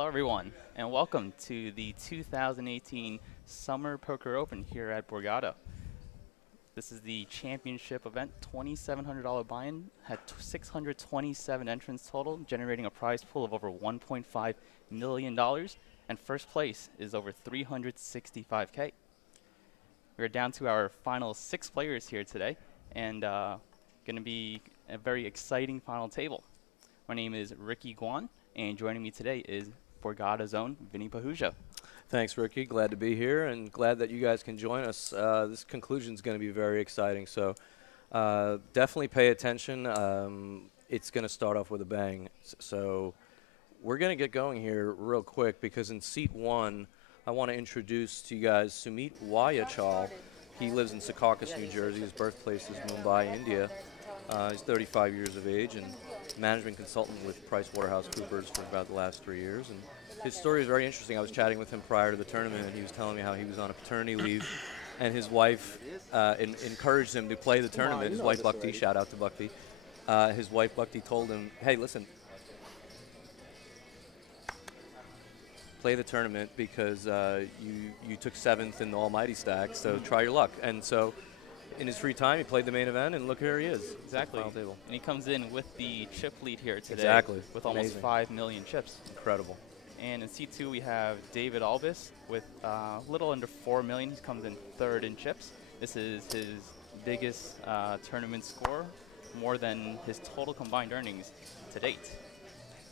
Hello, everyone, and welcome to the 2018 Summer Poker Open here at Borgata. This is the championship event, $2,700 buy-in, had 627 entrants total, generating a prize pool of over $1.5 million, and first place is over $365K. We're down to our final 6 players here today, and going to be a very exciting final table. My name is Ricky Guan, and joining me today is Borgata's own Vinny Pahuja. Thanks, Ricky. Glad to be here and glad that you guys can join us. This conclusion is going to be very exciting, so definitely pay attention. It's going to start off with a bang. So we're going to get going here real quick because in seat 1, I want to introduce to you guys Sumeet Wayachal. He lives in Secaucus, New Jersey. His birthplace is Mumbai, India. He's 35 years of age and management consultant with PricewaterhouseCoopers for about the last 3 years. And his story is very interesting. I was chatting with him prior to the tournament, and he was telling me how he was on a paternity leave, and his wife encouraged him to play the tournament. His wife, Bhakti, shout out to Bhakti. His wife, Bhakti, told him, hey, listen, play the tournament because you took 7th in the almighty stack, so try your luck. And so in his free time, he played the main event, and look, here he is. Exactly. And he comes in with the chip lead here today. Exactly. With almost 5 million chips. Incredible. And in seat 2, we have David Albis with a little under 4 million. He comes in 3rd in chips. This is his biggest tournament score, more than his total combined earnings to date.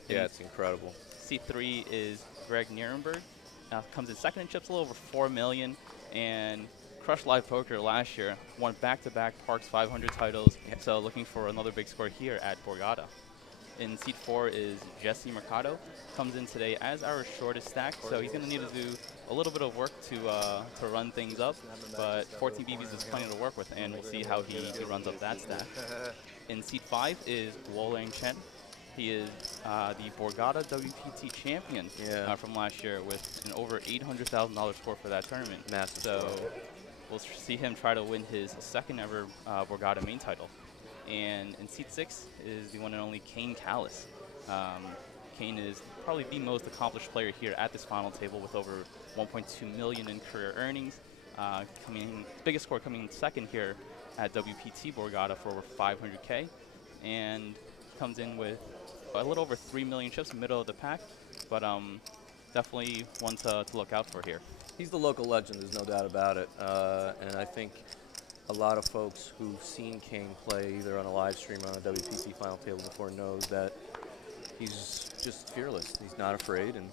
Yeah, it's incredible. Seat 3 is Greg Nerenberg. Comes in 2nd in chips, a little over 4 million, and crushed live poker last year. Won back-to-back Parks 500 titles, so looking for another big score here at Borgata. In seat 4 is Jesse Mercado. Comes in today as our shortest stack, so he's going to need to do a little bit of work to run things up, but 14 BBs is plenty to work with, and we'll see how he runs up that stack. In seat 5 is Wayachal Chen. He is the Borgata WPT champion from last year with an over $800,000 score for that tournament. Massive. So we'll see him try to win his 2nd ever Borgata main title. And in seat 6 is the one and only Kane. Kane is probably the most accomplished player here at this final table with over 1.2 million in career earnings. Biggest score coming in 2nd here at WPT Borgata for over 500K, and comes in with a little over 3 million chips, middle of the pack, but definitely one to look out for here. He's the local legend, there's no doubt about it, and I think a lot of folks who've seen Kane play either on a live stream or on a WPT final table before knows that he's just fearless. He's not afraid, and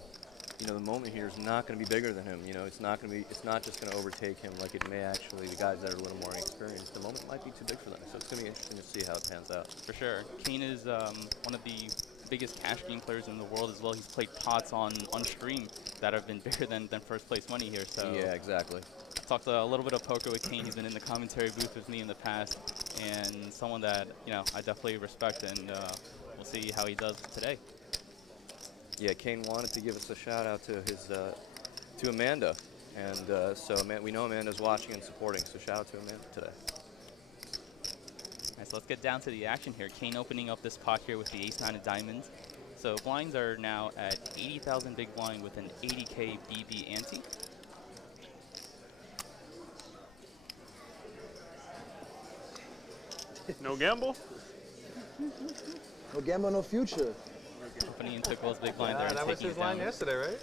you know the moment here is not going to be bigger than him. You know, it's not just going to overtake him like it may actually the guys that are a little more inexperienced. The moment might be too big for them, so it's going to be interesting to see how it pans out. For sure, Kane is one of the biggest cash game players in the world as well. He's played pots on stream that have been bigger than first place money here. So yeah, exactly. Talked a little bit of poker with Kane. He's been in the commentary booth with me in the past, and someone that I definitely respect, and we'll see how he does today. Yeah, Kane wanted to give us a shout out to his to Amanda, and so we know Amanda's watching and supporting. So shout out to Amanda today. All right, so let's get down to the action here. Kane opening up this pot here with the ace-9 of diamonds. So blinds are now at 80,000 big blind with an 80K BB ante. No gamble? No gamble, no future. Opening into Gold's big blind there. That was his line yesterday, right?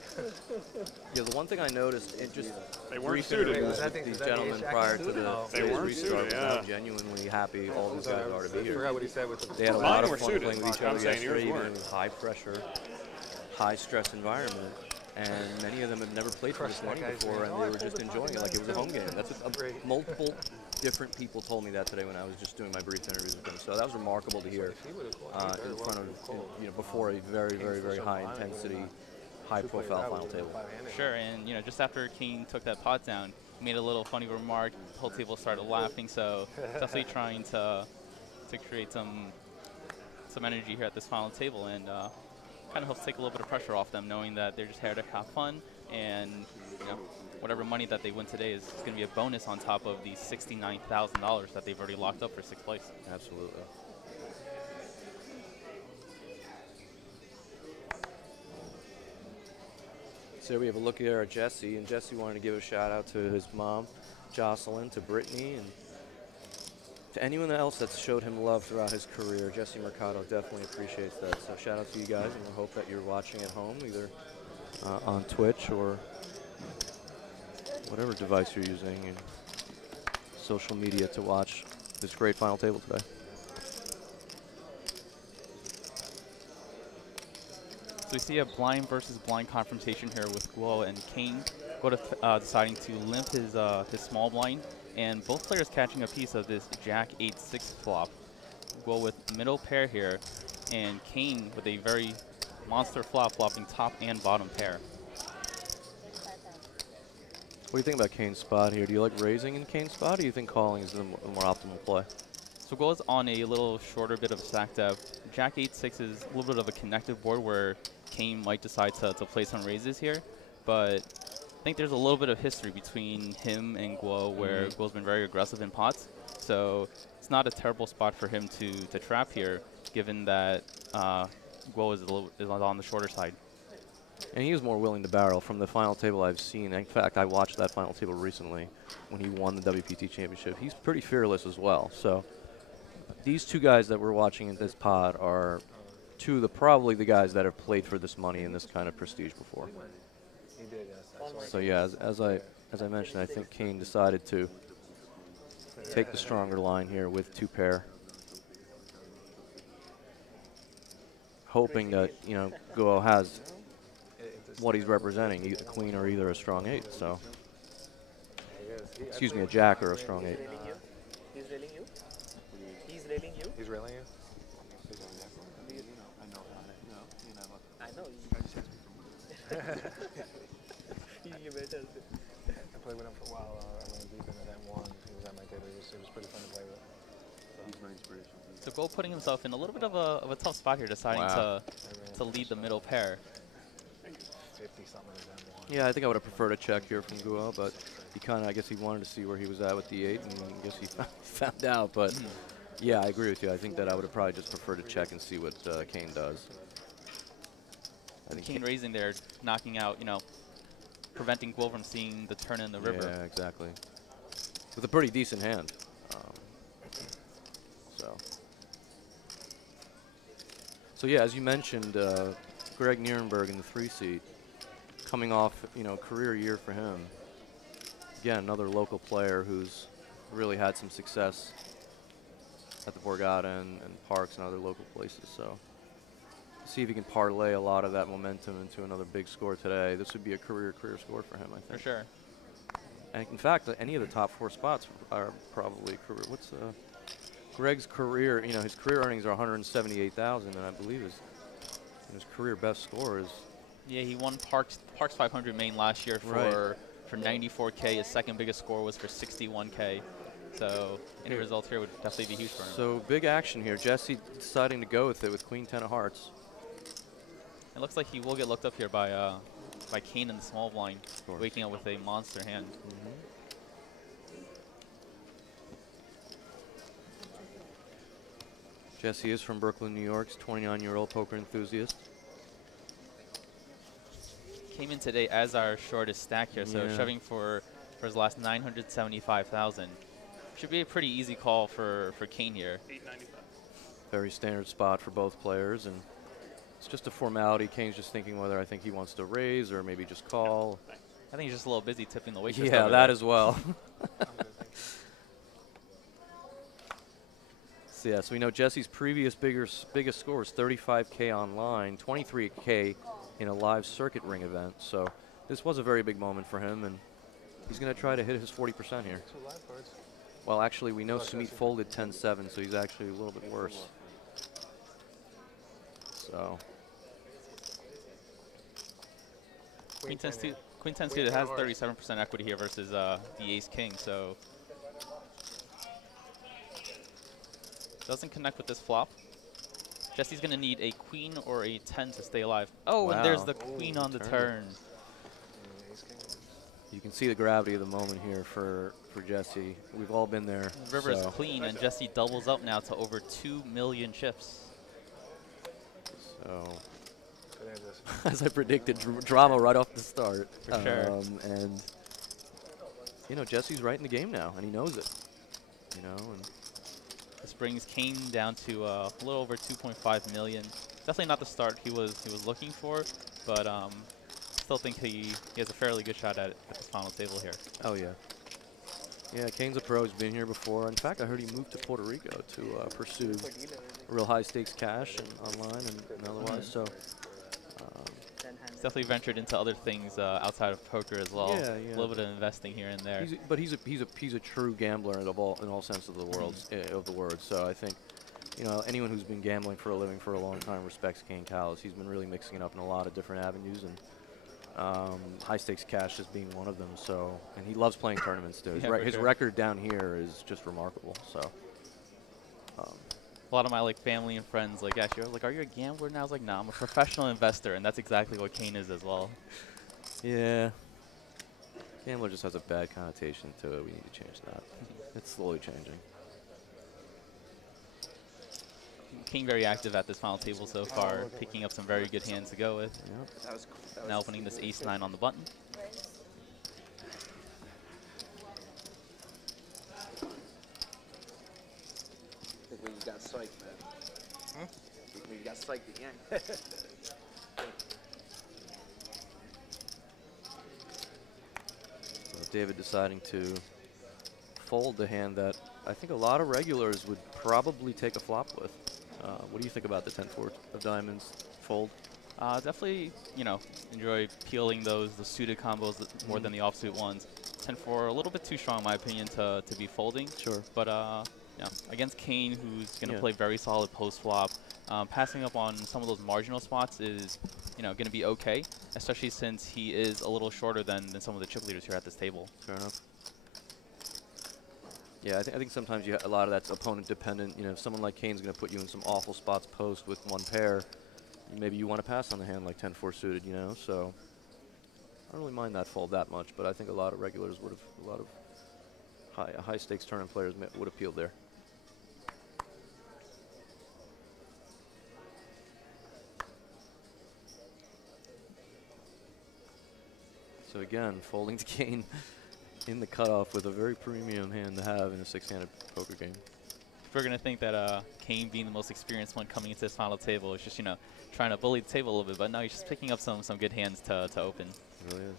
Yeah, the one thing I noticed, it just They weren't briefing suited. these gentlemen prior to the They weren't restart suited, how yeah. genuinely happy all these guys are to be I here. forgot what he said with the They had a Mine lot of were fun suited. playing with each I'm other saying yours yesterday, even weren't. in high pressure, high stress environment. And many of them had never played for this money before, and they were just enjoying it like it was a home game. That's what multiple different people told me that today when I was just doing my brief interviews with them. So that was remarkable to hear in front of, before a very, very, very high intensity, high profile final table. Sure, and just after Kane took that pot down, he made a little funny remark. The whole table started laughing. So definitely trying to create some energy here at this final table, and kind of helps take a little bit of pressure off them, knowing that they're just here to have fun, and whatever money that they win today is going to be a bonus on top of the $69,000 that they've already locked up for 6th place. Absolutely. So we have a look here at Jesse, and Jesse wanted to give a shout out to his mom, Jocelyn, to Brittany, and to anyone else that's showed him love throughout his career. Jesse Mercado definitely appreciates that. So shout out to you guys, and we hope that you're watching at home, either on Twitch or whatever device you're using, and social media to watch this great final table today. So we see a blind versus blind confrontation here with Guo and Kane. Guo deciding to limp his small blind, and both players catching a piece of this Jack 8-6 flop. Guo with middle pair here, and Kane with a very monster flop, flopping top and bottom pair. What do you think about Kane's spot here? Do you like raising in Kane's spot, or do you think calling is the more optimal play? So Guo's on a little shorter bit of stack depth. Jack 8-6 is a little bit of a connected board where Kane might decide to play some raises here, but I think there's a little bit of history between him and Guo where Guo's been very aggressive in pots. So it's not a terrible spot for him to trap here, given that Guo is on the shorter side. And he was more willing to barrel from the final table I've seen. In fact, I watched that final table recently when he won the WPT championship. He's pretty fearless as well. So these two guys that we're watching in this pod are probably the guys that have played for this money and this kind of prestige before. So yeah, as I mentioned, I think Kane decided to take the stronger line here with two pair, hoping that Guo has what he's representing, either a queen or either a strong 8. So, excuse me, a jack or a strong 8. He's railing you? He's railing you? He's railing you? I know. You better. I played with him for a while. I went deep into that one. He was at my table. It was pretty fun to play with. He's very inspirational. So Guo putting himself in a little bit of a tough spot here, deciding to lead the middle pair. 50-something of them one. Yeah, I think I would have preferred a check here from Guo, but I guess he wanted to see where he was at with the 8, and I guess he found out. But yeah, I agree with you. I think that I would have probably just preferred to check and see what Kane does. I think Kane raising there, knocking out, preventing Guo from seeing the turn in the river. Yeah, exactly. With a pretty decent hand. So yeah, as you mentioned, Greg Nerenberg in the 3-seat, coming off, career year for him. Again, another local player who's really had some success at the Borgata and Parks and other local places. So see if he can parlay a lot of that momentum into another big score today. This would be a career score for him, I think. For sure. And in fact, any of the top 4 spots are probably career. What's Greg's career? His career earnings are 178,000, and I believe his career best score is. Yeah, he won Parks 500 main last year for 94K. His second biggest score was for 61K. So any results here would definitely be huge for him. So big action here. Jesse deciding to go with it with Queen 10 of Hearts. It looks like he will get looked up here by Kane in the small blind, waking up with a monster hand. Jesse is from Brooklyn, New York. 29-year-old poker enthusiast. Came in today as our shortest stack here, so shoving for his last 975,000. Should be a pretty easy call for Kane here. 895. Very standard spot for both players, and it's just a formality. Kane's just thinking whether I think he wants to raise or maybe just call. I think he's just a little busy tipping the waitress. Yeah, that as well. So yeah, so we know Jesse's previous biggest score was 35K online, 23K in a live circuit ring event. So this was a very big moment for him, and he's going to try to hit his 40% here. Well, actually, we know Sumeet folded 10-7, so he's actually a little bit worse. So Queen 10 suited has 37% equity here versus the Ace King, so doesn't connect with this flop. Jesse's going to need a queen or a 10 to stay alive. Oh, and there's the queen on the turn. You can see the gravity of the moment here for Jesse. We've all been there. The river is clean, and Jesse doubles up now to over 2 million chips. So this. As I predicted, drama right off the start. For sure. And, you know, Jesse's right in the game now, and he knows it. You know, and This brings Kane down to a little over 2.5 million. Definitely not the start he was looking for, but still think he has a fairly good shot at this final table here. oh yeah. Yeah, Kane's a pro. He's been here before. In fact, I heard he moved to Puerto Rico to pursue real high stakes cash and online and otherwise. So He's definitely ventured into other things outside of poker as well. Yeah, A yeah. little bit of investing here and there. he's a true gambler in all sense of the world of the word. So I think, you know, anyone who's been gambling for a living for a long time respects Kane Callis. He's been really mixing it up in a lot of different avenues, and high stakes cash is being one of them. So, and he loves playing tournaments too. Yeah, His for sure. record down here is just remarkable. So. A lot of my family and friends actually are you a gambler? And I was like, nah, I'm a professional investor, and that's exactly what Kane is as well. Yeah. Gambler just has a bad connotation to it. We need to change that. It's slowly changing. Kane very active at this final table so far, picking up some very good hands to go with. Yep. That was cool. Now opening this ace-9 on the button. I think when you got psyched, man. When you got psyched again. So David deciding to fold the hand that I think a lot of regulars would probably take a flop with. What do you think about the 10-4 of diamonds fold? Definitely, enjoy peeling the suited combos more than the offsuit ones. 10-4, a little bit too strong in my opinion to be folding. Sure. But against Kane, who's going to Yeah. play very solid post flop, passing up on some of those marginal spots is, going to be okay, especially since he is a little shorter than some of the chip leaders here at this table. Fair enough. Yeah, I think sometimes a lot of that's opponent dependent. You know, if someone like Kane's going to put you in some awful spots post with one pair, maybe you want to pass on the hand like 10-4 suited, you know. So I don't really mind that fold that much, but I think a lot of regulars would have, a lot of high stakes tournament players would have peeled there. So again, folding to Kane in the cutoff with a very premium hand to have in a six-handed poker game. If we're going to think that Kane being the most experienced one coming into this final table is just, trying to bully the table a little bit, but no, he's just picking up some good hands to open. It really is.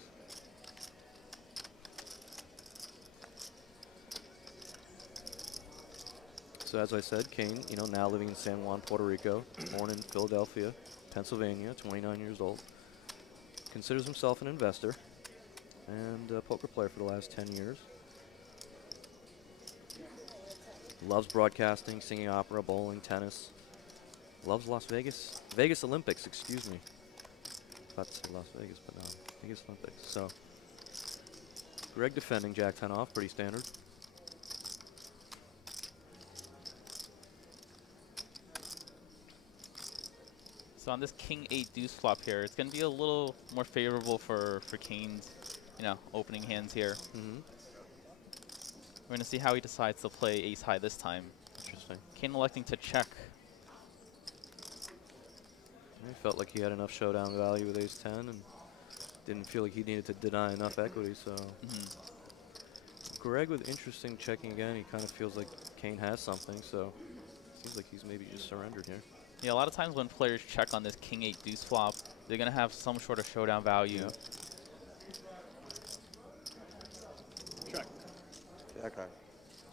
So as I said, Kane, now living in San Juan, Puerto Rico, born in Philadelphia, Pennsylvania, 29 years old. Considers himself an investor and a poker player for the last 10 years. Loves broadcasting, singing opera, bowling, tennis. Loves Las Vegas. Vegas Olympics, excuse me. About to say Las Vegas, but no. Vegas Olympics. So, Greg defending Jack 10 off, pretty standard. So on this King 8 deuce flop here, it's going to be a little more favorable for Kane's, opening hands here. Mm-hmm. We're going to see how he decides to play ace high this time. Interesting. Kane electing to check. He felt like he had enough showdown value with ace 10 and didn't feel like he needed to deny enough equity, so. Greg with interesting checking again. He kind of feels like Kane has something, so seems like he's maybe just surrendered here. Yeah, a lot of times when players check on this King 8 deuce flop, they're going to have some sort of showdown value. Yeah. Check. Jack high.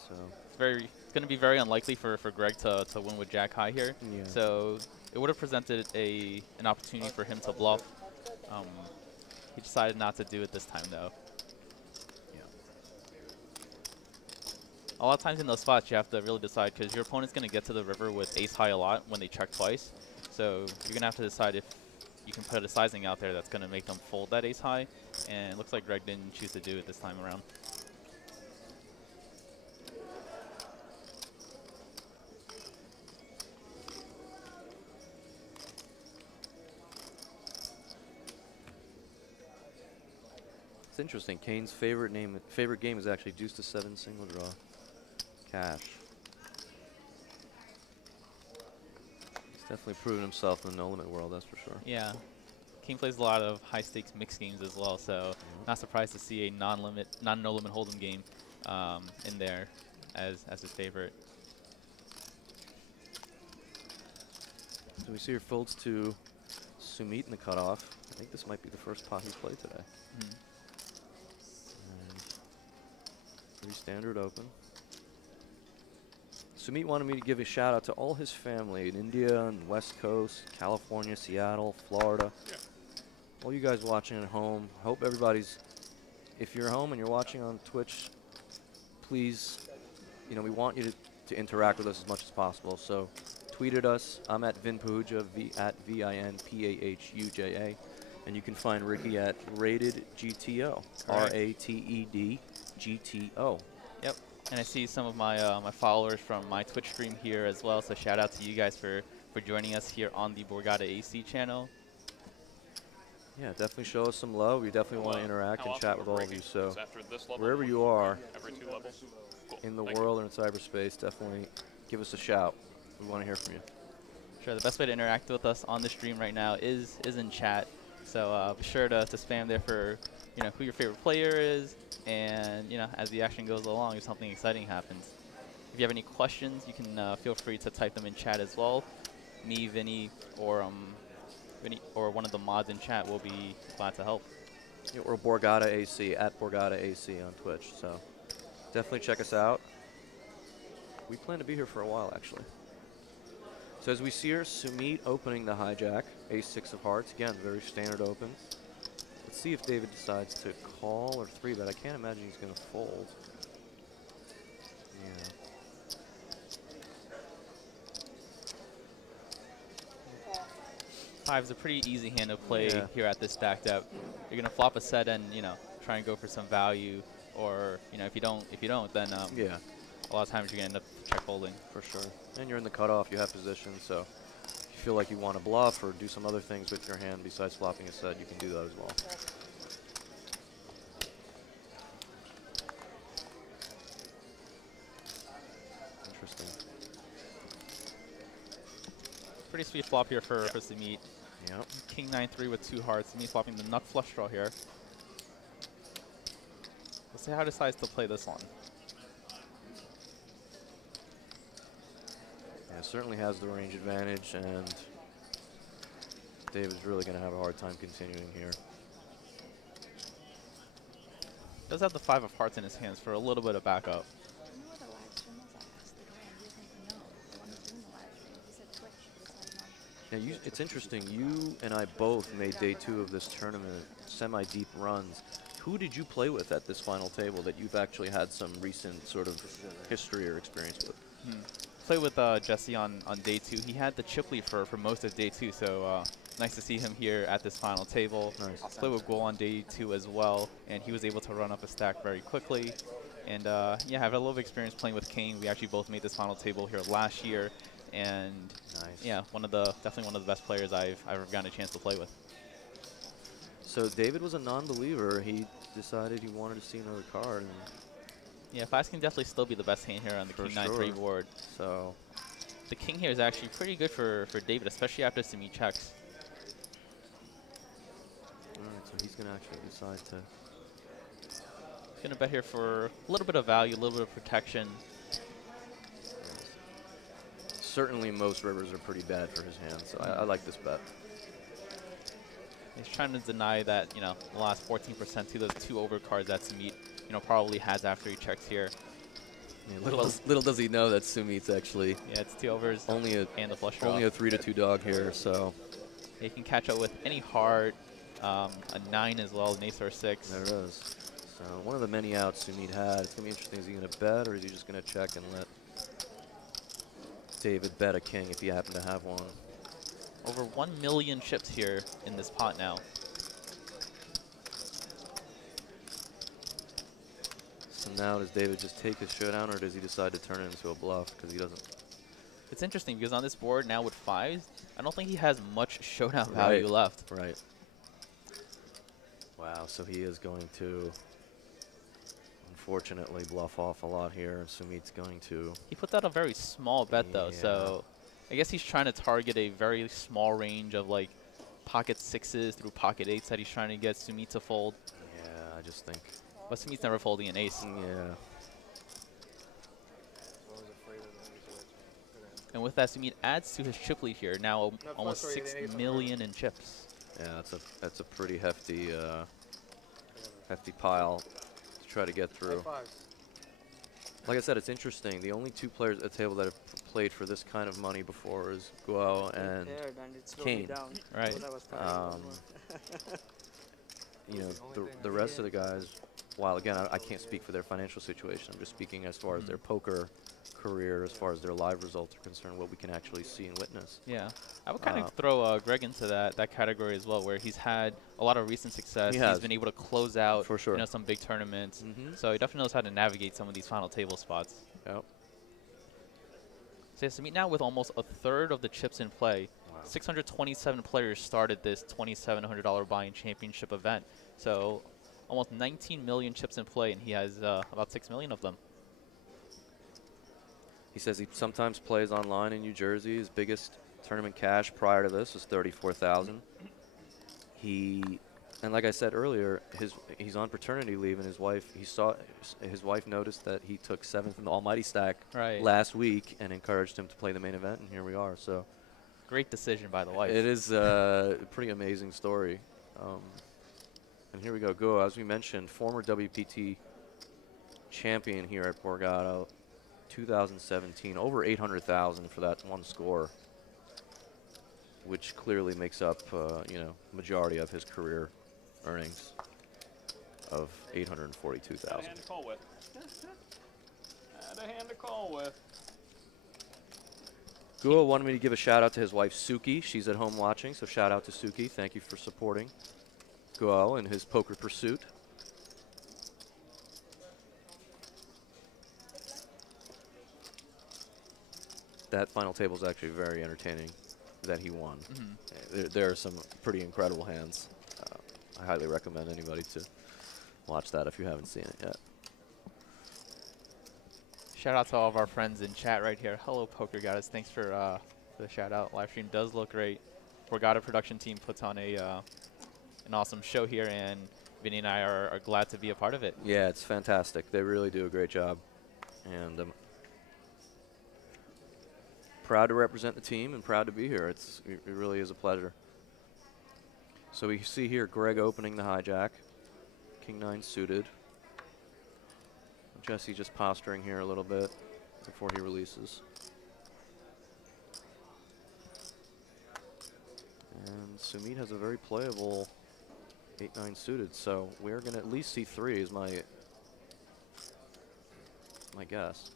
So, It's going to be very unlikely for Greg to win with Jack high here. yeah. So it would have presented an opportunity for him to bluff. He decided not to do it this time, though. Yeah. A lot of times in those spots, you have to really decide because your opponent's going to get to the river with ace high a lot when they check twice. So you're going to have to decide if you can put a sizing out there that's going to make them fold that ace high. And it looks like Greg didn't choose to do it this time around. It's interesting. Kane's favorite game is actually deuce to 7 single draw. Cash. He's definitely proven himself in the no limit world, that's for sure. Yeah. Kane plays a lot of high-stakes mixed games as well, so not surprised to see a non-no-limit hold'em game in there as his favorite. So we see your folds to Sumeet in the cutoff. I think this might be the first pot he's played today. And pretty standard open. Sumeet wanted me to give a shout out to all his family in India and West Coast, California, Seattle, Florida. All you guys watching at home. Hope everybody's, if you're home and you're watching on Twitch, please, you know, we want you to interact with us as much as possible. So tweet at us. I'm at Vinpahuja, at VINPAHUJA. And you can find Ricky at RatedGTO, RATEDGTO. Yep. And I see some of my my followers from my Twitch stream here as well. So shout out to you guys for joining us here on the Borgata AC channel. Yeah, definitely show us some love. We definitely want to interact and chat with all of you. So wherever you are in the world or in cyberspace, definitely give us a shout. We want to hear from you. Sure. The best way to interact with us on the stream right now is in chat. So be sure to spam there for who your favorite player is, and as the action goes along, if something exciting happens. If you have any questions, you can feel free to type them in chat as well. Me, Vinny, or one of the mods in chat will be glad to help. Yeah, or Borgata AC, at Borgata AC on Twitch. So definitely check us out. We plan to be here for a while, actually. So as we see here, Sumeet opening the hijack, ace-6 of hearts. Again, very standard open. Let's see if David decides to call or 3-bet. I can't imagine he's going to fold. Yeah. Five's a pretty easy hand to play here at this stacked up. You're going to flop a set and try and go for some value, or if you don't, then yeah. A lot of times you're going to end up check folding. For sure. And you're in the cutoff, you have position, so if you feel like you want to bluff or do some other things with your hand besides flopping a set, you can do that as well. Interesting. Pretty sweet flop here for Sumeet. Yep. King 9-3 with 2 hearts. Sumeet flopping the nut flush draw here. Let's see how he decides to play this one. Certainly has the range advantage, and David's really going to have a hard time continuing here. Does have the 5 of hearts in his hands for a little bit of backup. Now, it's interesting. You and I both made day 2 of this tournament semi-deep runs. Who did you play with at this final table that you've actually had some recent sort of history or experience with? Played with Jesse on day 2. He had the chip lead for most of day 2, so nice to see him here at this final table. Nice. Awesome. Played with Guo on day 2 as well, and he was able to run up a stack very quickly. And yeah, I have a little bit of experience playing with Kane. We actually both made this final table here last year, and yeah, definitely one of the best players I've ever gotten a chance to play with. So David was a non-believer. He decided he wanted to see another card. And yeah, 5s can definitely still be the best hand here on the King 9-3 board. So the King here is actually pretty good for David, especially after Sumeet checks. All right, so he's going to actually decide to... He's going to bet here for a little bit of value, a little bit of protection. Certainly most rivers are pretty bad for his hand, so I like this bet. He's trying to deny that, the last 14% to those 2 overcards that Sumeet, probably has after he checks here. Yeah, little does he know that Sumeet's actually it's 2 overs only a and the flush draw. Only a 3-2 dog here, so he can catch up with any heart, a 9 as well, an ace or a 6. There it is. So one of the many outs Sumeet had. It's gonna be interesting. Is he gonna bet or is he just gonna check and let David bet a king if he happened to have one? Over 1 million chips here in this pot now. So now does David just take his showdown, or does he decide to turn it into a bluff because he doesn't? It's interesting because on this board now with 5s, I don't think he has much showdown value left. Right. Wow, so he is going to unfortunately bluff off a lot here. Sumeet's going to... He put out a very small bet though, so I guess he's trying to target a very small range of like pocket 6s through pocket 8s that he's trying to get Sumeet to fold. Yeah, I just think. But Sumeet's never folding an ace. Yeah. Always afraid of the ace wedge. Good hand. And with that, Sumeet adds to his chip lead here. Now almost sorry, 6 the ace million in chips. Yeah, that's a pretty hefty hefty pile to try to get through. High fives. Like I said, it's interesting. The only two players at the table that have played for this kind of money before is Guo and Paired and it slowed me Kane. down. Right. What I was trying You know, That's the only thing the I rest of the guys, while again, I can't speak for their financial situation. I'm just speaking as far as their poker career, as far as their live results are concerned, what we can actually see and witness. Yeah, I would kind of throw Greg into that category as well, where he's had a lot of recent success. He's been able to close out, For sure. you know, some big tournaments. Mm-hmm. So he definitely knows how to navigate some of these final table spots. Yep. So Sumeet now with almost a third of the chips in play. Wow. 627 players started this $2,700 buy-in championship event. So almost 19 million chips in play, and he has about 6 million of them. He says he sometimes plays online in New Jersey. His biggest tournament cash prior to this was $34,000. And like I said earlier, he's on paternity leave, and his wife noticed that he took 7th in the Almighty Stack last week and encouraged him to play the main event, and here we are. So great decision by the wife. it is a pretty amazing story. And here we go. Guo, as we mentioned, former WPT champion here at Borgata, 2017, over 800,000 for that one score, which clearly makes up, you know, majority of his career earnings of 842,000. Hand to call with. Had a hand to call with. Guo wanted me to give a shout out to his wife Suki. She's at home watching, so shout out to Suki. Thank you for supporting Guo in his poker pursuit. That final table is actually very entertaining that he won. There are some pretty incredible hands. I highly recommend anybody to watch that if you haven't seen it yet. Shout out to all of our friends in chat right here. Hello, Poker Goddess. Thanks for the shout out. Live stream does look great. Borgata production team puts on an awesome show here, and Vinny and I are glad to be a part of it. Yeah, it's fantastic. They really do a great job. And proud to represent the team and proud to be here. It really is a pleasure. So we see here Greg opening the hijack. King 9 suited. Jesse just posturing here a little bit before he releases. And Sumeet has a very playable 8-9 suited, so we're going to at least see 3 is my guess.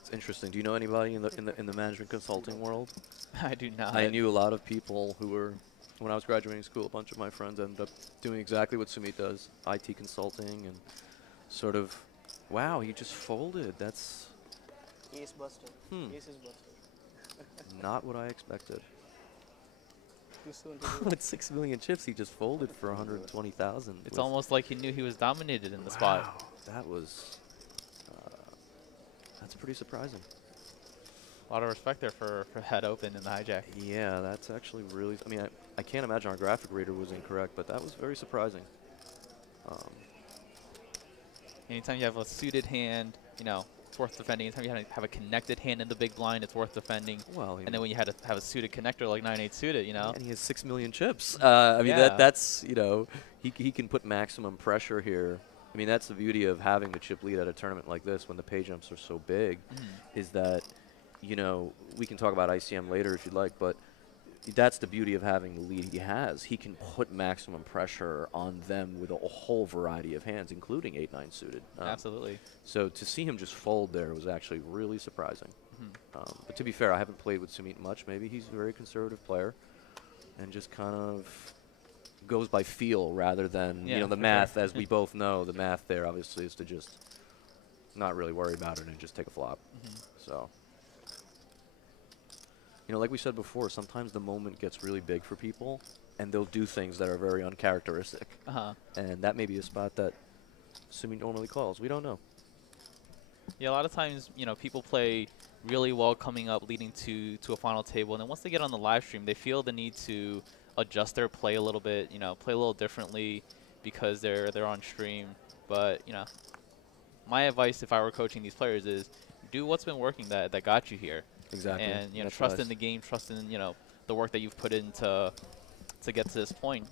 It's interesting. Do you know anybody in the management consulting world? I do not. I knew a lot of people who were, when I was graduating school, a bunch of my friends ended up doing exactly what Sumeet does, IT consulting, and sort of, wow, he just folded. That's Ace buster. Ace is buster. not what I expected. Too soon to do. With 6 million chips, he just folded for 120,000. It's almost like he knew he was dominated in the spot. That was, that's pretty surprising. A lot of respect there for head open in the hijack. Yeah, that's actually really, I mean, I can't imagine our graphic reader was incorrect, but that was very surprising. Anytime you have a suited hand, you know, it's worth defending. Anytime you have a connected hand in the big blind, it's worth defending. Well, and then when you had to have a suited connector like 9-8 suited, you know. And he has 6 million chips. I mean, Yeah. that's, you know, he can put maximum pressure here. I mean, that's the beauty of having the chip lead at a tournament like this when the pay jumps are so big, is that, you know, we can talk about ICM later if you'd like, but that's the beauty of having the lead he has. He can put maximum pressure on them with a whole variety of hands, including 8-9 suited. Absolutely. So to see him just fold there was actually really surprising. But to be fair, I haven't played with Sumeet much. Maybe he's a very conservative player and just kind of goes by feel rather than, you know, the math. As we both know, the math there obviously is to just not really worry about it and just take a flop. So, you know, like we said before, sometimes the moment gets really big for people and they'll do things that are very uncharacteristic. And that may be a spot that Sumeet normally calls. We don't know. Yeah, a lot of times, you know, people play really well coming up, leading to a final table. And then once they get on the live stream, they feel the need to adjust their play a little bit, you know, play a little differently because they're on stream. But, you know, my advice if I were coaching these players is do what's been working that got you here. Exactly. And, you know, That's trust nice. in the game, trust in, you know, the work that you've put in to get to this point.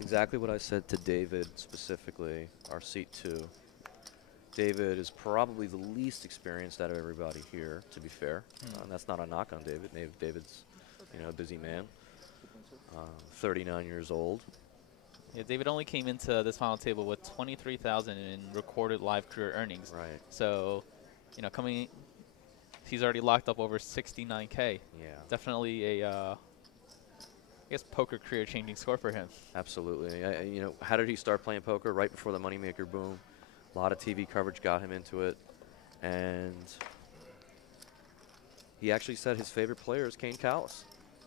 Exactly what I said to David specifically, our seat 2. David is probably the least experienced out of everybody here, to be fair. And that's not a knock on David. David's, you know, a busy man. 39 years old. Yeah, David only came into this final table with 23,000 in recorded live career earnings. Right. So, you know, he's already locked up over 69K. Yeah. Definitely a, I guess, poker career changing score for him. Absolutely. You know, how did he start playing poker? Right before the moneymaker boom. A lot of TV coverage got him into it. And he actually said his favorite player is Kane.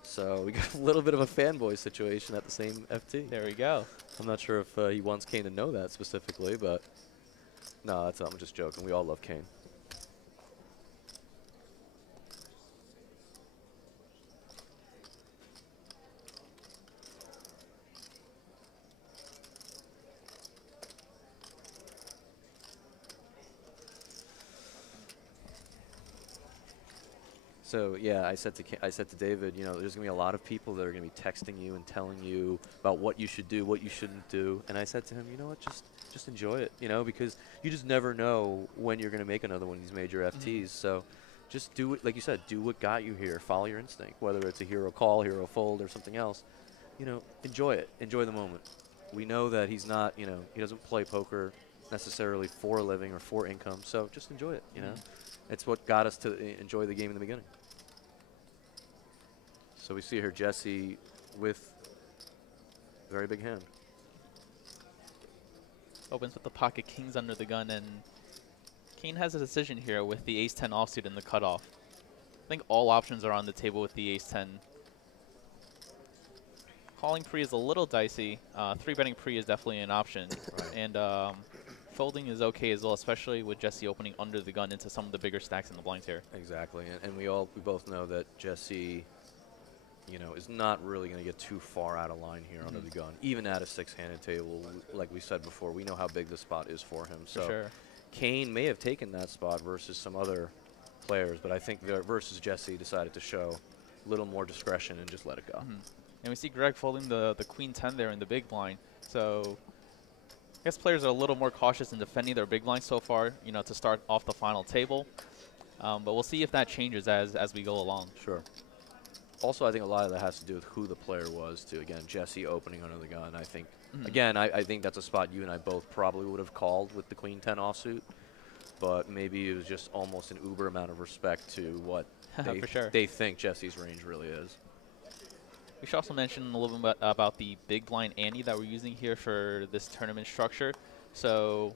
So we got a little bit of a fanboy situation at the same FT. There we go. I'm not sure if he wants Kane to know that specifically, but no, I'm just joking. We all love Kane. So yeah, I said to David, you know, there's gonna be a lot of people that are gonna be texting you and telling you about what you should do, what you shouldn't do. And I said to him, you know what, just enjoy it, you know, because you just never know when you're gonna make another one of these major FTs. So just do it, like you said, do what got you here. Follow your instinct, whether it's a hero call, hero fold, or something else. You know, enjoy it, enjoy the moment. We know that he's not, you know, he doesn't play poker necessarily for a living or for income. So just enjoy it, you know. It's what got us to enjoy the game in the beginning. So we see here Jesse with a very big hand. Opens with the pocket kings under the gun, and Kane has a decision here with the ace-10 offsuit in the cutoff. I think all options are on the table with the ace-10. Calling pre is a little dicey. 3-betting pre is definitely an option. Right. And folding is okay as well, especially with Jesse opening under the gun into some of the bigger stacks in the blinds here. Exactly, and we both know that Jesse, you know, is not really going to get too far out of line here under the gun. Even at a 6-handed table, like we said before, we know how big the spot is for him. So For sure. Kane may have taken that spot versus some other players, but I think versus Jesse decided to show a little more discretion and just let it go. And we see Greg folding the queen 10 there in the big blind. So I guess players are a little more cautious in defending their big blind so far, you know, to start off the final table. But we'll see if that changes as we go along. Sure. Also, I think a lot of that has to do with who the player was, too. Again, Jesse opening under the gun. I think, again, I think that's a spot you and I both probably would have called with the queen 10 offsuit. But maybe it was just almost an uber amount of respect to what For sure. they think Jesse's range really is. We should also mention a little bit about the big blind ante that we're using here for this tournament structure. So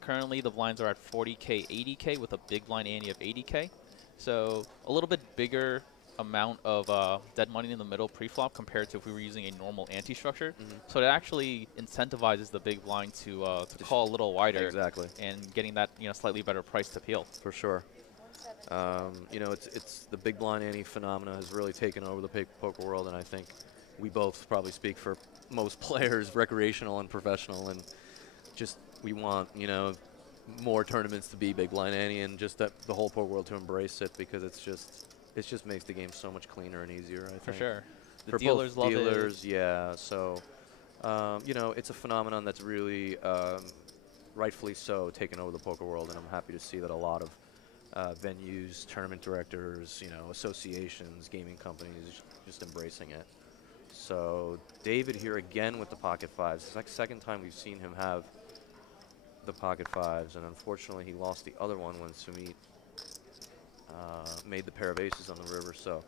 currently the blinds are at 40K, 80K with a big blind ante of 80K. So a little bit bigger amount of dead money in the middle pre-flop compared to if we were using a normal ante structure. So it actually incentivizes the big blind to call a little wider. Exactly. And getting that, you know, slightly better price to peel. For sure. You know, it's the big blind ante phenomena has really taken over the poker world, and I think we both probably speak for most players, recreational and professional, and just we want, you know, more tournaments to be big blind ante and just that the whole poker world to embrace it, because it just makes the game so much cleaner and easier, I think. For sure. The For dealers both love dealers, it. yeah. So, you know, it's a phenomenon that's really rightfully so taken over the poker world, and I'm happy to see that a lot of venues, tournament directors, you know, associations, gaming companies just embracing it. So David here again with the pocket fives. It's like second time we've seen him have the pocket fives, and unfortunately he lost the other one when Sumeet made the pair of aces on the river. So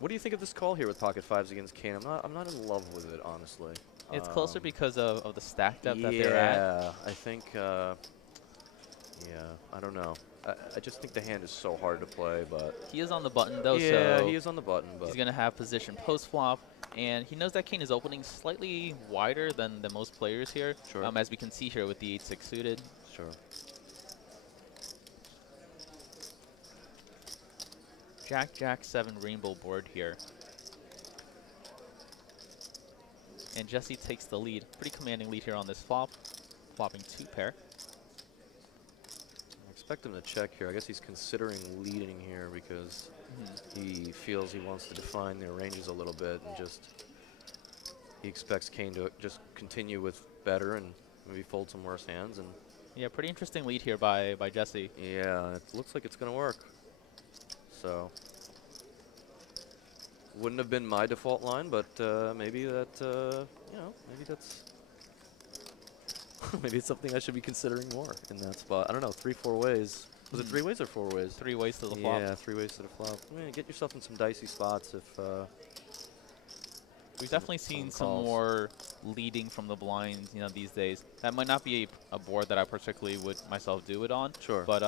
what do you think of this call here with pocket fives against Kane? I'm not in love with it, honestly. It's closer because of the stack depth that yeah, they're at. Yeah, I think, yeah, I don't know. I just think the hand is so hard to play, but... He is on the button, though, yeah, so he is on the button, but... he's going to have position post-flop, and he knows that Kane is opening slightly wider than most players here, Sure. as we can see here with the 8-6 suited. Sure. Jack, Jack, 7 rainbow board here. And Jesse takes the lead. Pretty commanding lead here on this flop. Flopping 2 pair. I expect him to check here. I guess he's considering leading here because he feels he wants to define their ranges a little bit and just he expects Kane to just continue with better and maybe fold some worse hands. And yeah, pretty interesting lead here by Jesse. yeah, it looks like it's going to work. So wouldn't have been my default line, but maybe that, you know, maybe that's maybe it's something I should be considering more in that spot. I don't know, 3-4 ways. Was it 3 ways or 4 ways? 3 ways to the flop. Yeah, 3 ways to the flop. I mean, get yourself in some dicey spots if. We've definitely seen some calls. more leading from the blinds, you know, these days. That might not be a board that I particularly would myself do it on. Sure. But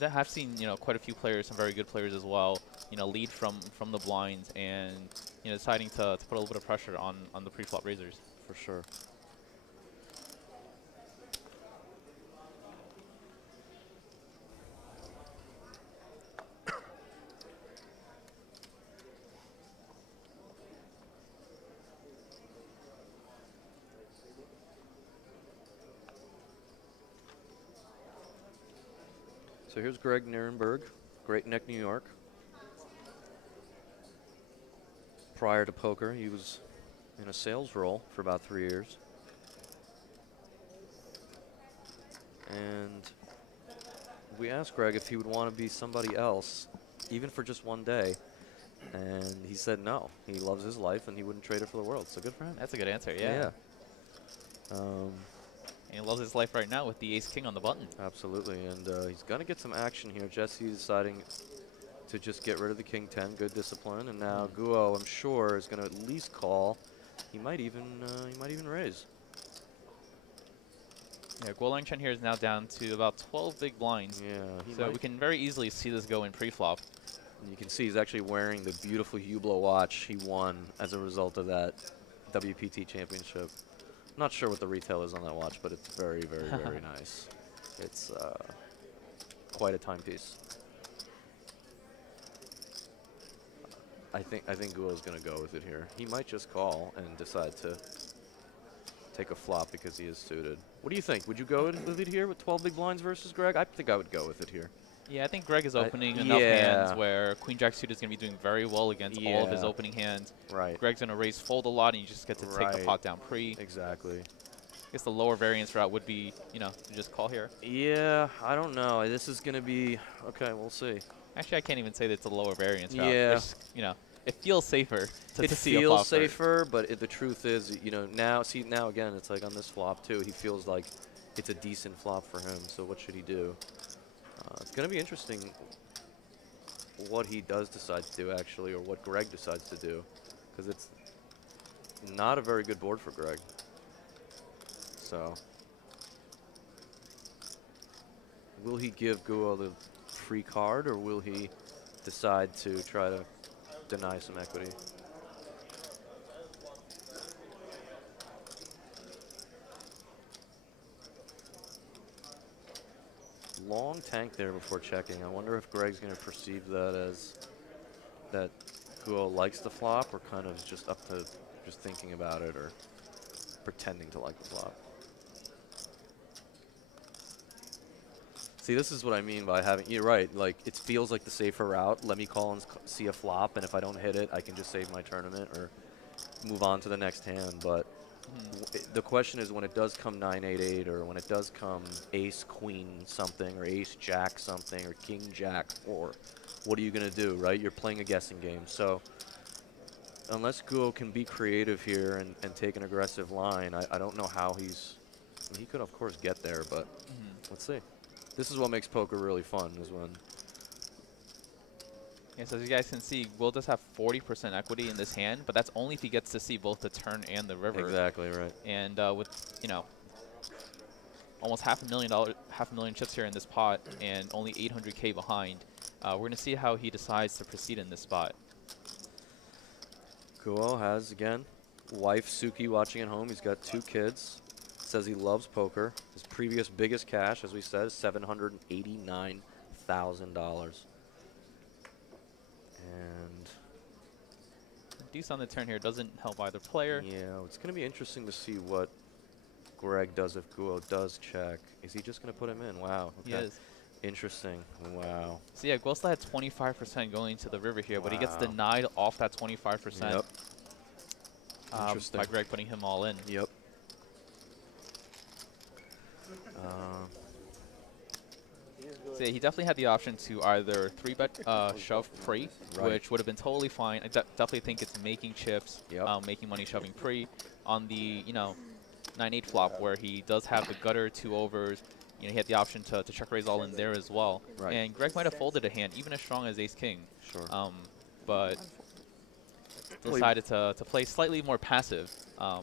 have seen, you know, quite a few players, some very good players as well, you know, lead from the blinds and, you know, deciding to put a little bit of pressure on the pre-flop raisers. For sure. So here's Greg Nerenberg, Great Neck, New York. Prior to poker, he was in a sales role for about 3 years. And we asked Greg if he would want to be somebody else, even for just one day. And he said no. He loves his life and he wouldn't trade it for the world. So good for him. That's a good answer, yeah. And he loves his life right now with the ace-king on the button. Absolutely, and he's going to get some action here. Jesse deciding to just get rid of the king-10, good discipline, and now Guo, I'm sure, is going to at least call. He might even raise. Yeah, Guo Chen here is now down to about 12 big blinds. Yeah, so we can very easily see this go in pre-flop. And you can see he's actually wearing the beautiful Hublot watch he won as a result of that WPT championship. Not sure what the retail is on that watch, but it's very, very, very nice. It's quite a timepiece. I think Guo's going to go with it here. He might just call and decide to take a flop because he is suited. What do you think? Would you go with it here with 12 big blinds versus Greg? I think I would go with it here. Yeah, I think Greg is opening enough hands where Queen Jack suited is going to be doing very well against all of his opening hands. Right. Greg's going to raise fold a lot, and you just get to take the pot down pre. Exactly. I guess the lower variance route would be, you know, to just call here. Yeah, I don't know. This is going to be okay. We'll see. Actually, I can't even say that it's a lower variance route. Yeah. Just, you know, it feels safer to see a flop. It feels safer, but the truth is, you know, now again, it's like on this flop too. He feels like it's a decent flop for him. So what should he do? It's going to be interesting what he does decide to do, actually, or what Greg decides to do, because it's not a very good board for Greg. So, will he give Guo the free card, or will he decide to try to deny some equity? Long tank there before checking. I wonder if Greg's going to perceive that as that Guo likes the flop, or kind of just up to just thinking about it or pretending to like the flop. See, this is what I mean by having, you're right, like it feels like the safer route. Let me call and see a flop, and if I don't hit it, I can just save my tournament or move on to the next hand. But the question is, when it does come 9-8-8, or when it does come ace-queen something, or ace-jack something, or king-jack 4, what are you going to do, right? You're playing a guessing game. So unless Guo can be creative here and take an aggressive line, I don't know how he's... I mean, he could, of course, get there, but let's see. This is what makes poker really fun, is when... Yeah, so as you guys can see, Will does have 40% equity in this hand, but that's only if he gets to see both the turn and the river. Exactly, right. And with, you know, almost $500,000 chips here in this pot and only 800K behind, we're going to see how he decides to proceed in this spot. Guo has, again, wife Suki watching at home. He's got 2 kids. Says he loves poker. His previous biggest cash, as we said, is $789,000. deuce on the turn here doesn't help either player. Yeah, it's going to be interesting to see what Greg does if Guo does check. Is he just going to put him in? Wow. He Okay. is. Interesting. Wow. So yeah, Guo still had 25% going to the river here, but he gets Wow. denied off that 25% Yep. Interesting. by Greg putting him all in. Yep. So yeah, he definitely had the option to either 3-bet shove pre, Right. which would have been totally fine. I definitely think it's making chips, Yep. making money shoving pre. On the 9-8 flop where he does have the gutter 2 overs, he had the option to check raise all in there as well. Right. And Greg might have folded a hand even as strong as Ace King, Sure. but decided to play slightly more passive. Yeah.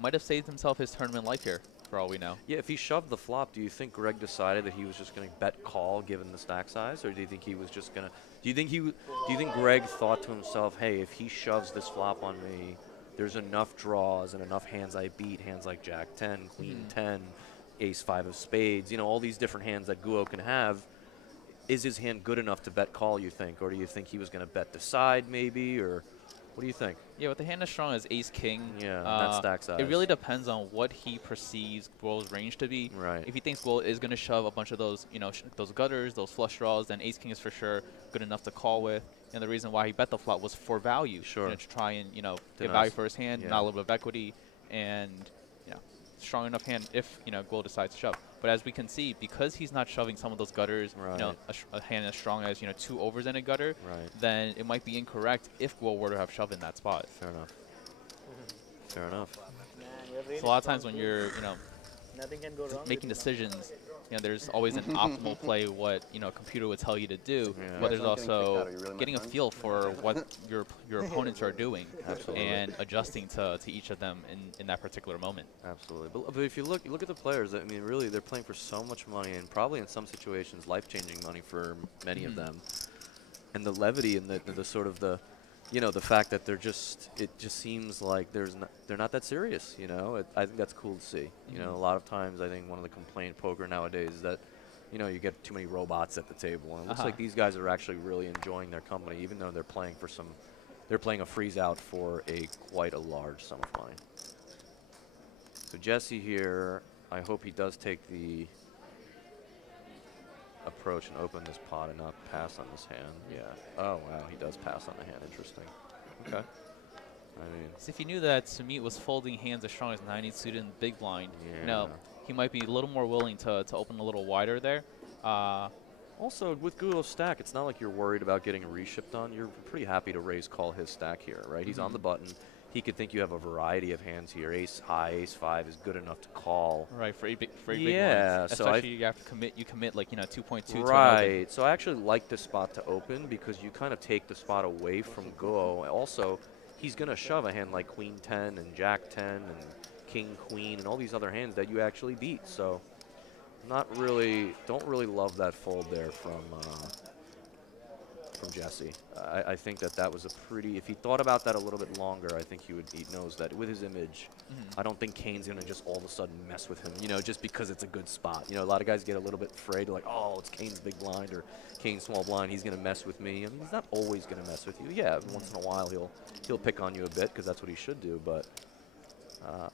Might have saved himself his tournament life here, for all we know. Yeah, if he shoved the flop, do you think Greg decided that he was just going to bet call given the stack size, or do you think he was just going to? Do you think Greg thought to himself, hey, if he shoves this flop on me, there's enough draws and enough hands I beat, hands like Jack 10, Queen 10, Ace 5 of spades, all these different hands that Guo can have. Is his hand good enough to bet call, you think, or do you think he was going to bet the side maybe, or what do you think? Yeah, with the hand as strong as Ace King, that stack size. it really depends on what he perceives Guo's range to be. Right. If he thinks Guo is going to shove a bunch of those, those gutters, those flush draws, then Ace King is for sure good enough to call with. And the reason why he bet the flop was for value. Sure. To try and, get Denies. value for his hand, Yeah. not a little bit of equity, and, strong enough hand if, Guo decides to shove. But as we can see, because he's not shoving some of those gutters, Right. a hand as strong as, 2 overs and a gutter, Right. then it might be incorrect if Guo were to have shoved in that spot. Fair enough. Fair enough. Man, you're really So a lot of times when you're, nothing can go wrong. making with you. decisions, there's always an optimal play what a computer would tell you to do, Yeah. but there's Guys, not getting kicked out. also Are you really my getting a friend? feel for what your opponents are doing Absolutely. and adjusting to each of them in that particular moment. Absolutely. But if you look at the players, I mean, really, they're playing for so much money, and probably in some situations, life-changing money for many of them. And the levity and the sort of the fact that it just seems like they're not that serious. I think that's cool to see. A lot of times, I think one of the complaint poker nowadays is that you get too many robots at the table, and it looks like these guys are actually really enjoying their company, even though they're playing for they're playing a freeze out for quite a large sum of money. So Jesse here, I hope he does take the approach and open this pot and not pass on this hand. Yeah. Oh, wow. He does pass on the hand. Interesting. Okay. I mean, So if you knew that Sumeet was folding hands as strong as 9-8 suited in the big blind, Yeah. he might be a little more willing to open a little wider there. also, with Guo's stack, it's not like you're worried about getting reshipped on. You're pretty happy to raise call his stack here, right? He's on the button. He could think you have a variety of hands here. Ace high, ace 5 is good enough to call. Right, for eight big Yeah, blinds. so I- Especially you have to commit like 2.2 to an open. Right. So I actually like this spot to open because you kind of take the spot away from Guo. Also, he's going to shove a hand like Queen 10 and Jack 10 and King Queen and all these other hands that you actually beat. So don't really love that fold there from Jesse. I think that was a pretty, if he thought about that a little bit longer, I think he knows that with his image, I don't think Kane's going to just all of a sudden mess with him, just because it's a good spot. A lot of guys get a little bit afraid, like, oh, it's Kane's big blind or Kane's small blind, he's going to mess with me. I mean, he's not always going to mess with you. Yeah, once in a while he'll pick on you a bit because that's what he should do, but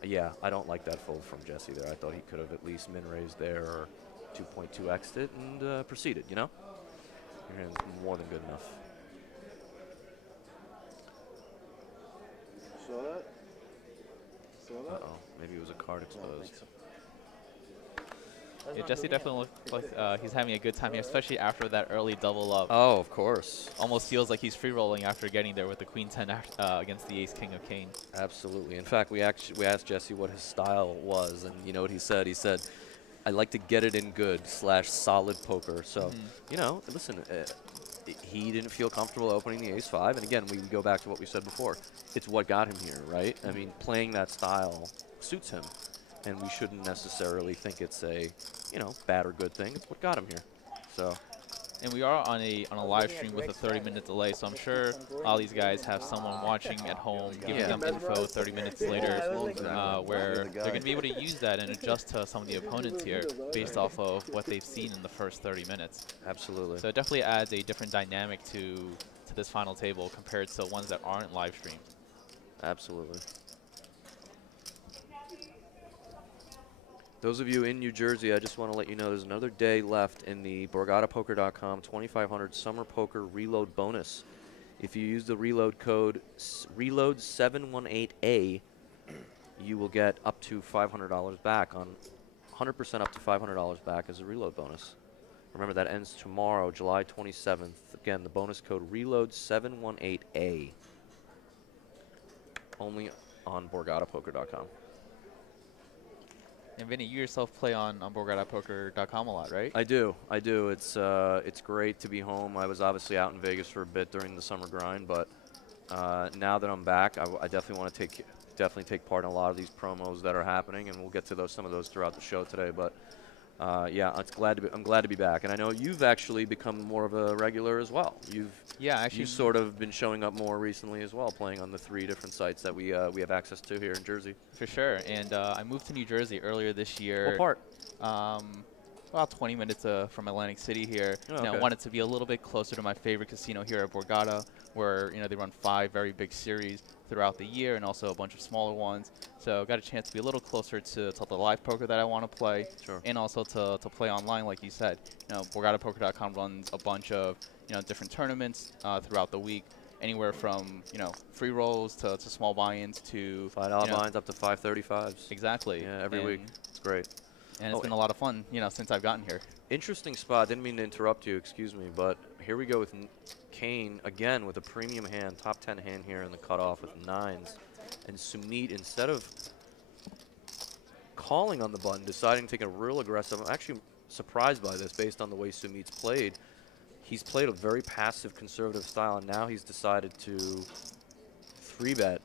yeah, I don't like that fold from Jesse there. I thought he could have at least min-raised there or 2.2x'd it and proceeded, Your hand's more than good enough. Saw that? Saw that? Uh-oh, maybe it was a card exposed. Yeah, Jesse definitely looks like he's having a good time here, especially after that early double up. Oh, of course. Almost feels like he's free rolling after getting there with the Queen 10 against the Ace King of Kane. Absolutely. In fact, we asked Jesse what his style was, and you know what he said? He said, I like to get it in good / solid poker. So, listen, he didn't feel comfortable opening the ace 5. And again, we go back to what we said before. It's what got him here, right? I mean, playing that style suits him. And we shouldn't necessarily think it's a, bad or good thing. It's what got him here. So, And we are on a live stream with a 30-minute delay, so I'm sure all these guys have someone watching at home giving them info 30 minutes later, where they're going to be able to use that and adjust to some of the opponents here based off of what they've seen in the first 30 minutes. absolutely. So it definitely adds a different dynamic to this final table compared to ones that aren't live streamed. Absolutely. Those of you in New Jersey, I just want to let you know there's another day left in the BorgataPoker.com 2500 Summer Poker Reload bonus. If you use the reload code RELOAD718A, you will get up to $500 back on 100% up to $500 back as a reload bonus. Remember, that ends tomorrow, July 27th. Again, the bonus code RELOAD718A. Only on BorgataPoker.com. And Vinny, you yourself play on BorgataPoker.com a lot, right? I do. It's great to be home. I was obviously out in Vegas for a bit during the summer grind, but now that I'm back, I definitely want to take part in a lot of these promos that are happening, and we'll get to some of those throughout the show today. But yeah, I'm glad to be back, and I know you've actually become more of a regular as well. You've sort of been showing up more recently as well, playing on the 3 different sites that we have access to here in Jersey. For sure, and I moved to New Jersey earlier this year. What part? About 20 minutes from Atlantic City here. Oh, You know, okay. I wanted to be a little bit closer to my favorite casino here at Borgata, where they run 5 very big series throughout the year and also a bunch of smaller ones. So got a chance to be a little closer to the live poker that I want to play, Sure. and also to play online, like you said. BorgataPoker.com runs a bunch of different tournaments throughout the week, anywhere from free rolls to small buy-ins to $5 buy-ins up to 535s. Exactly. Yeah, every week. It's great. And it's been a lot of fun, since I've gotten here. Interesting spot. Didn't mean to interrupt you, excuse me, but here we go with Kane again with a premium hand, top 10 hand here in the cutoff with 9s. And Sumeet, instead of calling on the button, deciding to take a real aggressive. I'm actually surprised by this based on the way Sumeet's played. He's played a very passive, conservative style, and now he's decided to 3-bet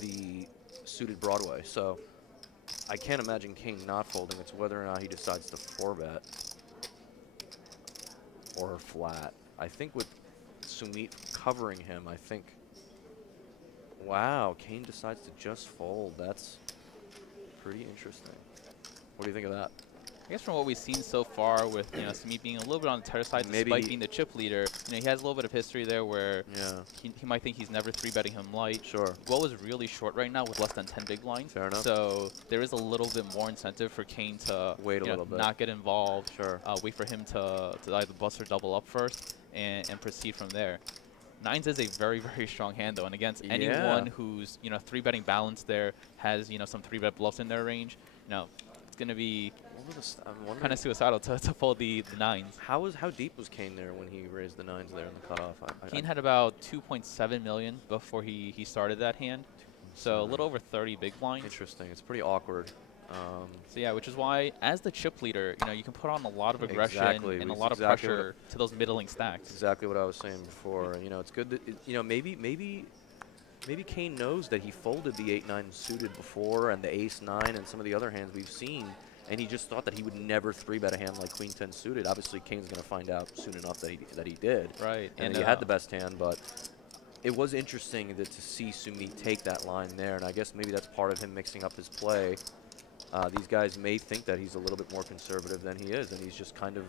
the suited Broadway. So I can't imagine King not folding. It's whether or not he decides to 4-bet or flat. I think with Sumeet covering him, I think, wow, Kane decides to just fold. That's pretty interesting. What do you think of that? I guess from what we've seen so far with Sumeet being a little bit on the tighter side, Maybe despite being the chip leader, he has a little bit of history there where he might think he's never 3-betting him light. Sure. Guo is really short right now with less than 10 big blinds. Fair enough. So there is a little bit more incentive for Kane to wait a little bit, not get involved. Sure. Wait for him to either bust or double up first and proceed from there. 9s is a very, very strong hand, though, and against anyone who's 3-betting balance there, has some 3-bet bluffs in their range, it's going to be kind of suicidal to fold the 9s. How deep was Kane there when he raised the 9s there in the cutoff? Kane had about 2.7 million before he started that hand, so a little over 30 big blinds. Interesting. It's pretty awkward. So yeah, which is why, as the chip leader, you can put on a lot of aggression and a lot of exactly pressure to those middling stacks. Exactly what I was saying before. And, it's good that maybe Kane knows that he folded the 8-9 suited before and the ace-9 and some of the other hands we've seen, and he just thought that he would never 3-bet a hand like Queen-10 suited. Obviously, Kane's going to find out soon enough that he did. Right. And he had the best hand, but it was interesting to see Sumeet take that line there, and I guess maybe that's part of him mixing up his play. These guys may think that he's a little bit more conservative than he is, and he's just kind of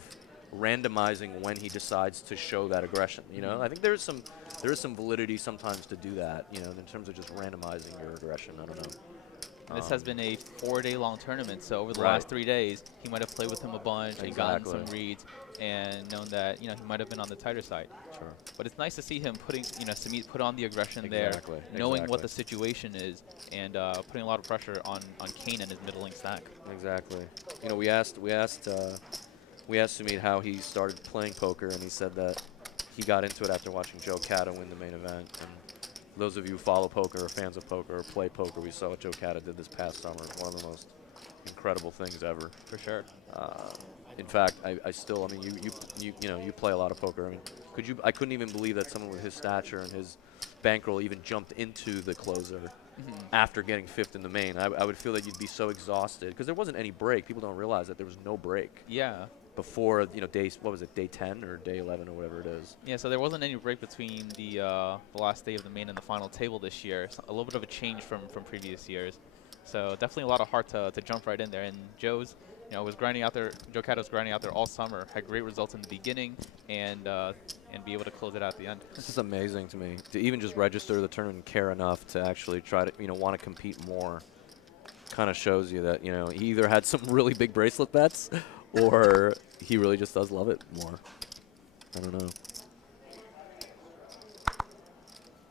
randomizing when he decides to show that aggression. I think there is some validity sometimes to do that. In terms of just randomizing your aggression. I don't know. This has been a 4-day-long tournament, so over the last 3 days, he might have played with him a bunch and gotten some reads and known that he might have been on the tighter side. Sure. But it's nice to see him Sumeet put on the aggression there, knowing what the situation is, and putting a lot of pressure on Kane and his middling stack. Exactly. We asked Sumeet how he started playing poker, and he said that he got into it after watching Joe Cata win the main event. And those of you who follow poker or fans of poker or play poker, we saw what Joe Cata did this past summer. One of the most incredible things ever. For sure. In fact, I still, you play a lot of poker. I couldn't even believe that someone with his stature and his bankroll even jumped into the closer after getting 5th in the main. I would feel that you'd be so exhausted because there wasn't any break. People don't realize that there was no break. Yeah. Before day 10 or day 11 or whatever it is. Yeah, so there wasn't any break between the last day of the main and the final table this year. So a little bit of a change from previous years. So definitely a lot of heart to jump right in there. And Joe's you know, was grinding out there. Joe Cato was grinding out there all summer. Had great results in the beginning, and be able to close it out at the end. This is amazing to me to even just register the tournament and care enough to actually try to want to compete more. Kind of shows you that he either had some really big bracelet bets, or he really just does love it more. I don't know.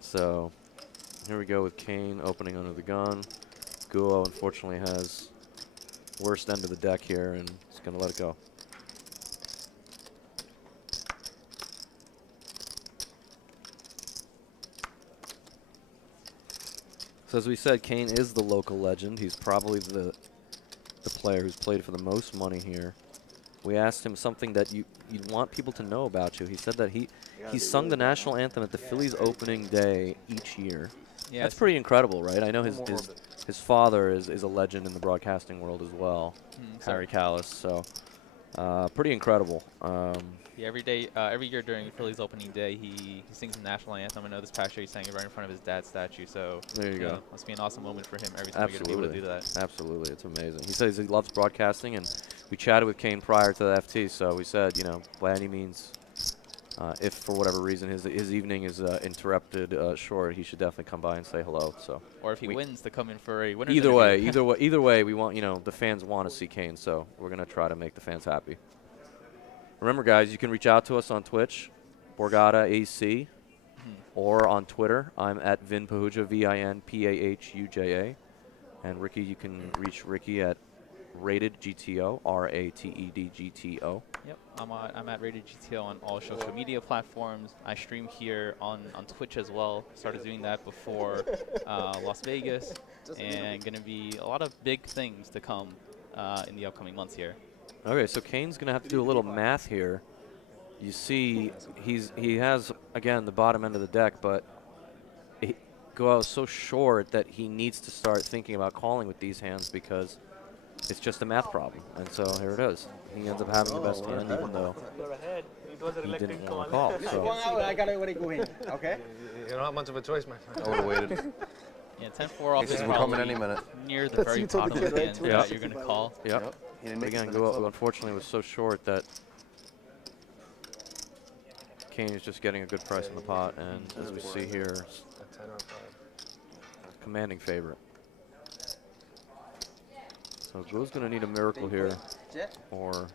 So here we go with Kane opening under the gun. Guo unfortunately has worst end of the deck here, and he's going to let it go. So as we said, Kane is the local legend. He's probably the player who's played for the most money here. We asked him something that you'd want people to know about you. He said that he sung the national anthem at the Phillies opening day each year. Yeah, that's pretty incredible, right? I know his father is a legend in the broadcasting world as well, Harry Callis. So pretty incredible. Yeah, every year during Phillies opening day, he sings the national anthem. I know this past year he sang it right in front of his dad's statue. So there you go. Must be an awesome moment for him every time we get to be able to do that. Absolutely, it's amazing. He says he loves broadcasting, and we chatted with Kane prior to the FT. So we said, by any means, if for whatever reason his evening is interrupted short, he should definitely come by and say hello. So or if he wins, to come in for a winner's either interview. way, either way, we want the fans want to see Kane. So we're gonna try to make the fans happy. Remember, guys, you can reach out to us on Twitch, Borgata AC, or on Twitter. I'm at Vinpahuja, VINPAHUJA. And Ricky, you can reach Ricky at RatedGTO, RATEDGTO. Yep, I'm at RatedGTO on all social media platforms. I stream here on Twitch as well. Started doing that before Las Vegas, and going to be a lot of big things to come in the upcoming months here. Okay, so Kane's going to have to do a little math here. You see, he has, again, the bottom end of the deck, but Guo is so short that he needs to start thinking about calling with these hands because it's just a math problem. And so here it is. He ends up having the best hand, even though he didn't want to call. So. I got to go in, okay? You don't have much of a choice, my friend. I would have waited. Yeah, 10-4 off is coming any minute. Near the very bottom of the hand that you're going to call. Yep. But again, Guo unfortunately was so short that Kane is just getting a good price in the pot, and as we see here, commanding favorite. So Guo's going to need a miracle here, or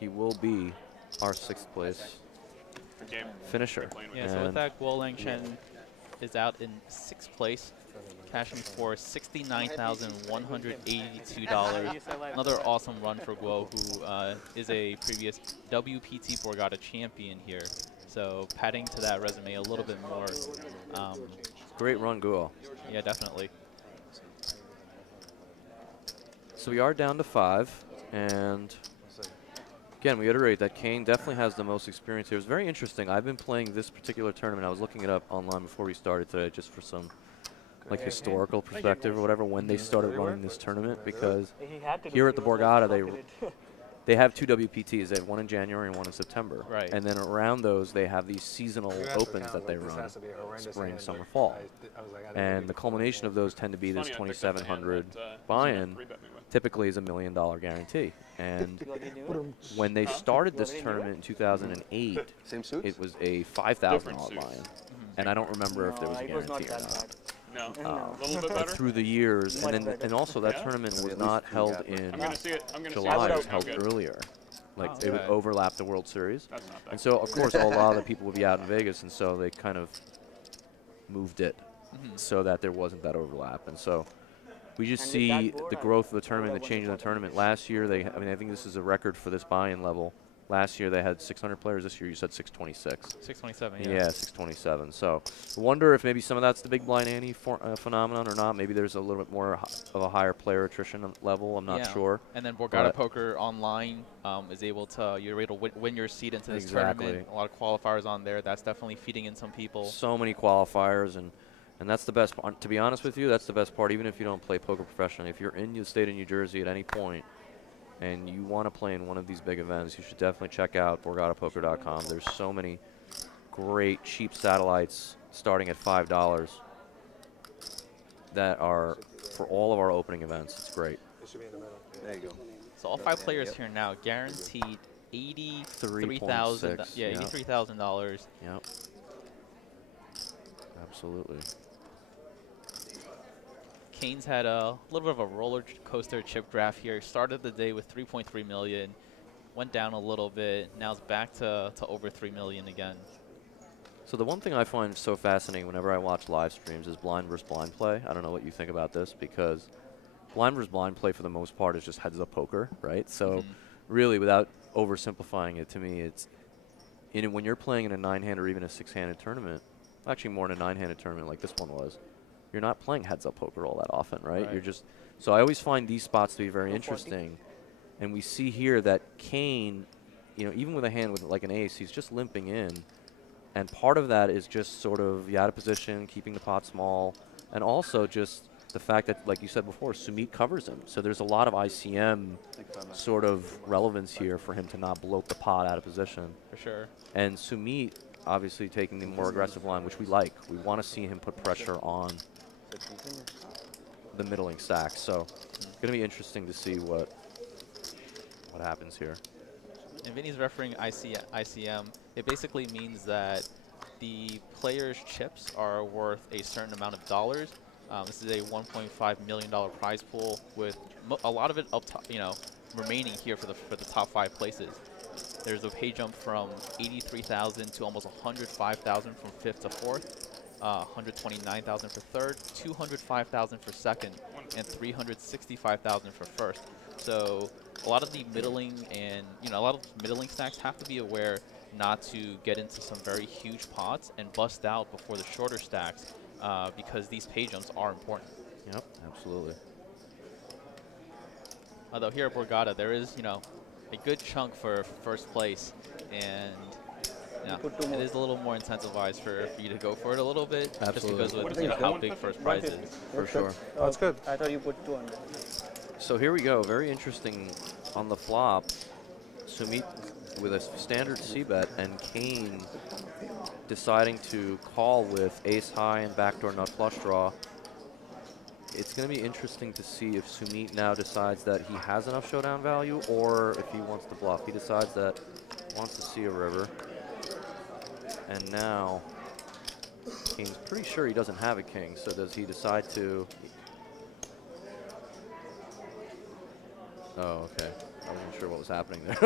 he will be our 6th place finisher. Yeah, so with that, Guo Chen is out in 6th place, cashing for $69,182. Another awesome run for Guo, who is a previous WPT Borgata champion here. So padding to that resume a little bit more. Great run, Guo. Yeah, definitely. So we are down to 5, and again, we iterate that Kane definitely has the most experience here. It's very interesting. I've been playing this particular tournament. I was looking it up online before we started today just for some historical perspective or whatever when they started running this tournament, because here at the Borgata they have 2 WPTs. They have one in January and one in September. Right. And then around those they have these seasonal opens that they run, spring, summer, fall. And the culmination of those tend to be this 2,700 buy-in. Typically is $1 million guarantee. And when they started this tournament in 2008, it was a $5,000 buy-in. And I don't remember if there was a guarantee or not. No. A little bit better. Through the years, and also that tournament was not held in July. It was held earlier. Like it would overlap the World Series. And so, of course, a lot of the people would be out in Vegas, and so they kind of moved it so that there wasn't that overlap. And so we just see the growth of the tournament, the change in the tournament. Last year, I think this is a record for this buy-in level. Last year they had 600 players. This year you said 626. 627, yeah. Yeah, 627. So I wonder if maybe some of that's the big blind ante phenomenon or not. Maybe there's a little bit more of a higher player attrition level. I'm not sure. And then Borgata Poker Online is able to, you're able to win your seat into this tournament. A lot of qualifiers on there. That's definitely feeding in some people. So many qualifiers, and that's the best part. To be honest with you, that's the best part, even if you don't play poker professionally. If you're in the state of New Jersey at any point, and you want to play in one of these big events, you should definitely check out BorgataPoker.com. There's so many great cheap satellites starting at $5 that are for all of our opening events. It's great. It should be in the middle. There you go. So all 5 players here now guaranteed $83,000. 3.6, Yeah, $83,000. Yep. Absolutely. Kane's had a little bit of a roller coaster chip draft here. Started the day with 3.3 million, went down a little bit. Now it's back to over 3 million again. So the one thing I find so fascinating whenever I watch live streams is blind versus blind play. I don't know what you think about this, because blind versus blind play for the most part is just heads up poker, right? So really, without oversimplifying it, to me, it's when you're playing in a 9-hand or even a 6-handed tournament, actually more in a 9-handed tournament like this one was, you're not playing heads up poker all that often, right? You're just, so I always find these spots to be very interesting. And we see here that Kane, even with a hand with like an ace, he's just limping in. And part of that is just sort of the out of position, keeping the pot small, and also just the fact that, like you said before, Sumeet covers him. So there's a lot of ICM sort of relevance here for him to not bloat the pot out of position. For sure. And Sumeet obviously taking the more aggressive line, which we like. We want to see him put pressure on the middling stacks. So it's going to be interesting to see what happens here. And Vinny's referring ICM. It basically means that the player's chips are worth a certain amount of dollars. This is a $1.5 million prize pool with a lot of it up top, remaining here for the top 5 places. There's a pay jump from 83,000 to almost 105,000 from 5th to 4th, 129,000 for 3rd, 205,000 for 2nd, and 365,000 for 1st. So a lot of the middling and a lot of middling stacks have to be aware not to get into some very huge pots and bust out before the shorter stacks, because these pay jumps are important. Yep, absolutely. Although here at Borgata, there is a good chunk for 1st place, and it is a little more incentivized for you to go for it a little bit, Absolutely. just because with how big 1st prize is. For sure. Oh, that's good. I thought you put 200. So here we go. Very interesting on the flop. Sumeet with a standard C-bet, and Kane deciding to call with ace high and backdoor nut flush draw. It's going to be interesting to see if Sumeet now decides that he has enough showdown value, or if he wants to bluff. He decides that he wants to see a river. And now Kane's pretty sure he doesn't have a king, so does he decide to... Oh, okay. I wasn't sure what was happening there.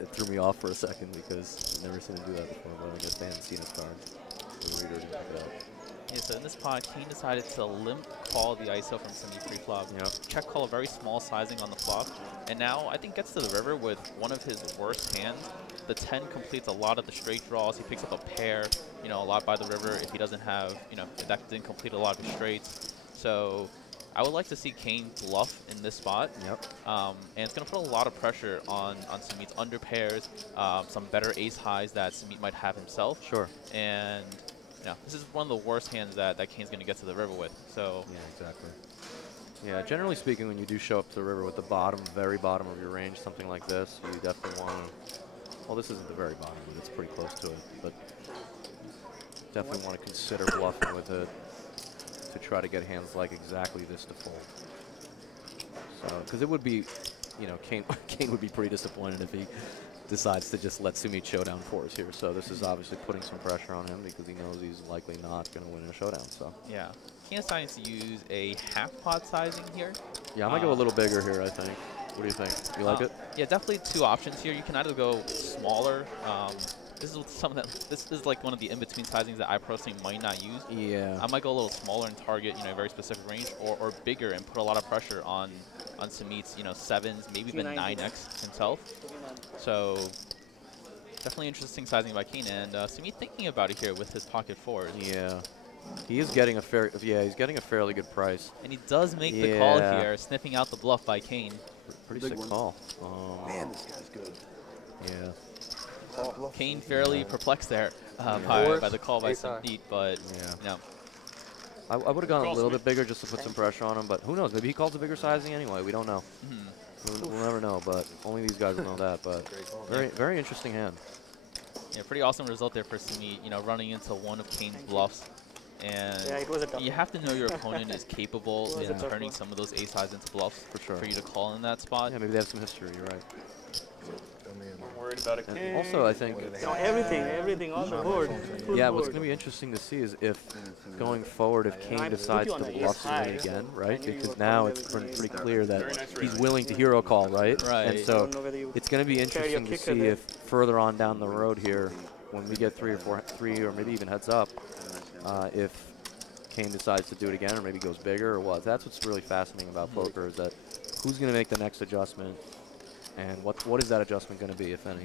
It threw me off for a second because I've never seen him do that before, but I guess they hadn't seen his cards. The reader didn't pick it up. Yeah, so in this pot, Kane decided to limp call the ISO from Sumeet pre-flop. Yep. Check call a very small sizing on the flop, and now I think gets to the river with one of his worst hands. The 10 completes a lot of the straight draws. He picks up a pair, a lot by the river if he doesn't have, that didn't complete a lot of his straights. So I would like to see Kane bluff in this spot. Yep. And it's going to put a lot of pressure on Sumeet's under pairs, some better ace highs that Sumeet might have himself. Sure. And this is one of the worst hands that Kane's going to get to the river with. So yeah, exactly. Yeah, generally speaking, when you do show up to the river with the very bottom of your range, something like this, you definitely want to, well, this isn't the very bottom, but it's pretty close to it, but definitely want to consider bluffing with it to try to get hands like exactly this to fold. So, because it would be, Kane would be pretty disappointed if he decides to just let Sumeet showdown fours here. So this is obviously putting some pressure on him because he knows he's likely not going to win in a showdown. So yeah, Kane deciding to use a half pot sizing here. yeah, I might go a little bigger here, I think. What do you think? You like it? Yeah, definitely 2 options here. You can either go smaller. This is like one of the in-between sizings that I personally might not use. Yeah. I might go a little smaller and target a very specific range, or bigger and put a lot of pressure on Sumeet's 7s, maybe even 9x himself. So definitely interesting sizing by Kane, and Sumeet thinking about it here with his pocket 4s. Yeah. He is getting he's getting a fairly good price. And he does make the call here, sniffing out the bluff by Kane. Pretty sick call. Man, this guy's good. Yeah. Kane fairly perplexed there by the call by Sumeet, but I would have gone a little bit bigger just to put some pressure on him, but who knows? Maybe he calls a bigger sizing anyway. We don't know. We'll never know, but only these guys will know that. But very interesting hand. Yeah, pretty awesome result there for Sumeet, running into one of Kane's bluffs. and Yeah, it was a tough you one. have to know your opponent is capable It was in a tough turning one. some of those ace highs into bluffs For sure. for you to call in that spot. Yeah, maybe they have some history. You're right. I'm worried about a And king. also, I think No, everything on the board. Full yeah, what's board. going to be interesting to see is if going forward, if Kane I decides put you to on an bluff ace high. Sumeet again, I right? knew you Because were now calling it's everything pretty ace clear Very that nice he's range. willing to hero call, right? Right. And I so don't know whether you it's going to be carry your interesting to kicker see there. if further on down the road here, when we get three or maybe even heads up, if Kane decides to do it again or maybe goes bigger or what. That's what's really fascinating about poker is that who's going to make the next adjustment and what is that adjustment going to be, if any.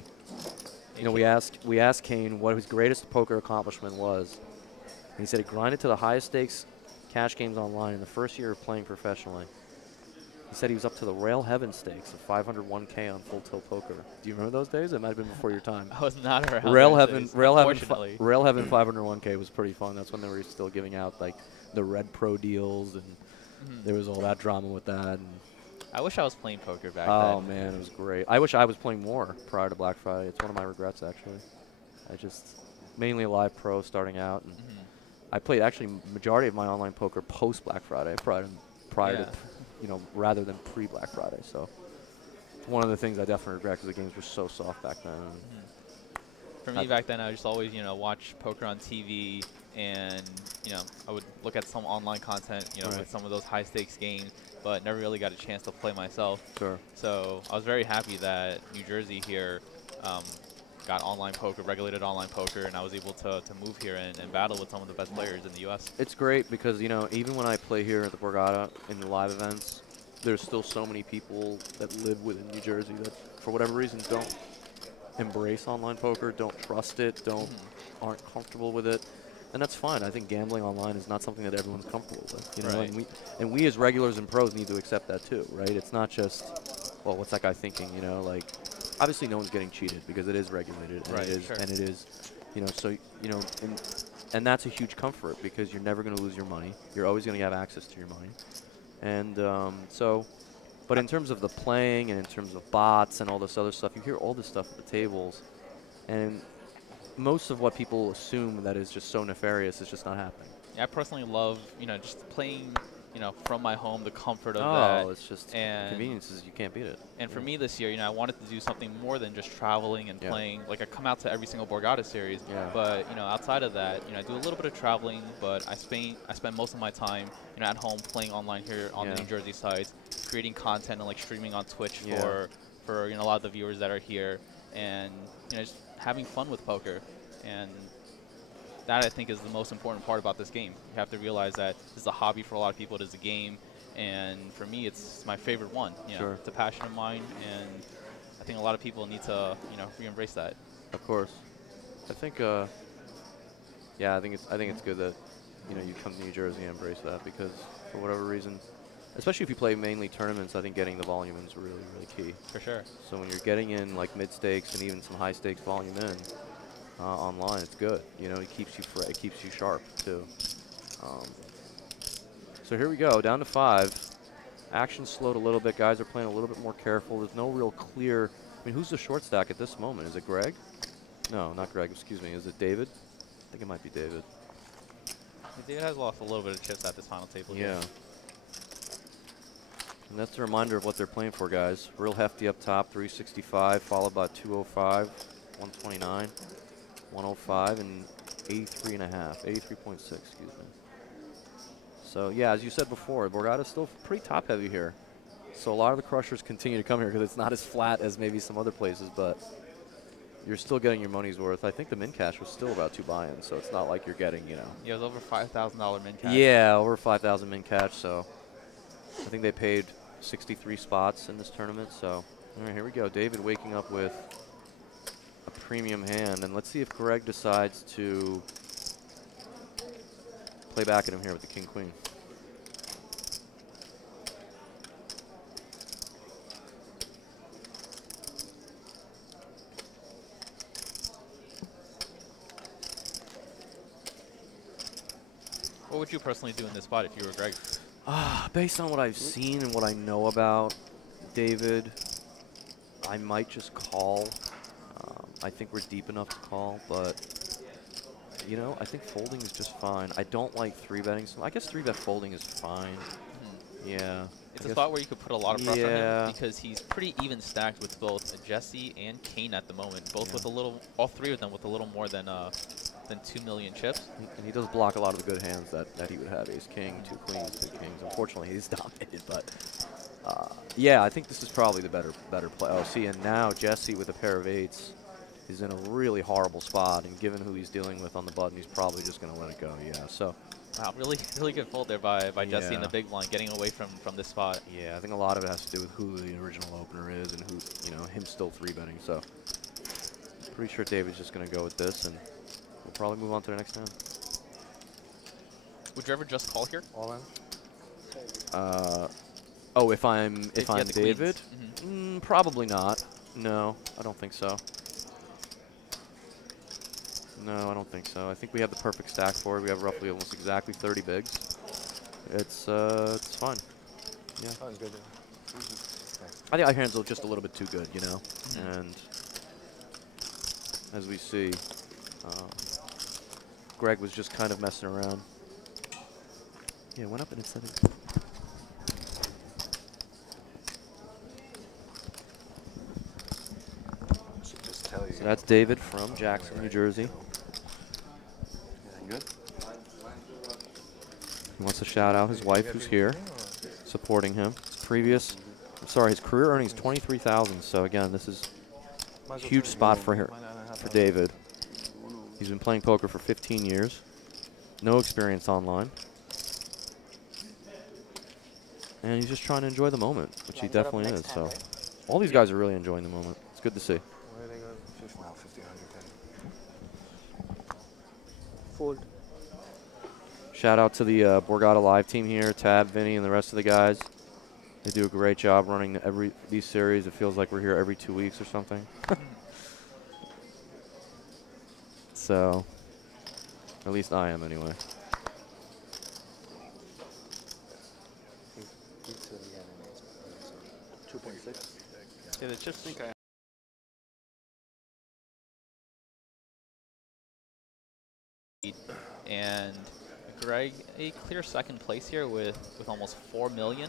You know, we asked Kane what his greatest poker accomplishment was. And he said he grinded to the highest stakes cash games online in the first year of playing professionally. He said he was up to the Rail Heaven stakes of 501K on Full Tilt Poker. Do you remember those days? It might have been before your time. I was not around. Rail those Heaven, days, Rail Heaven, unfortunately. Rail Heaven 501K was pretty fun. That's when they were still giving out like the Red Pro deals, and there was all that drama with that. And I wish I was playing poker back oh then. man, it was great. I wish I was playing more prior to Black Friday. It's one of my regrets actually. I just mainly a live pro starting out, and I played actually majority of my online poker post Black Friday, prior to, you know, rather than pre Black Friday. So it's one of the things I definitely regret because the games were so soft back then. For me back then, I just always, you know, watch poker on TV, and you know, I would look at some online content, you know, with some of those high stakes games, but never really got a chance to play myself. Sure. So I was very happy that New Jersey here got online poker, regulated online poker, and I was able to move here and battle with some of the best players in the U.S. It's great because, you know, even when I play here at the Borgata in the live events, there's still so many people that live within New Jersey that, for whatever reason, don't embrace online poker, don't trust it, aren't comfortable with it, and that's fine. I think gambling online is not something that everyone's comfortable with, you know. And we as regulars and pros need to accept that too, right? It's not just, well, what's that guy thinking, you know? Like, obviously, no one's getting cheated because it is regulated, and it is, you know. So, you know, and that's a huge comfort because you're never going to lose your money. You're always going to have access to your money, and so. But in terms of the playing and in terms of bots and all this other stuff, you hear all this stuff at the tables, and most of what people assume that is just so nefarious is just not happening. Yeah, I personally love, you know, just playing, you know, from my home, the comfort of that. Oh, it's just and conveniences. You can't beat it. And for me this year, you know, I wanted to do something more than just traveling and playing. Like, I come out to every single Borgata series, but, you know, outside of that, you know, I do a little bit of traveling, but I spend most of my time, you know, at home playing online here on the New Jersey sites, creating content and, like, streaming on Twitch for, you know, a lot of the viewers that are here, and, you know, just having fun with poker. And that, I think, is the most important part about this game. You have to realize that this is a hobby for a lot of people. It is a game. And for me, it's my favorite one. You know, it's a passion of mine, and I think a lot of people need to, you know, re-embrace that. Of course, I think, yeah, I think it's good that, you know, you come to New Jersey and embrace that because for whatever reason, especially if you play mainly tournaments, I think getting the volume is really, really key. For sure. So when you're getting in like mid stakes and even some high stakes volume in online, it's good. You know, it keeps you it keeps you sharp too. So here we go, down to 5. Action slowed a little bit. Guys are playing a little bit more careful. There's no real clear. I mean, who's the short stack at this moment? Is it Greg? No, not Greg. Excuse me. Is it David? I think it might be David. David has lost a little bit of chips at this final table. Yeah. And that's a reminder of what they're playing for, guys. Real hefty up top, 365, followed by 205, 129, 105, and 83.5, 83.6, excuse me. So, yeah, as you said before, Borgata's still pretty top-heavy here. So a lot of the crushers continue to come here because it's not as flat as maybe some other places, but you're still getting your money's worth. I think the min cash was still about 2 buy-ins, so it's not like you're getting, you know. Yeah, it was over $5,000 min cash. Yeah, over 5,000 min cash, so I think they paid 63 spots in this tournament. So, all right, here we go. David waking up with a premium hand, and let's see if Greg decides to play back at him here with the king-queen. What would you personally do in this spot if you were Greg? Based on what I've seen and what I know about David, I might just call. I think we're deep enough to call, but You know, I think folding is just fine. I don't like 3-betting. So I guess 3-bet folding is fine. Yeah. It's a spot where you could put a lot of pressure on Yeah. him because he's pretty even stacked with both Jesse and Kane at the moment. Both with a little, all three of them with a little more than 2 million chips. And he does block a lot of the good hands that he would have. Ace King, 2 queens, 2 kings. Unfortunately, he's dominated, but yeah, I think this is probably the better play. Oh, see, and now Jesse with a pair of 8s is in a really horrible spot, and given who he's dealing with on the button, he's probably just going to let it go. Yeah, so. Wow, really good fold there by Jesse in the big blind, getting away from this spot. Yeah, I think a lot of it has to do with who the original opener is and who, you know, him still 3-betting. So, pretty sure David's just going to go with this, and we'll probably move on to the next hand. Would you ever just call here? All in? Oh, if I'm you had the David, queens. probably not. No, I don't think so. No, I don't think so. I think we have the perfect stack for it. We have roughly almost exactly 30 bigs. It's fine. Yeah. Sounds good. I think our hands are just a little bit too good, you know. And as we see, Greg was just kind of messing around. Yeah, went up and instead of. Just tell you. So that's David from Jackson, New Jersey. Good? He wants to shout out his wife who's here, supporting him. His his career earnings 23,000. So again, this is a huge spot for David. He's been playing poker for 15 years. No experience online. And he's just trying to enjoy the moment, which he definitely is. So all these guys are really enjoying the moment. It's good to see. Where they go? 1,500. Fold. Shout out to the Borgata Live team here, Tab, Vinny, and the rest of the guys. They do a great job running these series. It feels like we're here every 2 weeks or something. So, at least I am anyway. Yeah, the chips think I. And Greg, a clear second place here with almost 4 million.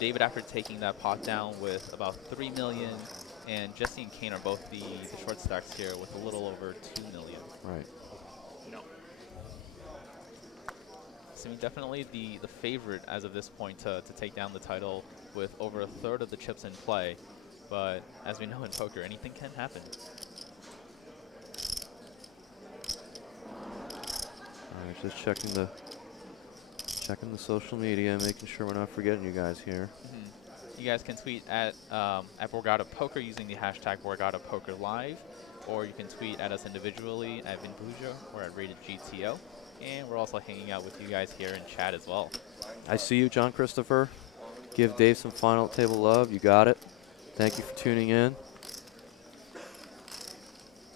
David, after taking that pot down with about 3 million, and Jesse and Kane are both the short stacks here with a little over 2 million. Right. No. So definitely the favorite as of this point to take down the title with over a third of the chips in play. But as we know in poker, anything can happen. Alright, just checking the social media, making sure we're not forgetting you guys here. You guys can tweet at Borgata Poker using the hashtag Borgata Poker Live, or you can tweet at us individually at Vinbujo or at Rated GTO. And we're also hanging out with you guys here in chat as well. I see you, John Christopher. Give Dave some final table love. You got it. Thank you for tuning in.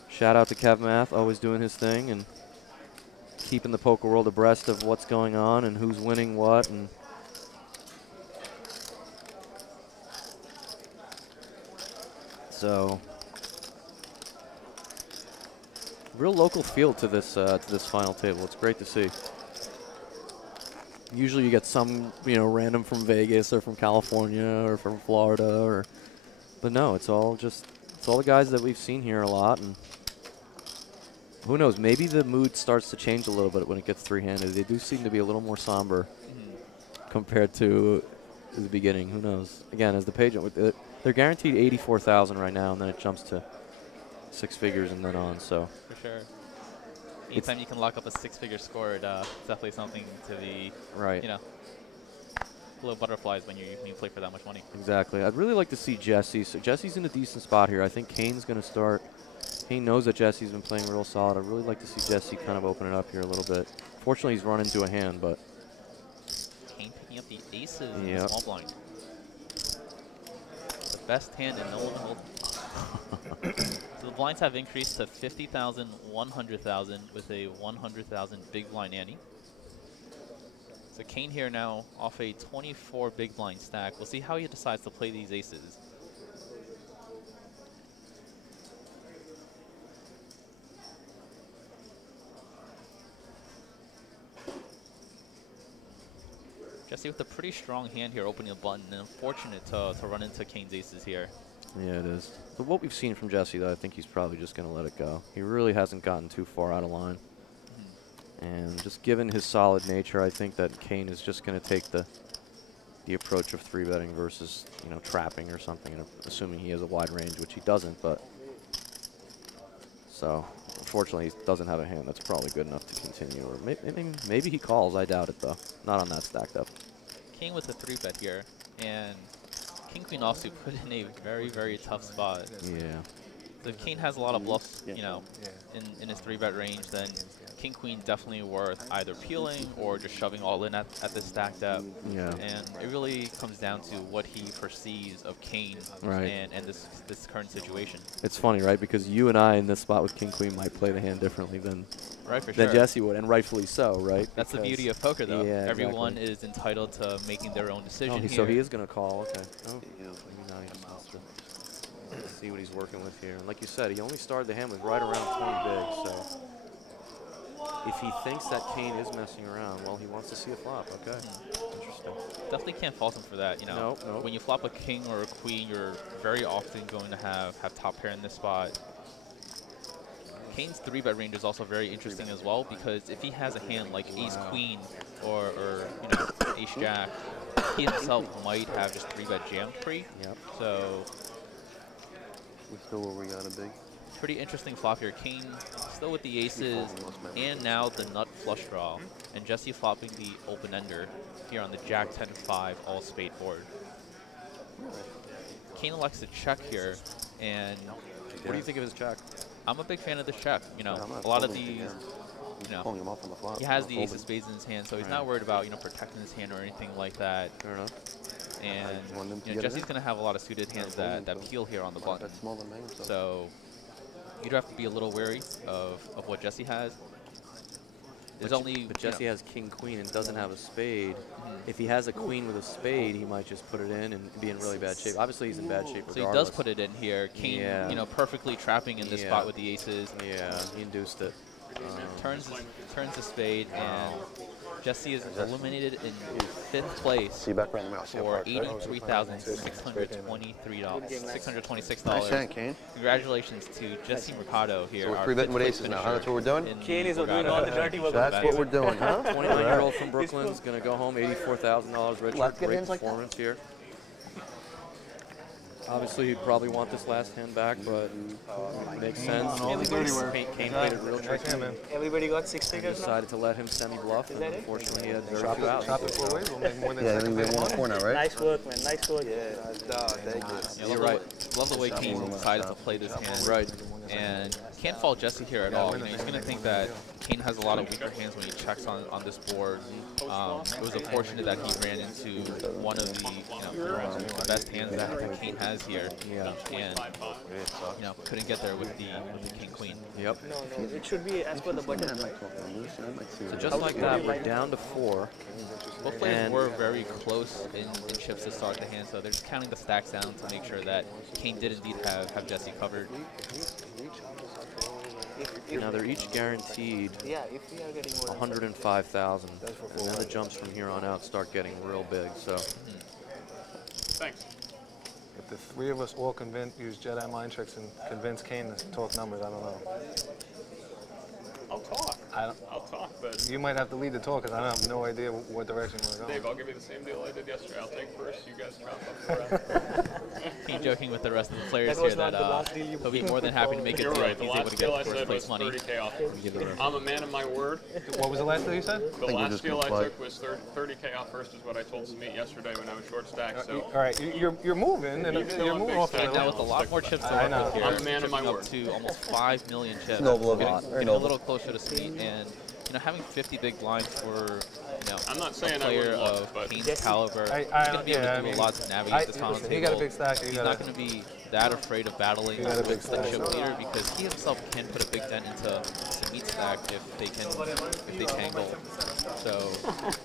Shout out to Kev Math, always doing his thing and keeping the poker world abreast of what's going on and who's winning what. And so, real local feel to this final table. It's great to see. Usually you get some, random from Vegas or from California or from Florida, but no, it's all the guys that we've seen here a lot. And who knows, maybe the mood starts to change a little bit when it gets three-handed. They do seem to be a little more somber compared to the beginning. Who knows? Again, as the page, they're guaranteed 84,000 right now, and then it jumps to 6 figures and then on. So for sure. Anytime you can lock up a 6-figure score, it's definitely something to be, right. Little butterflies when you play for that much money. Exactly. I'd really like to see Jesse. So Jesse's in a decent spot here. I think Kane's going to start. Kane knows that Jesse's been playing real solid. I'd really like to see Jesse kind of open it up here a little bit. Fortunately, he's run into a hand, but. Kane picking up the aces in the small blind. The best hand in no one hold. So the blinds have increased to 50,000, 100,000 with a 100,000 big blind ante. So Kane here now off a 24 big blind stack. We'll see how he decides to play these aces. Jesse with a pretty strong hand here, opening a button, and unfortunate to run into Kane's aces here. Yeah, it is. But what we've seen from Jesse, though, I think he's probably just going to let it go. He really hasn't gotten too far out of line. And just given his solid nature, I think that Kane is just going to take the approach of 3-betting versus, you know, trapping or something, assuming he has a wide range, which he doesn't. But so, unfortunately, he doesn't have a hand that's probably good enough to continue. Or maybe he calls. I doubt it, though. Not on that stacked up. King with a 3-bet here, and King Queen offsuit put in a very, very tough spot. Yeah. If Kane has a lot of bluffs, you know, in his 3-bet range, then King Queen definitely worth either peeling or just shoving all in at this stacked up. Yeah. And it really comes down to what he perceives of Kane and this current situation. It's funny, right? Because you and I in this spot with King Queen might play the hand differently than sure. Jesse would, and rightfully so, right? That's the beauty of poker, though. Yeah, everyone is entitled to making their own decision here. So he is going to call. Okay. Oh, maybe not even monster. Let's see what he's working with here. And like you said, he only started the hand with right around 20 big. So if he thinks that Kane is messing around, well, he wants to see a flop. Okay. Interesting. Definitely can't fault him for that. You know, Nope. When you flop a king or a queen, you're very often going to have top pair in this spot. Kane's 3-bet range is also very interesting as well, because if he has a hand like ace queen or you know, ace jack, he himself might have just 3-bet jammed pre. Yep. So We still where we got a big. pretty interesting flop here. Kane still with the aces and now the nut flush draw, and Jesse flopping the open ender here on the jack 10-5 all spade board. Kane elects to check here, and What do you think of his check? I'm a big fan of this check. You know, a lot of these, you know, he has the ace of spades in his hand, so he's not worried about, you know, protecting his hand or anything like that. Fair enough. And you know, Jesse's going to have a lot of suited hands that peel here on the button. So you'd have to be a little wary of what Jesse has. But Jesse has king queen and doesn't have a spade. If he has a queen with a spade, he might just put it in and be in really bad shape. Obviously, he's in bad shape regardless. So he does put it in here. Kane, you know, perfectly trapping in this spot with the aces. Yeah, he induced it. Turns the spade, and Jesse is eliminated in 5th place for $83,626. Congratulations to Jesse Mercado here. So we're 3-betting with aces now, huh? That's what we're doing? Kane is doing all the dirty work. That's what we're doing, huh? 29-year-old from Brooklyn is going to go home $84,000 richer. Great performance here. Obviously, he'd probably want this last hand back, but it makes sense. Kane played it real tricky. Everybody got 6 figures now? Decided to let him semi-bluff, and unfortunately, he had very few outs. Chop it 4 ways. We'll make more than Yeah, I think we won a corner, right? Nice work, man. Nice work. Yeah, you're right. Love the way Kane decided to play this hand. Right. And can't fault Jesse here at all. You know, he's going to think that Kane has a lot of weaker hands when he checks on this board. It was unfortunate that he ran into one of the best hands that Kane has here. Yeah. And you know, couldn't get there with the king queen. Yep. No, it should be as per the button. So just like that, we're down to 4. Both players were very close in chips to start the hand, so they're just counting the stacks down to make sure that Kane did indeed have Jesse covered. Now they're each guaranteed if we are getting more 105,000, and then the jumps from here on out start getting real big. So. Thanks. If the 3 of us all use Jedi mind tricks and convince Kane to talk numbers, I don't know. I'll talk. I'll talk, but You might have to lead the talk because I have no idea what direction we're going. Dave, I'll give you the same deal I did yesterday. I'll take first. You guys chop up the rest. Kane joking with the rest of the players That was here not the last deal you he'll be more than happy to make it You're through right. if The he's able last to deal I get first said place was money. 30K off. I'm a man of my word. What was the last thing you said? The last just deal I gonna took was 30K off first, is what I told Sumeet yesterday when I was short stacked. So All right, you're moving, and Keep you're going moving big off stack. the Now with a lot more chips to I work know. with here, I'm a man of my chipping word. up to almost 5 million chips. Noble of getting, us. Very getting a noble. little closer to Sumeet, and you know, having 50 big blinds for I'm not a saying I player wouldn't look, of but Kane's caliber, I- he's going to be able yeah, to I do mean, a lot to navigate this final listen, table. he got a big stack. He's not going to be that afraid of battling He got a big with the stack. chip leader, because he himself can put a big dent into Sumeet stack if they tangle. So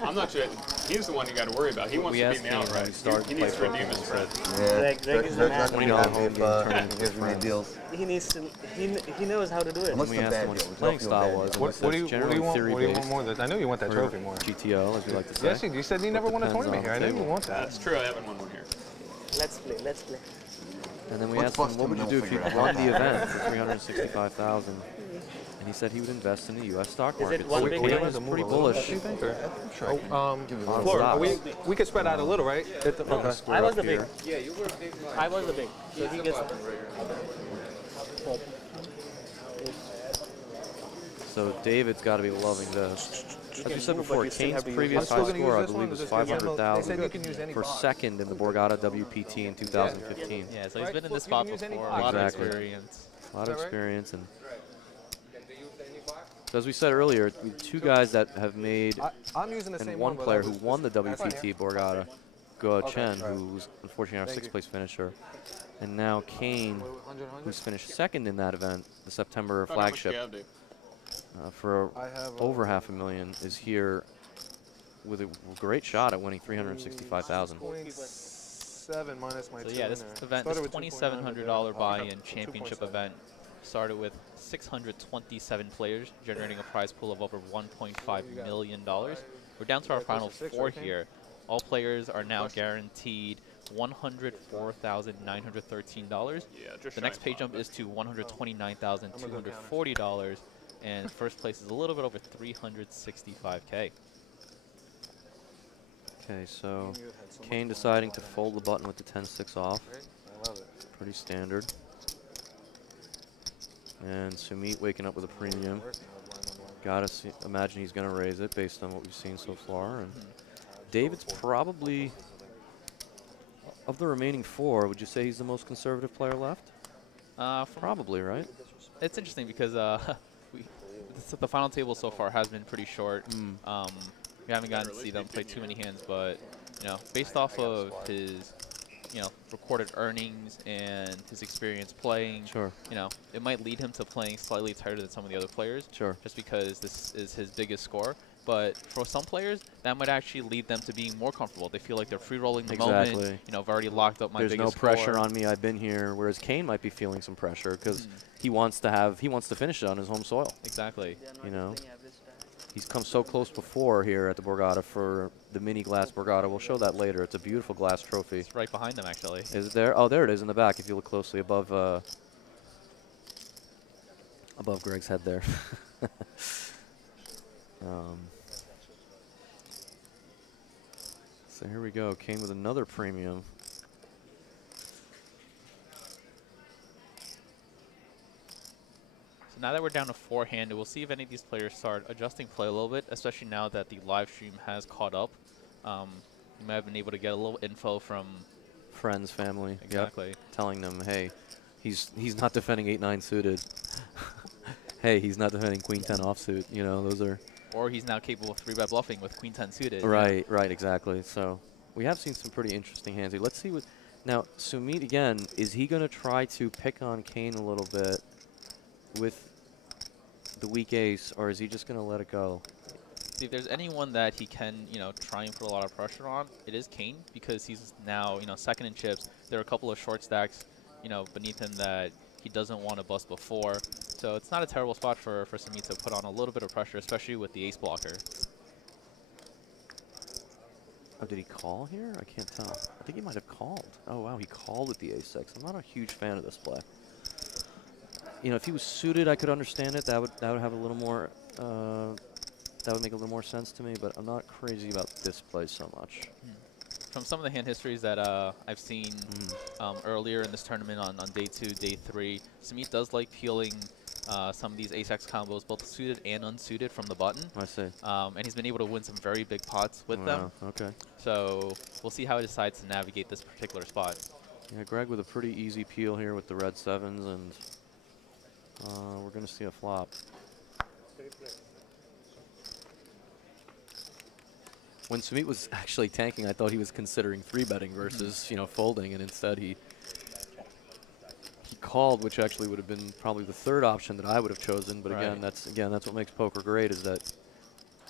I'm not sure. He's the one you got to worry about. He wants We to beat asked me him outright. when he started He needs to playing redeem his poker, friend. Yeah, Greg is the man. Greg's not gonna be happy if $20 he gives me any deals. He needs to. He knows how to do it. Unless We it's a asked bad him what deal. his No playing feel style bad was. deal. and What he said it's generally what do you want theory-based, more? I know you want that or trophy more. GTO, as we like to say. Yes, you said you never won a Depends tournament on here. I know the you table. want that. That's true. I haven't won one here. Let's play. Let's play. And then we Let's asked him, bust what him would you and do they'll if you figure it won out. the event for $365,000? And he said he would invest in the U.S. stock Is market. it one So big Cam game? was pretty bullish. Four. We could spread out a little, right? Okay. I was the big. Here. Yeah, you were a big man. I was the big. So he gets. So David's got to be loving this. As we said move, but before, you still Kane's have to use previous one. I'm high still gonna score, I use this believe, one, was just because they said you can use 500,000 any for box. second in the Borgata WPT in 2015. yeah, so he's Right, been in this you can spot use any before. box. A lot of Exactly. experience. A lot of Is that right? experience. And so as we said earlier, we have two guys that have made, I'm using the and same one but player that who was won the just- WPT Borgata, Guo Chen, right. who was unfortunately our Thank sixth you. place finisher. And now Kane, who's finished second in that event, the September Find out how much you flagship, have, Dave. for I have, over $500,000, is here with a great shot at winning $365,000. 0.7 minus my So two yeah, this in there. event, Started this with $2,700 2.9, buy-in so championship 2.7. event started with 627 players, generating a prize pool of over $1.5 million. We're down to our final close to 6, four right, Kane? here. All players are now Question? guaranteed $104,913. Yeah, just The shy next of pay five. jump is to $129,240, and first place is a little bit over $365K. Okay, so Kane deciding to fold the button with the 10-6 off. I love it. Pretty standard. And Sumeet waking up with a premium. Gotta imagine he's gonna raise it based on what we've seen so far. And David's probably, of the remaining four, would you say he's the most conservative player left? Probably, right? It's interesting because the final table so far has been pretty short. We haven't gotten to see them play too many hands, but based off of his recorded earnings and his experience playing, Sure. It might lead him to playing slightly tighter than some of the other players. Sure. Just because this is his biggest score. But for some players, that might actually lead them to being more comfortable. They feel like they're free-rolling the moment. I've already locked up my There's biggest no pressure score. on me. I've been here. Whereas Kane might be feeling some pressure because he wants to finish it on his home soil. Exactly. He's come so close before here at the Borgata for the mini glass Borgata. We'll show that later. It's a beautiful glass trophy. It's right behind them, actually. Is it there? Oh, there it is in the back. If you look closely above Greg's head there. So here we go. Kane with another premium. So now that we're down to four-handed, we'll see if any of these players start adjusting play a little bit, especially now that the live stream has caught up. You might have been able to get a little info from Friends, family. Exactly. Yep. Telling them, hey, he's not defending 8-9 suited. Hey, he's not defending Queen 10 offsuit. Those are. Or he's now capable of 3-bet bluffing with Queen 10 suited. Right, right, exactly. So we have seen some pretty interesting hands here. Let's see what. Now, Sumeet, again, is he going to try to pick on Kane a little bit with the weak ace, or is he just going to let it go? See, if there's anyone that he can, try and put a lot of pressure on, it is Kane, because he's now, second in chips. There are a couple of short stacks, beneath him that he doesn't want to bust before. So it's not a terrible spot for Sumeet to put on a little bit of pressure, especially with the ace blocker. Oh, did he call here? I can't tell. I think he might have called. Oh, wow, he called with the ace-6. I'm not a huge fan of this play. If he was suited, I could understand it. That would have a little more. That would make a little more sense to me. But I'm not crazy about this play so much. From some of the hand histories that I've seen earlier in this tournament on day 2, day 3, Sumeet does like peeling some of these ace-x combos, both suited and unsuited, from the button. I see. And he's been able to win some very big pots with them. Okay. So we'll see how he decides to navigate this particular spot. Yeah, Greg with a pretty easy peel here with the red 7s, and we're going to see a flop. When Sumeet was actually tanking, I thought he was considering 3-betting versus, folding, and instead he called, which actually would have been probably the third option that I would have chosen. But Right. again, that's what makes poker great, is that,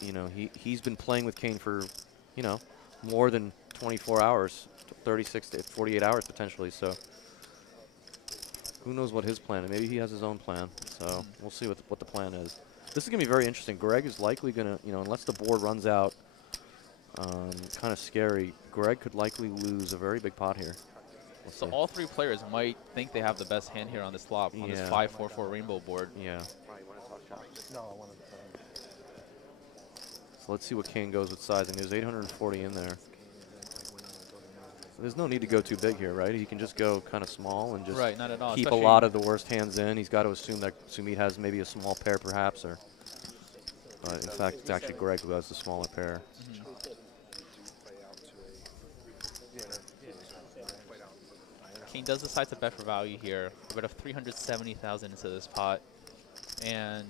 you know, he's been playing with Kane for, you know, more than 24 hours, 36 to 48 hours potentially. So who knows what his plan is? Maybe he has his own plan. So we'll see what the plan is. This is going to be very interesting. Greg is likely going to, you know, unless the board runs out kind of scary, Greg could likely lose a very big pot here. We'll So see. all three players might think they have the best hand here on this flop, on this Yeah. 5-4-4 rainbow board. Yeah. Right, you want to talk shots? No, I wanted to. So let's see what Kane goes with sizing. There's 840 in there. There's no need to go too big here, right? He can just go kind of small and just Right, not at all. keep a especially- lot of the worst hands in. He's got to assume that Sumeet has maybe a small pair perhaps, or but in fact it's actually Greg who has the smaller pair. Kane does decide to bet for value here. A bet of 370,000 into this pot. And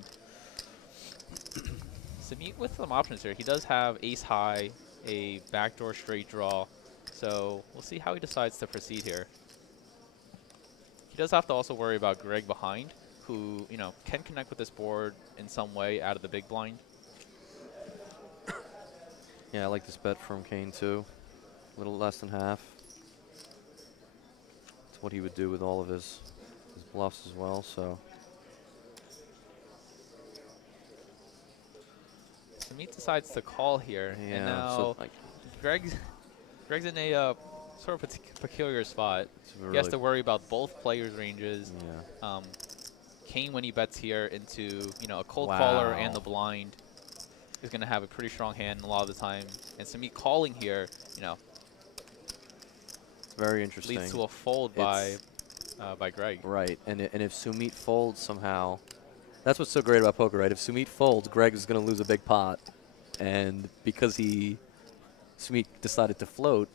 Sumeet with some options here. He does have ace high, a backdoor straight draw. So we'll see how he decides to proceed here. He does have to also worry about Greg behind, who, you know, can connect with this board in some way out of the big blind. Yeah, I like this bet from Kane too. A little less than half. It's what he would do with all of his bluffs as well, so. Sumeet decides to call here. Yeah, And now so like, Greg's in a sort of peculiar spot. it's He has really- to worry about both players' ranges. yeah. Kane, when he bets here into, you know, a cold caller and the Wow. blind, is going to have a pretty strong hand a lot of the time. And Sumeet calling here, you know, Very interesting. leads to a fold by Greg. Right, and if Sumeet folds somehow, that's what's so great about poker, right? If Sumeet folds, Greg is going to lose a big pot, and because Sumeet decided to float,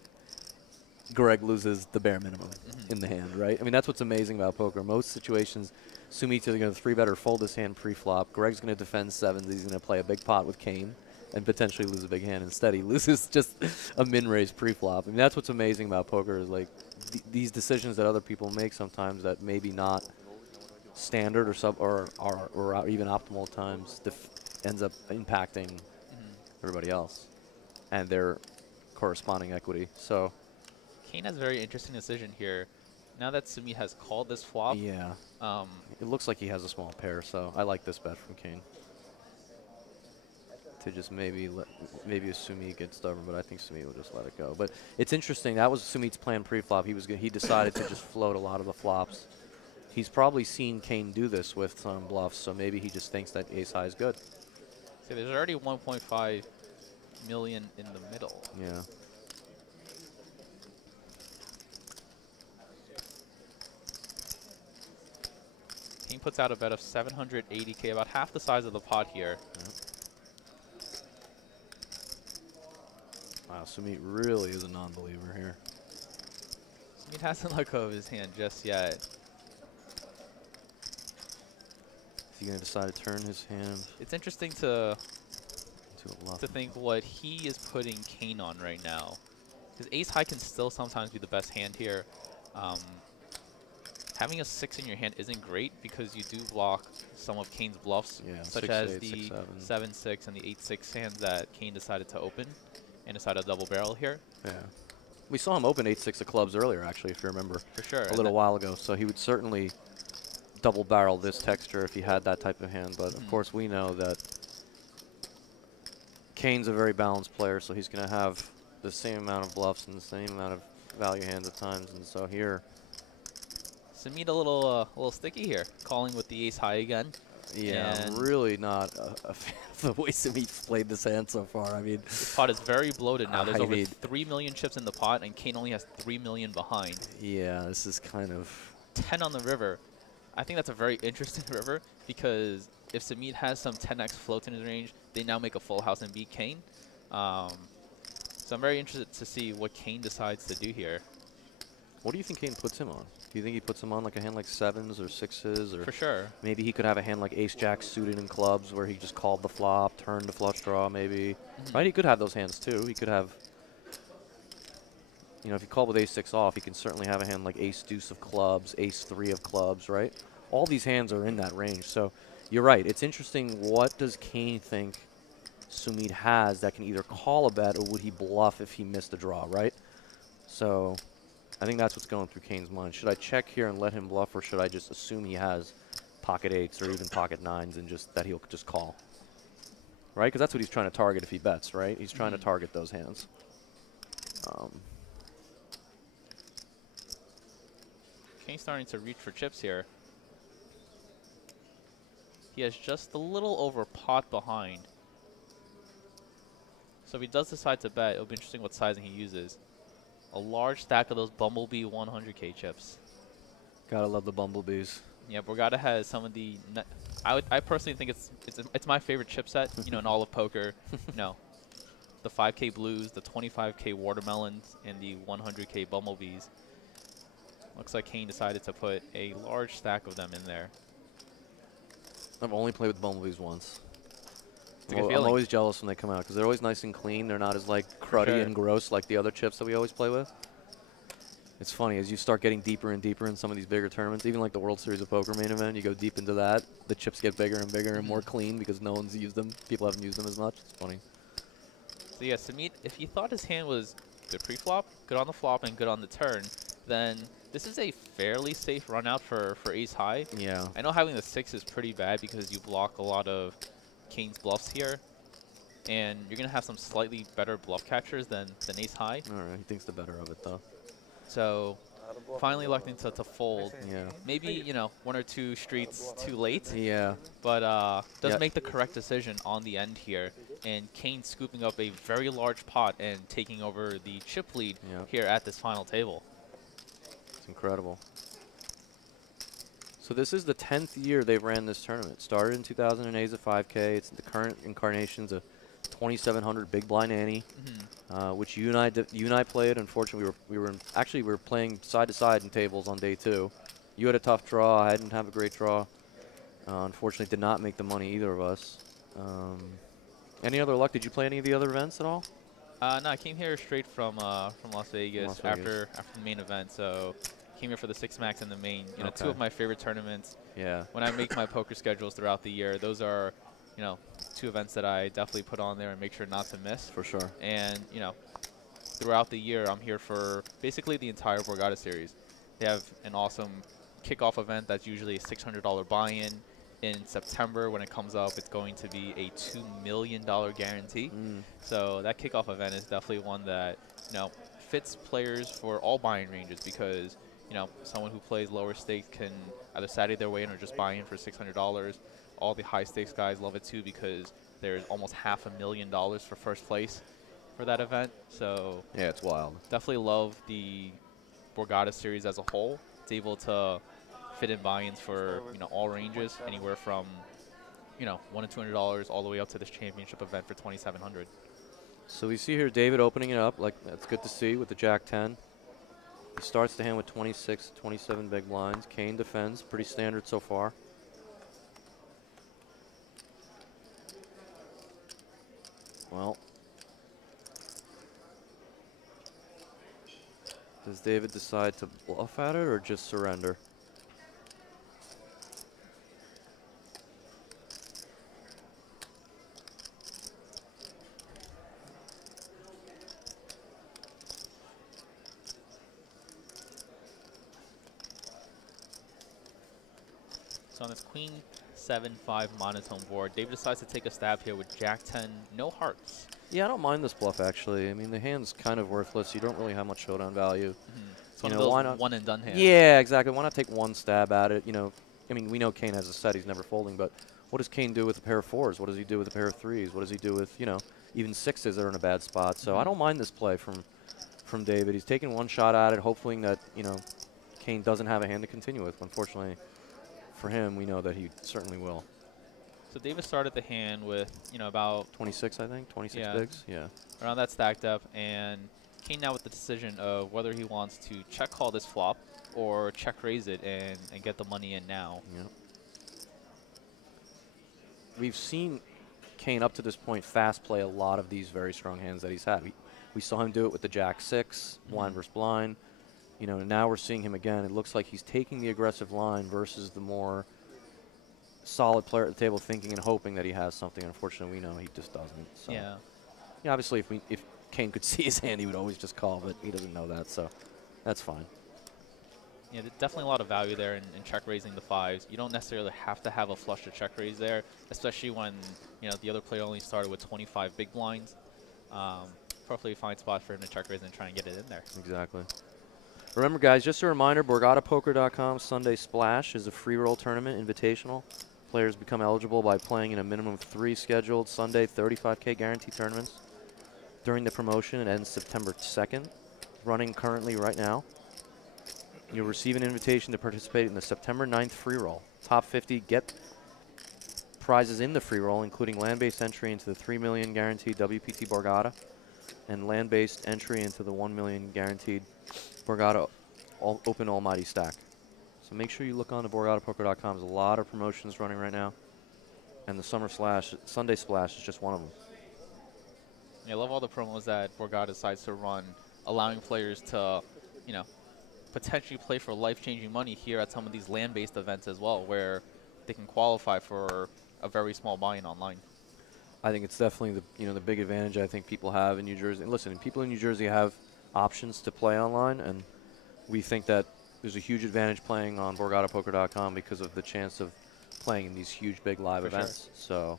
Greg loses the bare minimum in the hand, right? I mean, that's what's amazing about poker. Most situations, Sumeet's either going to 3-bet or fold his hand pre-flop. Greg's going to defend sevens. He's going to play a big pot with Kane and potentially lose a big hand. Instead, he loses just a min-raise pre-flop. I mean, that's what's amazing about poker, is like these decisions that other people make sometimes that maybe not standard or or even optimal at times ends up impacting everybody else and their corresponding equity. So Kane has a very interesting decision here. Now that Sumeet has called this flop, yeah, it looks like he has a small pair. So I like this bet from Kane. To just maybe Sumeet gets stubborn, but I think Sumeet will just let it go. But it's interesting. That was Sumeet's plan pre-flop. He decided to just float a lot of the flops. He's probably seen Kane do this with some bluffs, so maybe he just thinks that ace high is good. so there's already 1.5 million in the middle. Yeah. Kane puts out a bet of 780K, about half the size of the pot here. Wow, Sumeet really is a non-believer here. Sumeet hasn't let go of his hand just yet. Is he going to decide to turn his hand It's interesting to into a bluff? think what he is putting Kane on right now. Because ace high can still sometimes be the best hand here. Having a 6 in your hand isn't great because you do block some of Kane's bluffs, Yeah, such 6, as 8, the 6, 7-6 and the 8-6 hands that Kane decided to open and decided to double barrel here. Yeah. We saw him open 8-6 of clubs earlier, actually, if you remember, For sure. a little while ago. So he would certainly double barrel this texture if he had that type of hand. But of course, we know that Kane's a very balanced player, so he's going to have the same amount of bluffs and the same amount of value hands at times. And so here, Sumeet a little sticky here, calling with the ace high again. yeah, I'm And- really not a fan of the way Sumeet's played this hand so far. I mean, This pot is very bloated now. There's I over mean- 3 million chips in the pot, and Kane only has 3 million behind. yeah, this is kind of 10 on the river. I think that's a very interesting river because if Sumeet has some 10x floats in his range, they now make a full house and beat Kane. So I'm very interested to see what Kane decides to do here. What do you think Kane puts him on? Do you think he puts him on like a hand like 7s or 6s, or For sure. maybe he could have a hand like ace-jack suited in clubs where he just called the flop, turned the flush draw maybe. Right, he could have those hands too. He could have You know, if you call with ace-6 off, he can certainly have a hand like ace-deuce of clubs, ace-3 of clubs, right? All these hands are in that range. So you're right. It's interesting, what does Kane think Sumeet has that can either call a bet or would he bluff if he missed a draw, right? So I think that's what's going through Kane's mind. Should I check here and let him bluff, or should I just assume he has pocket 8s or even pocket 9s and just that he'll just call? Right? Because that's what he's trying to target if he bets, right? He's trying to target those hands. Kane's starting to reach for chips here. He has just a little over pot behind. So if he does decide to bet, it'll be interesting what sizing he uses. A large stack of those Bumblebee 100K chips. Gotta love the Bumblebees. Yeah, Borgata has some of the. I personally think it's my favorite chip set. You know, in all of poker. You know, the 5K blues, the 25K watermelons, and the 100K Bumblebees. Looks like Kane decided to put a large stack of them in there. I've only played with Bumblebees once. It's a good I'm feeling. always jealous when they come out because they're always nice and clean. They're not as like cruddy sure. and gross like the other chips that we always play with. It's funny, as you start getting deeper and deeper in some of these bigger tournaments, even like the World Series of Poker main event, you go deep into that, the chips get bigger and bigger and more clean because no one's used them. People haven't used them as much. It's funny. So yeah, Sumeet, if he thought his hand was good pre-flop, good on the flop, and good on the turn, then this is a fairly safe run out for ace high. Yeah. I know having the 6 is pretty bad because you block a lot of Kane's bluffs here, and you're going to have some slightly better bluff catchers than ace high. All right, he thinks the better of it though. So finally electing to fold. Yeah. Maybe, you know, 1 or 2 streets too late, Yeah. but does Yeah. make the correct decision on the end here. And Kane scooping up a very large pot and taking over the chip lead Yeah. here at this final table. It's incredible. So this is the 10th year they've ran this tournament. Started in 2008 as a 5K. It's the current incarnation's a 2700 big blind ante, which you and I played. Unfortunately, we were playing side to side in tables on day 2. You had a tough draw. I didn't have a great draw. Unfortunately, did not make the money, either of us. Any other luck? Did you play any of the other events at all? No, I came here straight from Las Vegas, after the main event. So came here for the 6 max and the main. You know, 2 of my favorite tournaments. Yeah. When I make my poker schedules throughout the year, those are, you know, 2 events that I definitely put on there and make sure not to miss. For sure. And, you know, throughout the year, I'm here for basically the entire Borgata series. They have an awesome kickoff event that's usually a $600 buy-in. In September, when it comes up, it's going to be a $2 million guarantee. So that kickoff event is definitely one that, you know, fits players for all buying ranges because, you know, someone who plays lower stakes can either Saturday their way in or just buy in for $600. All the high stakes guys love it too because there's almost $500,000 for first place for that event. So yeah, it's wild. Definitely love the Borgata series as a whole. It's able to fit in buy-ins for, you know, all ranges, anywhere from, you know, $100 to $200 all the way up to this championship event for $2,700. So we see here David opening it up. Like, that's good to see with the Jack 10. He starts the hand with 26, 27 big blinds. Kane defends, pretty standard so far. Well, does David decide to bluff at it or just surrender? So on this Queen 7-5 monotone board, David decides to take a stab here with Jack 10, no hearts. Yeah, I don't mind this bluff, actually. I mean, the hand's kind of worthless. You don't really have much showdown value. It's one of those one-and-done hands. Yeah, exactly. Why not take one stab at it? You know, I mean, we know Kane has a set. He's never folding, but what does Kane do with a pair of 4s? What does he do with a pair of 3s? What does he do with, you know, even 6s that are in a bad spot? So I don't mind this play from David. He's taking one shot at it, hoping that, you know, Kane doesn't have a hand to continue with. Unfortunately for him, we know that he certainly will. So David started the hand with, you know, about 26, I think, 26 bigs. Yeah. Around that stacked up, and Kane now with the decision of whether he wants to check call this flop or check raise it and get the money in now. Yeah. We've seen Kane up to this point fast play a lot of these very strong hands that he's had. We saw him do it with the Jack-6, blind versus blind. You know, now we're seeing him again. It looks like he's taking the aggressive line versus the more solid player at the table, thinking and hoping that he has something. Unfortunately, we know he just doesn't. So. Yeah. Yeah, obviously, if Kane could see his hand, he would always just call, but he doesn't know that, so that's fine. Yeah, there's definitely a lot of value there in check raising the 5s. You don't necessarily have to have a flush to check raise there, especially when the other player only started with 25 big blinds. Perfectly fine spot for him to check raise and try and get it in there. Exactly. Remember, guys, just a reminder, BorgataPoker.com Sunday Splash is a free roll tournament, invitational. Players become eligible by playing in a minimum of 3 scheduled Sunday 35K guaranteed tournaments. During the promotion, it ends September 2nd, running currently right now. You'll receive an invitation to participate in the September 9th free roll. Top 50 get prizes in the free roll, including land-based entry into the 3 million guaranteed WPT Borgata and land-based entry into the 1 million guaranteed Borgata Open Almighty stack. So make sure you look on to BorgataPoker.com. There's a lot of promotions running right now, and the Sunday Splash is just one of them. Yeah, I love all the promos that Borgata decides to run, allowing players to, potentially play for life-changing money here at some of these land-based events as well, where they can qualify for a very small buy-in online. I think it's definitely the big advantage I think people have in New Jersey. And listen, people in New Jersey have options to play online, and we think that there's a huge advantage playing on BorgataPoker.com because of the chance of playing in these huge, big live events. So,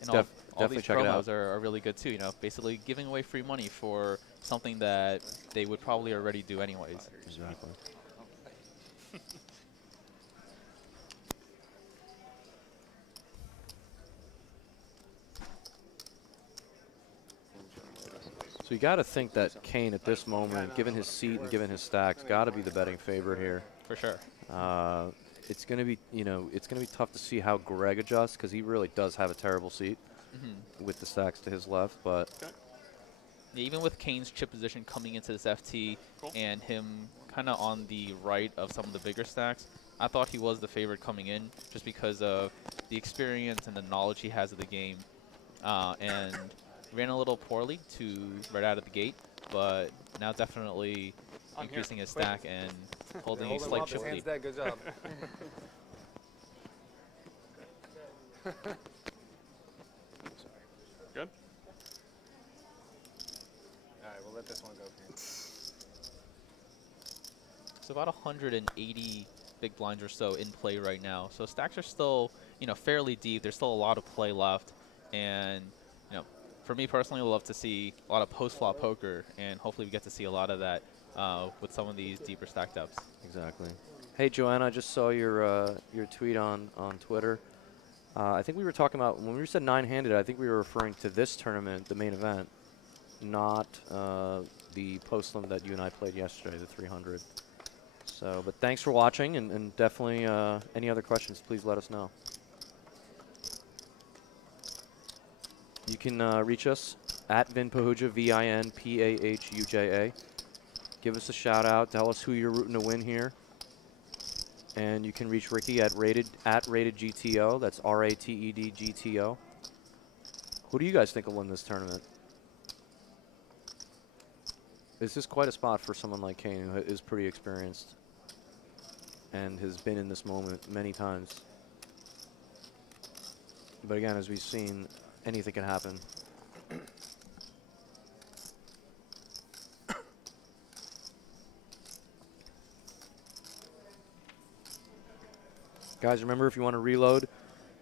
and all definitely these check it out. promos are really good too. Basically giving away free money for something that they would probably already do anyways. Exactly. So you got to think that Kane at this moment, given his seat and given his stacks, got to be the betting favorite here. For sure. It's going to be, it's going to be tough to see how Greg adjusts because he really does have a terrible seat with the stacks to his left. But yeah, even with Kane's chip position coming into this FT and him kind of on the right of some of the bigger stacks, I thought he was the favorite coming in just because of the experience and the knowledge he has of the game. And ran a little poorly right out of the gate, but now definitely increasing his stack and holding a slight chip lead. Good job. Good? All right, we'll let this one go. It's about 180 big blinds or so in play right now. So stacks are still, fairly deep. There's still a lot of play left, and for me personally, I love to see a lot of post-flop poker, and hopefully we get to see a lot of that with some of these deeper stack depths. exactly. Hey, Joanna, I just saw your tweet on Twitter. I think we were talking about, when we said 9-handed, I think we were referring to this tournament, the main event, not the post-lim that you and I played yesterday, the 300. So, but thanks for watching, and definitely any other questions, please let us know. You can reach us at Vinpahuja, VINPAHUJA. Give us a shout out. Tell us who you're rooting to win here. And you can reach Ricky at rated GTO. That's RATED GTO. Who do you guys think will win this tournament? This is quite a spot for someone like Kane, who is pretty experienced and has been in this moment many times. But again, as we've seen, anything can happen. Guys, remember, if you want to reload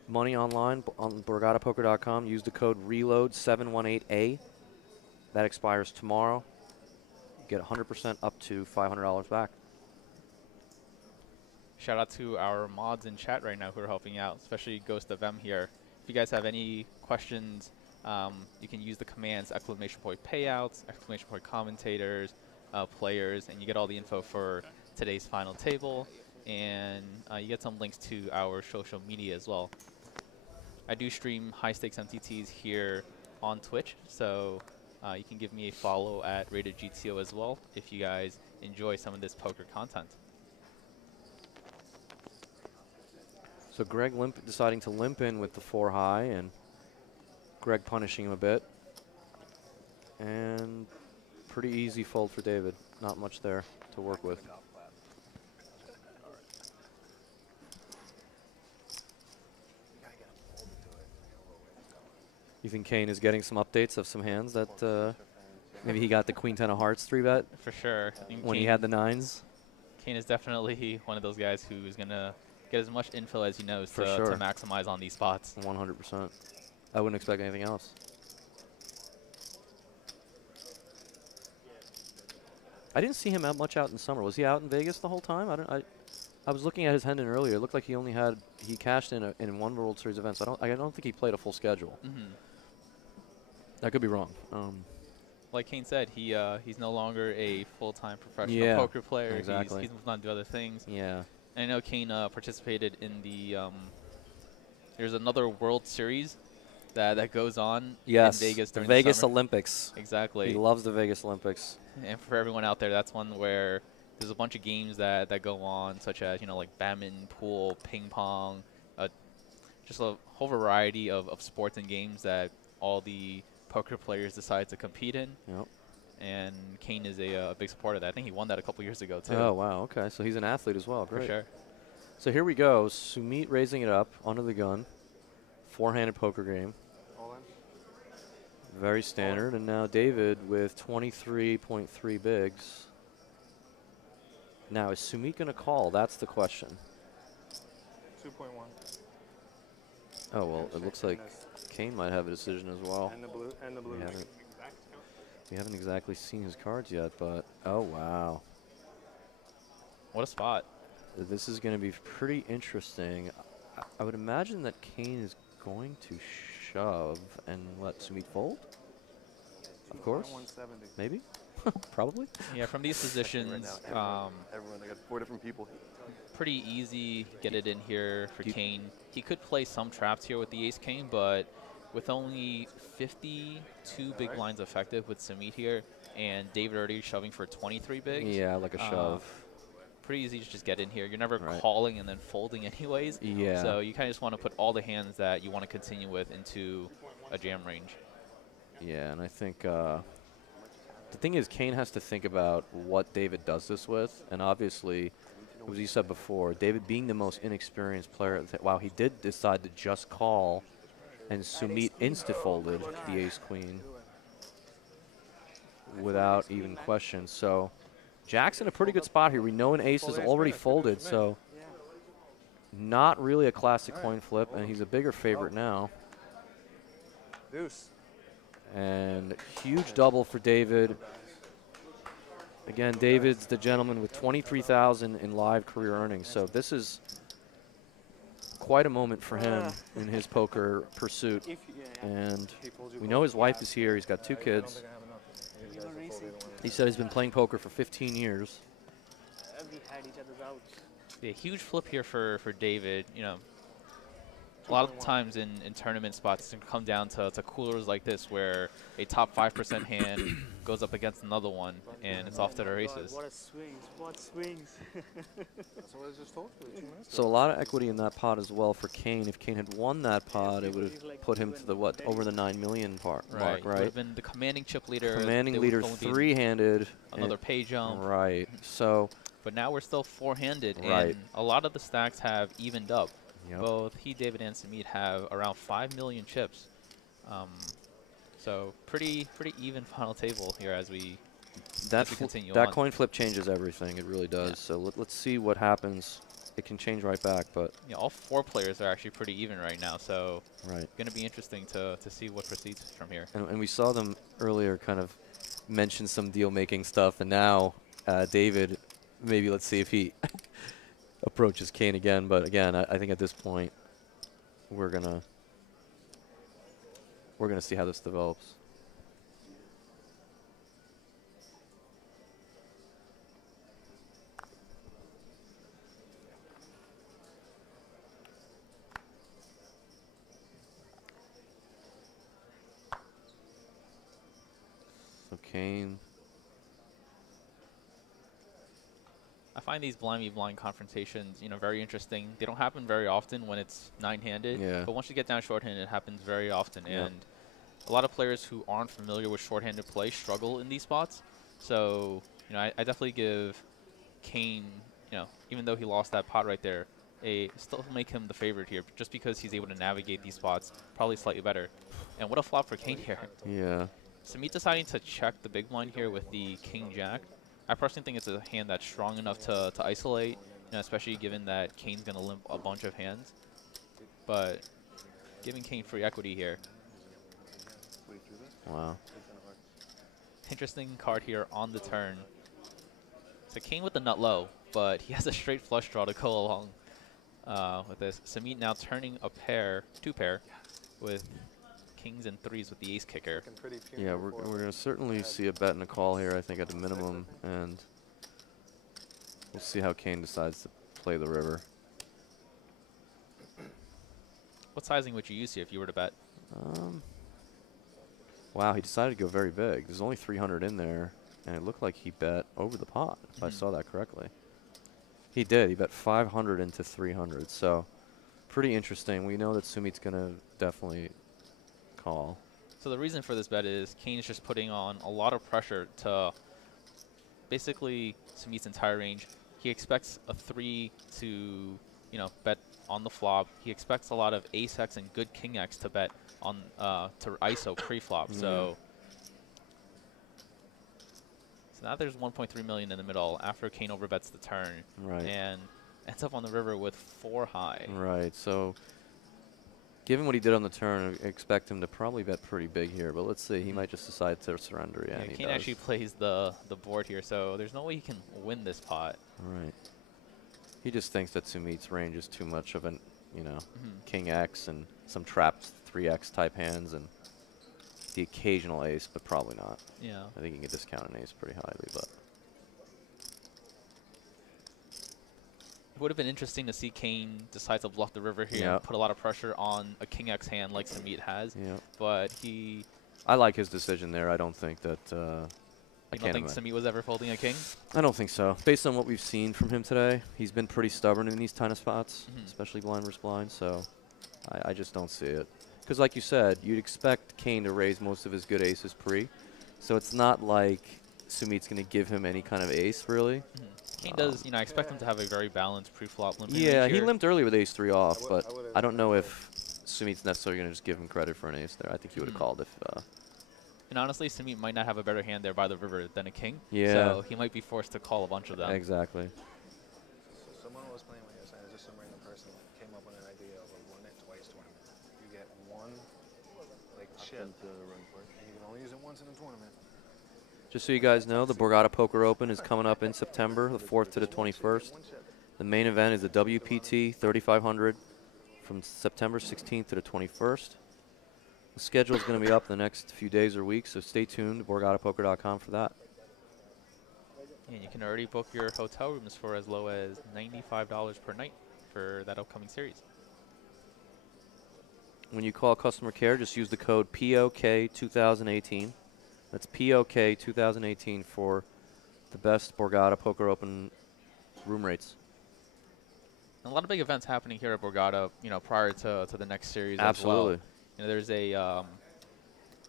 money online on BorgataPoker.com, use the code RELOAD718A. That expires tomorrow. Get 100% up to $500 back. Shout out to our mods in chat right now who are helping out, especially Ghost of M here. If you guys have any questions, you can use the commands !payouts, !commentators, players, and you get all the info for today's final table, and you get some links to our social media as well. I do stream high stakes MTTs here on Twitch, so you can give me a follow at RatedGTO as well if you guys enjoy some of this poker content. So Greg deciding to limp in with the 4 high, and Greg punishing him a bit. And pretty easy fold for David. Not much there to work with. You think Kane is getting some updates of some hands that maybe he got the queen 10 of hearts 3-bet For sure. I think when he Kane- had the nines? Kane is definitely one of those guys who is going to get as much info as he knows For to, sure. to maximize on these spots. 100%. I wouldn't expect anything else. I didn't see him out much out in summer. Was he out in Vegas the whole time? I was looking at his Hendon earlier. It looked like he cashed in one World Series event. So I don't think he played a full schedule. I could be wrong. Like Kane said, he's no longer a full-time professional poker player. Exactly. He's moved on to other things. Yeah. And I know Kane participated in the there's another World Series that goes on in Vegas the during Vegas the summer. Olympics. Exactly. He loves the Vegas Olympics. And for everyone out there, that's one where there's a bunch of games that go on, such as, like badminton, pool, ping pong, just a whole variety of sports and games that all the poker players decide to compete in. Yep. And Kane is a big supporter of that. I think he won that a couple years ago, too. Oh, wow. Okay. So he's an athlete as well. Great. For sure. So here we go. Sumeet raising it up under the gun. Four-handed poker game. All in. Very standard. And now David with 23.3 bigs. Now, is Sumeet going to call? That's the question. 2.1. Oh, well, it looks like Kane might have a decision as well. And the blue. And the blue. We haven't exactly seen his cards yet, but oh, wow. What a spot. This is going to be pretty interesting. I would imagine that Kane is going to shove and let Sumeet fold. Of course. 170. Maybe. Probably. Yeah, from these positions, Everyone, I got 4 different people. pretty easy get it in here for Kane. He could play some traps here with the ace-king, but with only 52 big blinds effective with Sumeet here, and David already shoving for 23 bigs. Yeah, like a shove. Pretty easy to just get in here. You're never Right. calling and then folding anyways. Yeah. So you kind of just want to put all the hands that you want to continue with into a jam range. Yeah, and I think the thing is Kane has to think about what David does this with, and obviously, as you said before, David being the most inexperienced player, while he did decide to just call, and Sumeet insta-folded the ace-queen without even question. So Jack's in a pretty good spot here. We know an ace is already folded, so not really a classic coin flip, and he's a bigger favorite now. Deuce. And huge double for David. Again, David's the gentleman with 23,000 in live career earnings. So this is quite a moment for him in his poker pursuit. And we know his wife is here. He's got 2 kids. He said he's been playing poker for 15 years. We had each other's outs. Yeah, huge flip here for David. You know, a lot of times in tournament spots, it can come down to coolers like this where a top 5% hand goes up against another one, and it's off to the races. What a swings, what swings. That's what I just told you 2 minutes So a lot of equity in that pot as well for Kane. If Kane had won that pot, it would have put him to the, what, over the 9 million mark, Would right? have been the commanding chip leader. Commanding They would leader, only be 3-handed. Another pay jump. Right. So, But now we're still 4-handed, Right. and a lot of the stacks have evened up. yep. Both he, David, and Sumeet have around 5 million chips. So pretty even final table here as we continue that on. coin flip changes everything. It really does. Yeah. So let's see what happens. It can change right back, but Yeah, all 4 players are actually pretty even right now, so right. going to be interesting to see what proceeds from here. And we saw them earlier kind of mention some deal-making stuff, and now David, maybe let's see if he approaches Kane again. But again, I think at this point, we're gonna see how this develops. So Kane. I find these blind v blind confrontations, very interesting. They don't happen very often when it's 9-handed, Yeah. but once you get down short-handed, it happens very often. Yeah. And a lot of players who aren't familiar with short-handed play struggle in these spots. So, you know, I definitely give Kane, you know, even though he lost that pot right there, still make him the favorite here, just because he's able to navigate these spots probably slightly better. And what a flop for Kane here. Yeah. Sumeet deciding to check the big blind here with the King-Jack. I personally think it's a hand that's strong enough to isolate, you know, especially given that Kane's going to limp a bunch of hands. But giving Kane free equity here. Wow. Interesting card here on the turn. So Kane with the nut low, but he has a straight flush draw to go along with this. Sumeet now turning a pair, 2-pair, with kings and threes with the ace kicker. Yeah, we're going to certainly see a bet and a call here, I think, at the minimum, and we'll see how Kane decides to play the river. What sizing would you use here if you were to bet? Wow, he decided to go very big. There's only 300 in there, and it looked like he bet over the pot, if I saw that correctly. He did. He bet 500 into 300, so pretty interesting. We know that Sumeet's going to definitely call. So the reason for this bet is Kane is just putting on a lot of pressure to basically Sumeet's entire range. He expects a 3 to, you know, bet on the flop. He expects a lot of ace X and good king X to bet on to ISO pre-flop. So now there's 1.3 million in the middle after Kane overbets the turn, Right. and ends up on the river with 4 high. Right, so given what he did on the turn, I expect him to probably bet pretty big here, but let's see. He might just decide to surrender. Yeah, he Kane does. actually plays the board here, so there's no way he can win this pot. Right. He just thinks that Sumeet's range is too much of an, you know, king X and some trapped 3X type hands and the occasional ace, but probably not. Yeah. I think he can discount an ace pretty highly, but It would have been interesting to see Kane decide to bluff the river here Yep. and put a lot of pressure on a king X hand like Sumeet has. yeah. But he, I like his decision there. I don't think that I you don't can't think imagine. Sumeet was ever folding a king? I don't think so. Based on what we've seen from him today, he's been pretty stubborn in these kind of spots, especially blind versus blind, so I just don't see it. Because like you said, you'd expect Kane to raise most of his good aces pre, so it's not like Sumeet's going to give him any kind of ace, really. Kane does, you know, I expect him to have a very balanced pre-flop limping Yeah, range he here. limped early with ace 3 off, but I don't know if Sumeet's necessarily going to just give him credit for an ace there. I think he would have called if... And honestly, Sumeet might not have a better hand there by the river than a king. Yeah. So he might be forced to call a bunch of them. Exactly. Someone was playing with this, and just some random person came up with an idea of a one it twice tournament. You get one like chip, and you can only use it once in a tournament. Just so you guys know, the Borgata Poker Open is coming up in September, the 4th to the 21st. The main event is the WPT 3500 from September 16th to the 21st. The schedule is going to be up the next few days or weeks, so stay tuned to BorgataPoker.com for that. And you can already book your hotel rooms for as low as $95 per night for that upcoming series. When you call customer care, just use the code POK2018. That's POK2018 for the best Borgata Poker Open room rates. And a lot of big events happening here at Borgata, you know, prior to the next series Absolutely. as well. You know, there's a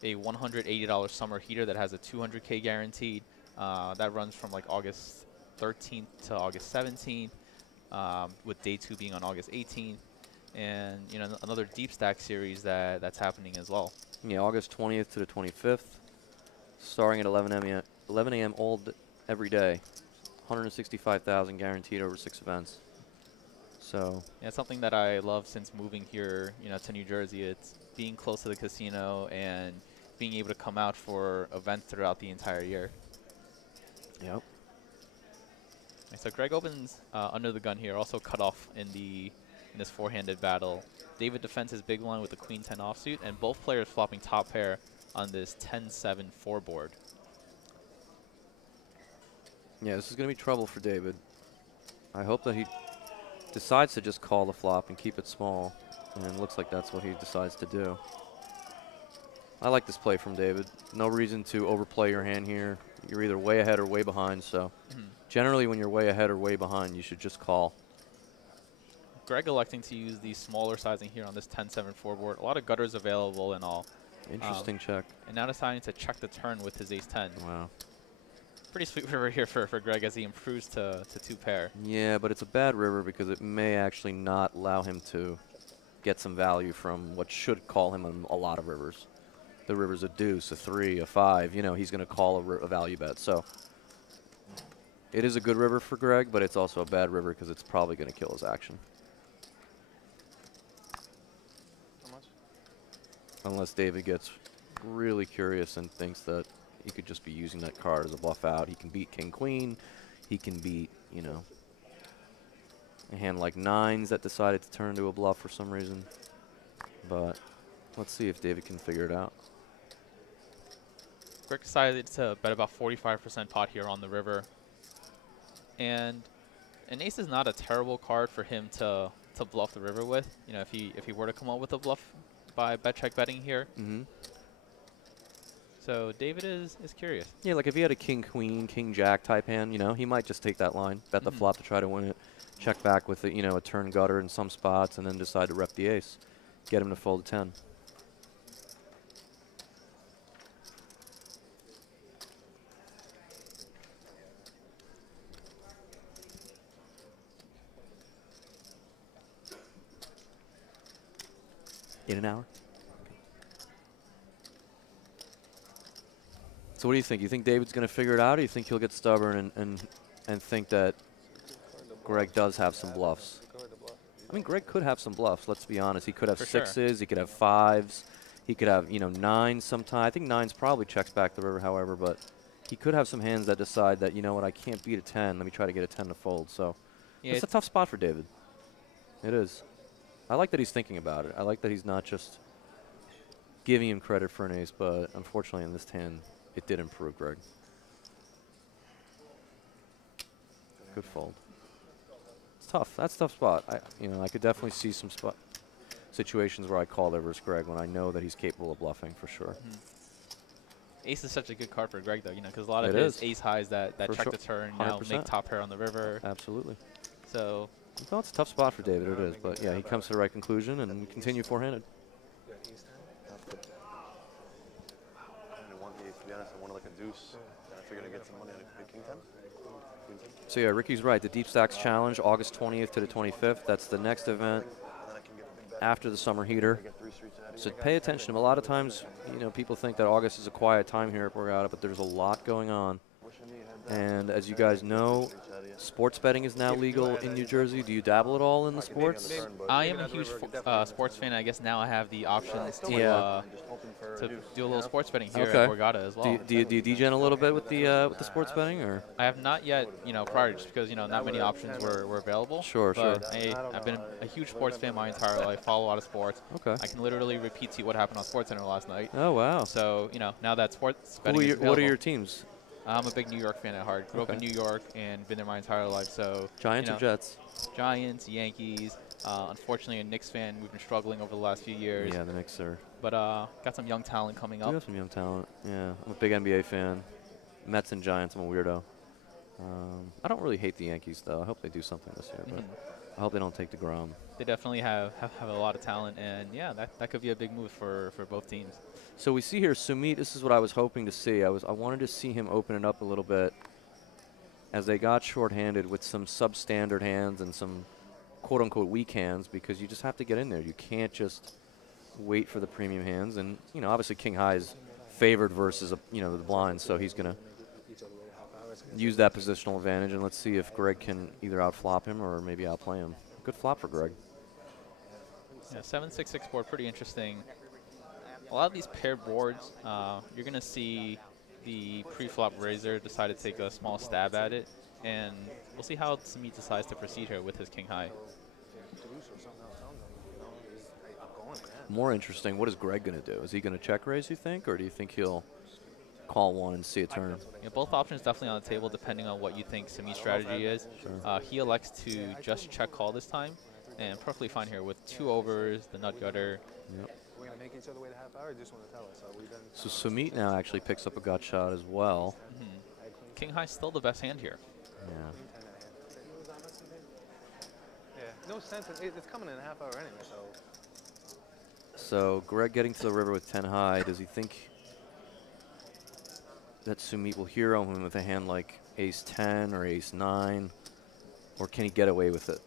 $180 summer heater that has a 200K guaranteed. That runs from like August 13th to August 17th, with day 2 being on August 18th. And, you know, another deep stack series that's happening as well. Yeah, August 20th to the 25th, starting at 11 a.m. old every day. 165,000 guaranteed over 6 events. So yeah, it's something that I love since moving here, you know, to New Jersey. It's being close to the casino and being able to come out for events throughout the entire year. Yep. And so Greg opens under the gun here, also cut off in this four-handed battle. David defends his big line with the queen 10 offsuit, and both players flopping top pair on this 10-7 4 board. Yeah, this is going to be trouble for David. I hope that he decides to just call the flop and keep it small, and it looks like that's what he decides to do. I like this play from David. No reason to overplay your hand here. You're either way ahead or way behind, so generally when you're way ahead or way behind, you should just call. Greg electing to use the smaller sizing here on this 10-7 4 board. A lot of gutters available and all. Interesting check. And now deciding to check the turn with his ace 10. Wow. Pretty sweet river here for Greg as he improves to 2 pair. Yeah, but it's a bad river because it may actually not allow him to get some value from what should call him a lot of rivers. The river's a deuce, a 3, a 5. You know, he's going to call a value bet. So it is a good river for Greg, but it's also a bad river because it's probably going to kill his action. How much? Unless David gets really curious and thinks that he could just be using that card as a bluff out. He can beat King Queen. He can beat, you know, a hand like 9s that decided to turn to a bluff for some reason. But let's see if David can figure it out. Greg decided to bet about 45% pot here on the river. And an ace is not a terrible card for him to bluff the river with. You know, if he were to come up with a bluff by bet check betting here. Mm-hmm. So David is curious. Yeah, like if he had a King Queen, King Jack type hand, you know, he might just take that line, bet the flop to try to win it, check back with a, you know, a turn gutter in some spots, and then decide to rep the ace, get him to fold 10. In an hour. So what do you think? You think David's going to figure it out, or you think he'll get stubborn and think that Greg does have some bluffs? I mean, Greg could have some bluffs, let's be honest. He could have 6s, he could have 5s, he could have, you know, 9s sometime. I think 9s probably checks back the river, however, but he could have some hands that decide that, you know what, I can't beat a 10. Let me try to get a 10 to fold. So yeah, it's a tough spot for David. It is. I like that he's thinking about it. I like that he's not just giving him credit for an ace, but unfortunately in this hand, it did improve Greg. Good fold. It's tough. That's a tough spot. I could definitely see some situations where I call there versus Greg when I know that he's capable of bluffing for sure. Ace is such a good card for Greg, though, you know, because a lot of his ace highs that check the turn, you know, 100%. make top pair on the river. Absolutely. So. Well, it's a tough spot for David. It is, but yeah, he comes to the right conclusion and continue four-handed. To be honest, I wanted like a deuce. I figured I'd get some money on a king 10. So yeah, Ricky's right. The Deep Stacks Challenge, August 20th to the 25th. That's the next event after the summer heater. So pay attention. A lot of times, you know, people think that August is a quiet time here at Borgata, but there's a lot going on. And as you guys know, sports betting is now legal in New Jersey. Do you dabble at all in the sports? I am a huge sports fan. I guess now I have the options to do a little sports betting here at Borgata as well. Do you degen a little bit with the sports betting, or? I have not yet, you know, prior, just because, you know, not many options were available. Sure. I've been a huge sports fan my entire life. Follow a lot of sports. Okay. I can literally repeat to you what happened on SportsCenter last night. Oh wow. So, you know, now that sports betting is available. What are your teams? I'm a big New York fan at heart. Grew up in New York and been there my entire life. So Giants or Jets? Giants, Yankees. Unfortunately, a Knicks fan. We've been struggling over the last few years. Yeah, the Knicks are. But got some young talent coming up. We have some young talent. Yeah, I'm a big NBA fan. Mets and Giants, I'm a weirdo. I don't really hate the Yankees though. I hope they do something this year, but I hope they don't take DeGrom. They definitely have a lot of talent, and yeah, that could be a big move for both teams. So we see here Sumeet. This is what I was hoping to see. I wanted to see him open it up a little bit as they got shorthanded with some substandard hands and some quote-unquote weak hands, because you just have to get in there. You can't just wait for the premium hands. And you know, obviously King High is favored versus the blind, so he's gonna use that positional advantage. And let's see if Greg can either outflop him or maybe outplay him. Good flop for Greg. Yeah, 7-6-6 board, pretty interesting. A lot of these paired boards, you're going to see the pre-flop raiser decide to take a small stab at it, and we'll see how Sumeet decides to proceed here with his King High. More interesting, what is Greg going to do? Is he going to check raise, you think, or do you think he'll call one and see a turn? Yeah, both options definitely on the table depending on what you think Sumeet's strategy is. Sure. He elects to just check call this time, and perfectly fine here with 2 overs, the nut gutter. Yep. We're going to make each other wait a half hour, or just want to tell us? So Sumeet now actually picks up a gut shot as well. King High still the best hand here. Yeah. No sense. It's coming in a half hour anyway, so. So Greg getting to the river with 10 high. Does he think that Sumeet will hero him with a hand like ace-10 or ace-9, or can he get away with it?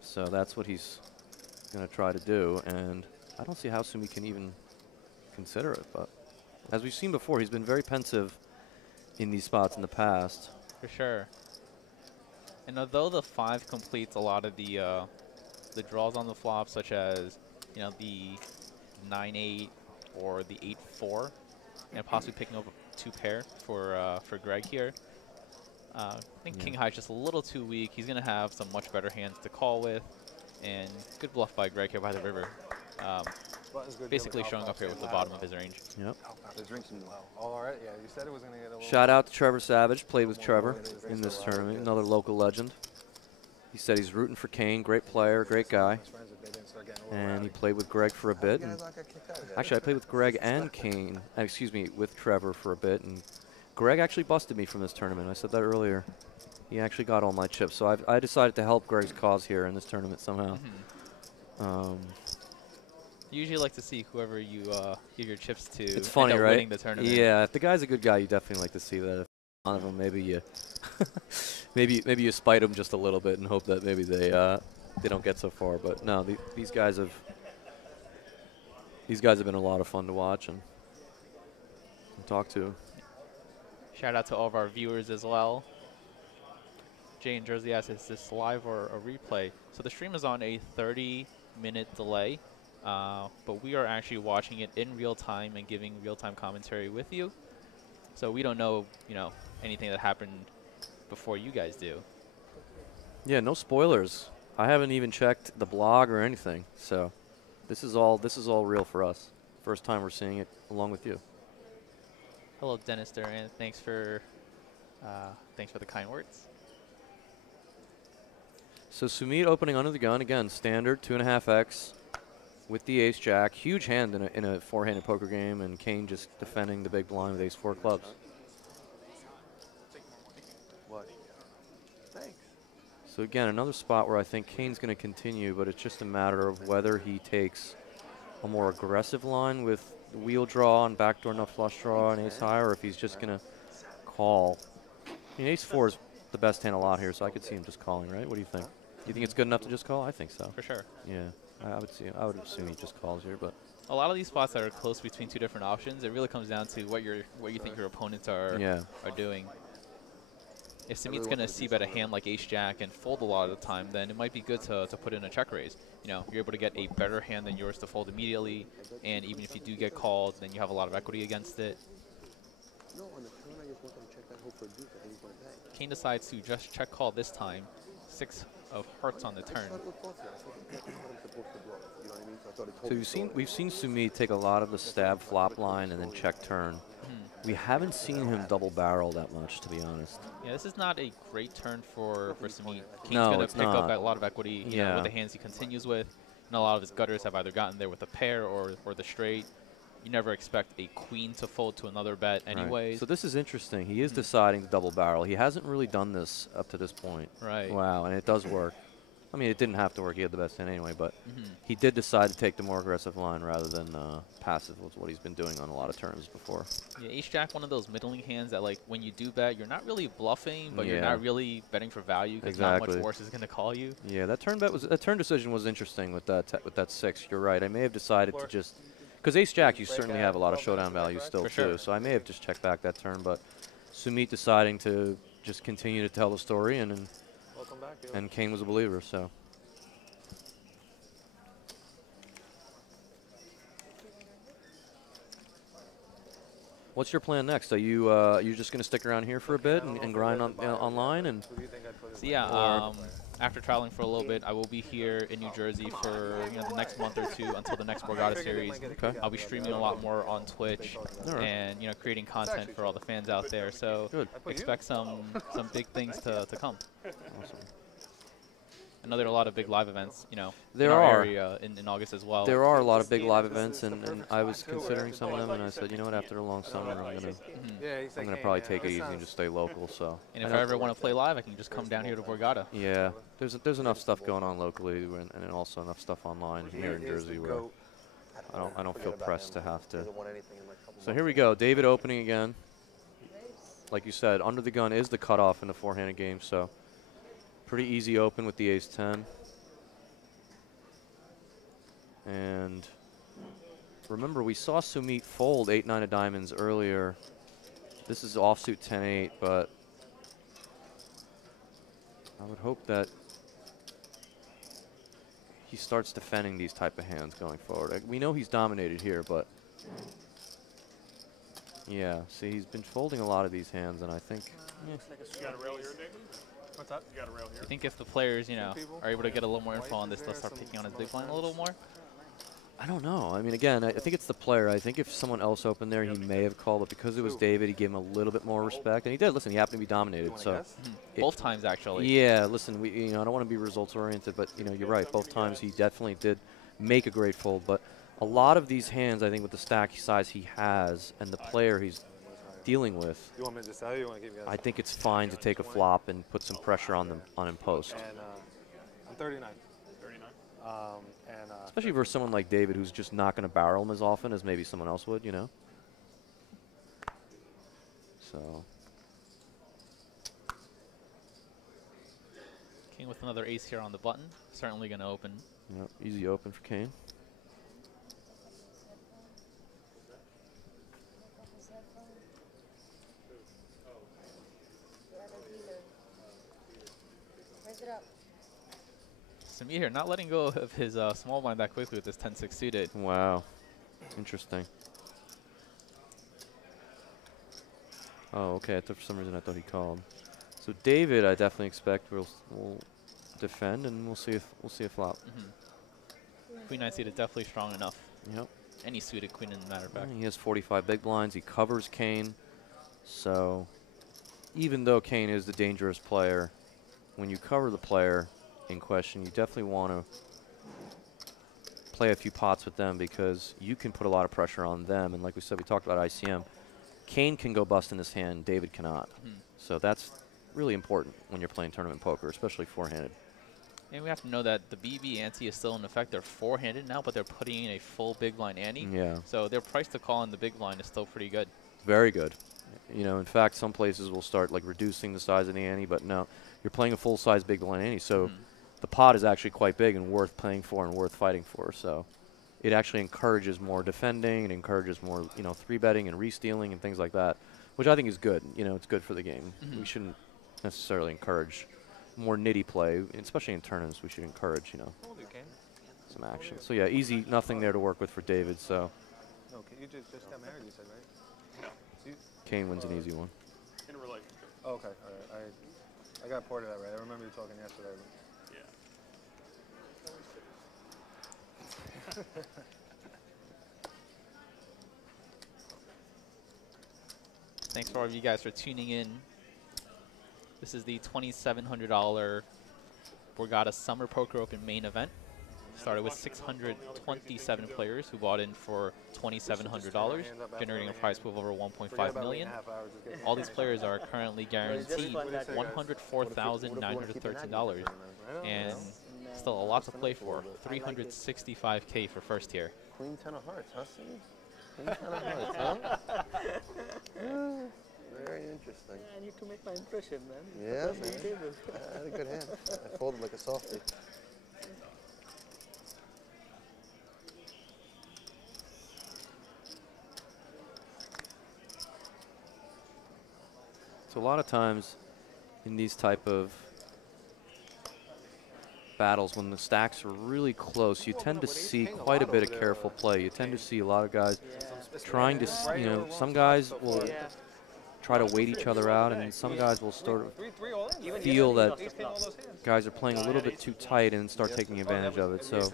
So that's what he's going to try to do, and I don't see how Sumeet can even consider it. But as we've seen before, he's been very pensive in these spots in the past. For sure. And although the 5 completes a lot of the draws on the flop, such as, you know, the 9-8 or the 8-4, and possibly picking up 2 pair for Greg here. I think King High is just a little too weak. He's going to have some much better hands to call with, and good bluff by Greg here by the river. Basically showing up here with the bottom of his range. Yep. The drinks in Oh, all right. Yeah, you said it was going to get a little. Shout out to Trevor Savage, played with Trevor in this tournament, another local legend. He said he's rooting for Kane, great player, great guy. And he played with Greg for a bit. And actually, I played with Greg and Kane, excuse me, with Trevor for a bit. And Greg actually busted me from this tournament. I said that earlier. He actually got all my chips. So I decided to help Greg's cause here in this tournament somehow. You usually like to see whoever you give your chips to. It's funny, end up right? winning the tournament. Yeah, if the guy's a good guy, you definitely like to see that. If one of them, maybe you, maybe you spite them just a little bit and hope that maybe they don't get so far. But no, these guys have been a lot of fun to watch and talk to. Shout out to all of our viewers as well. Jay in Jersey asks, is this live or a replay? So the stream is on a 30-minute delay. But we are actually watching it in real time and giving real-time commentary with you. So we don't know, you know, anything that happened before you guys do. Yeah, no spoilers. I haven't even checked the blog or anything. So this is all real for us. First time we're seeing it along with you. Hello, Dennis Duran. Thanks for the kind words. So Sumeet opening under the gun again, standard 2.5x. With the ace-jack, huge hand in a four-handed poker game, and Kane just defending the big blind with ace-4 clubs. What? Thanks. So again, another spot where I think Kane's going to continue, but it's just a matter of whether he takes a more aggressive line with the wheel draw and backdoor nut flush draw and ace-high, or if he's just going to call. I mean, ace-4 is the best hand a lot here, so I could see him just calling, right? What do you think? Do you think it's good enough to just call? I think so. For sure. Yeah. I would assume he just calls here, but a lot of these spots that are close between 2 different options, it really comes down to what you think your opponents are doing. If Sumeet's going to c-bet a hand like ace-jack and fold a lot of the time, then it might be good to put in a check raise. You know, you're able to get a better hand than yours to fold immediately, and even if you do get called, then you have a lot of equity against it. Kane decides to just check call this time. 6 of hearts on the turn. So we've seen Sumeet take a lot of the stab flop line and then check turn. We haven't seen him double barrel that much, to be honest. Yeah, this is not a great turn for Sumeet. Kane's No, going it's to pick up not. a lot of equity you know, with the hands he continues with. And a lot of his gutters have either gotten there with a pair or the straight. You never expect a queen to fold to another bet anyways. Right. So this is interesting. He is deciding to double barrel. He hasn't really done this up to this point. Right. Wow, and it does work. I mean, it didn't have to work. He had the best hand anyway, but he did decide to take the more aggressive line rather than passive, was what he's been doing on a lot of turns before. Yeah, ace-jack, one of those middling hands that, like, when you do bet, you're not really bluffing, but you're not really betting for value because not much worse is going to call you. Yeah, that turn decision was interesting with that 6. You're right. I may have decided to just, because ace-jack, you certainly have a lot of showdown value still too. So I may have just checked back that turn, but Sumeet deciding to just continue to tell the story, and Kane was a believer. So. What's your plan next? Are you you're just going to stick around here for a bit and grind on online? And so yeah, after traveling for a little bit, I will be here in New Jersey for the next month or 2 until the next Borgata series. Okay. I'll be streaming a lot more on Twitch and creating content for all the fans out there. So expect some big things to come. Awesome. I know there are a lot of big live events, there in our are. area in August as well. There are a lot of big live events, and I was considering some of them, and I said, you know what, after the long summer, I'm gonna probably take it easy and just stay local. So. And if I ever want to play live, I can just come down here to Borgata. Yeah, there's enough stuff going on locally, and also enough stuff online here in Jersey where I don't feel pressed to have to. So here we go, David opening again. like you said, under the gun is the cutoff in the four-handed game, so pretty easy open with the ace-10. And remember, we saw Sumeet fold 8-9 of diamonds earlier. This is offsuit 10-8, but I would hope that he starts defending these type of hands going forward. We know he's dominated here, but yeah, see, he's been folding a lot of these hands, and I think You got a rail here, David? What's that? You got a rail here? I think if the players, you know, are able to get a little more info on this, they'll start picking on his big blind a little more. I don't know. I mean, again, I think it's the player. I think if someone else opened there, he may have called, but because it was David, he gave him a little bit more respect, and he did. Listen, he happened to be dominated, so Both times, actually. yeah. Listen, I don't want to be results oriented, but you're right. Both times he definitely did make a great fold, but a lot of these hands, I think, with the stack size he has and the player he's dealing with, You want me to just tell you? You want to keep guys? I think it's fine to take a flop and put some pressure on him post. And I'm 39. 39. Especially for someone like David, who's just not going to barrel him as often as maybe someone else would, So. King with another ace here on the button. Certainly going to open. Yep, easy open for Kane. Sumeet here, not letting go of his small blind that quickly with this 10-6 suited. Wow, interesting. Oh, okay. For some reason, I thought he called. So David, I definitely expect will defend, and we'll see a flop. Queen 9 suited definitely strong enough. Yep. Any suited queen, in matter of fact. He has 45 big blinds. He covers Kane. So even though Kane is the dangerous player, when you cover the player in question, you definitely want to play a few pots with them because you can put a lot of pressure on them. And like we said, we talked about ICM. Kane can go bust in this hand. David cannot. So that's really important when you're playing tournament poker, especially four-handed. And we have to know that the BB ante is still in effect. They're four-handed now, but they're putting in a full big blind ante. Yeah. So their price to call in the big blind is still pretty good. Very good. In fact, some places will start like reducing the size of the ante, but no, you're playing a full-size big blind ante. So the pot is actually quite big and worth playing for and worth fighting for. So it actually encourages more defending and encourages more, three-betting and re-stealing and things like that, which I think is good. It's good for the game. We shouldn't necessarily encourage more nitty play, especially in tournaments. We should encourage, some action. So yeah, easy, nothing there to work with for David. So No, you just got married, you said, right? No. Kane wins an easy one. In a relationship. Oh, okay, all right. I got part of that right. I remember you talking yesterday. Yeah. Thanks for all of you guys for tuning in. This is the $2,700 Borgata Summer Poker Open main event. Started with 627 players who bought in for $2,700, generating a prize pool of over $1.5 million. All these players are currently guaranteed $104,913, and still a lot to play for. $365K for first tier. Queen 10 of hearts, huh, Steve? Queen 10 of hearts, huh? Very interesting. I need to make my impression, man. Yeah, man. I had a good hand. I folded like a softie. So a lot of times in these type of battles, when the stacks are really close, you tend to see quite a bit of careful play. You tend to see a lot of guys trying to, some guys will try to wait each other out, and some guys will sort of feel that guys are playing a little bit too tight and start taking advantage of it. So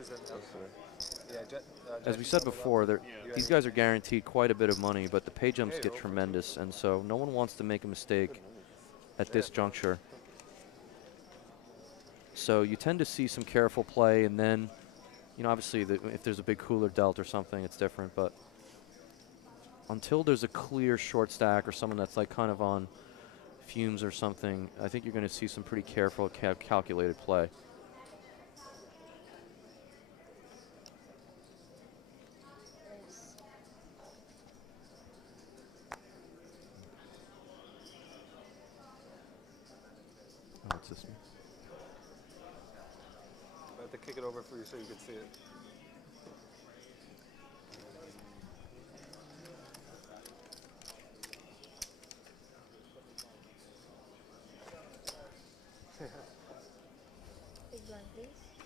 as we said before, these guys are guaranteed quite a bit of money, but the pay jumps get tremendous, and so no one wants to make a mistake at this juncture. So you tend to see some careful play, and then, obviously if there's a big cooler dealt or something, it's different, but until there's a clear short stack or someone that's like kind of on fumes or something, I think you're going to see some pretty careful, calculated play. system. I have to kick it over for you so you can see it.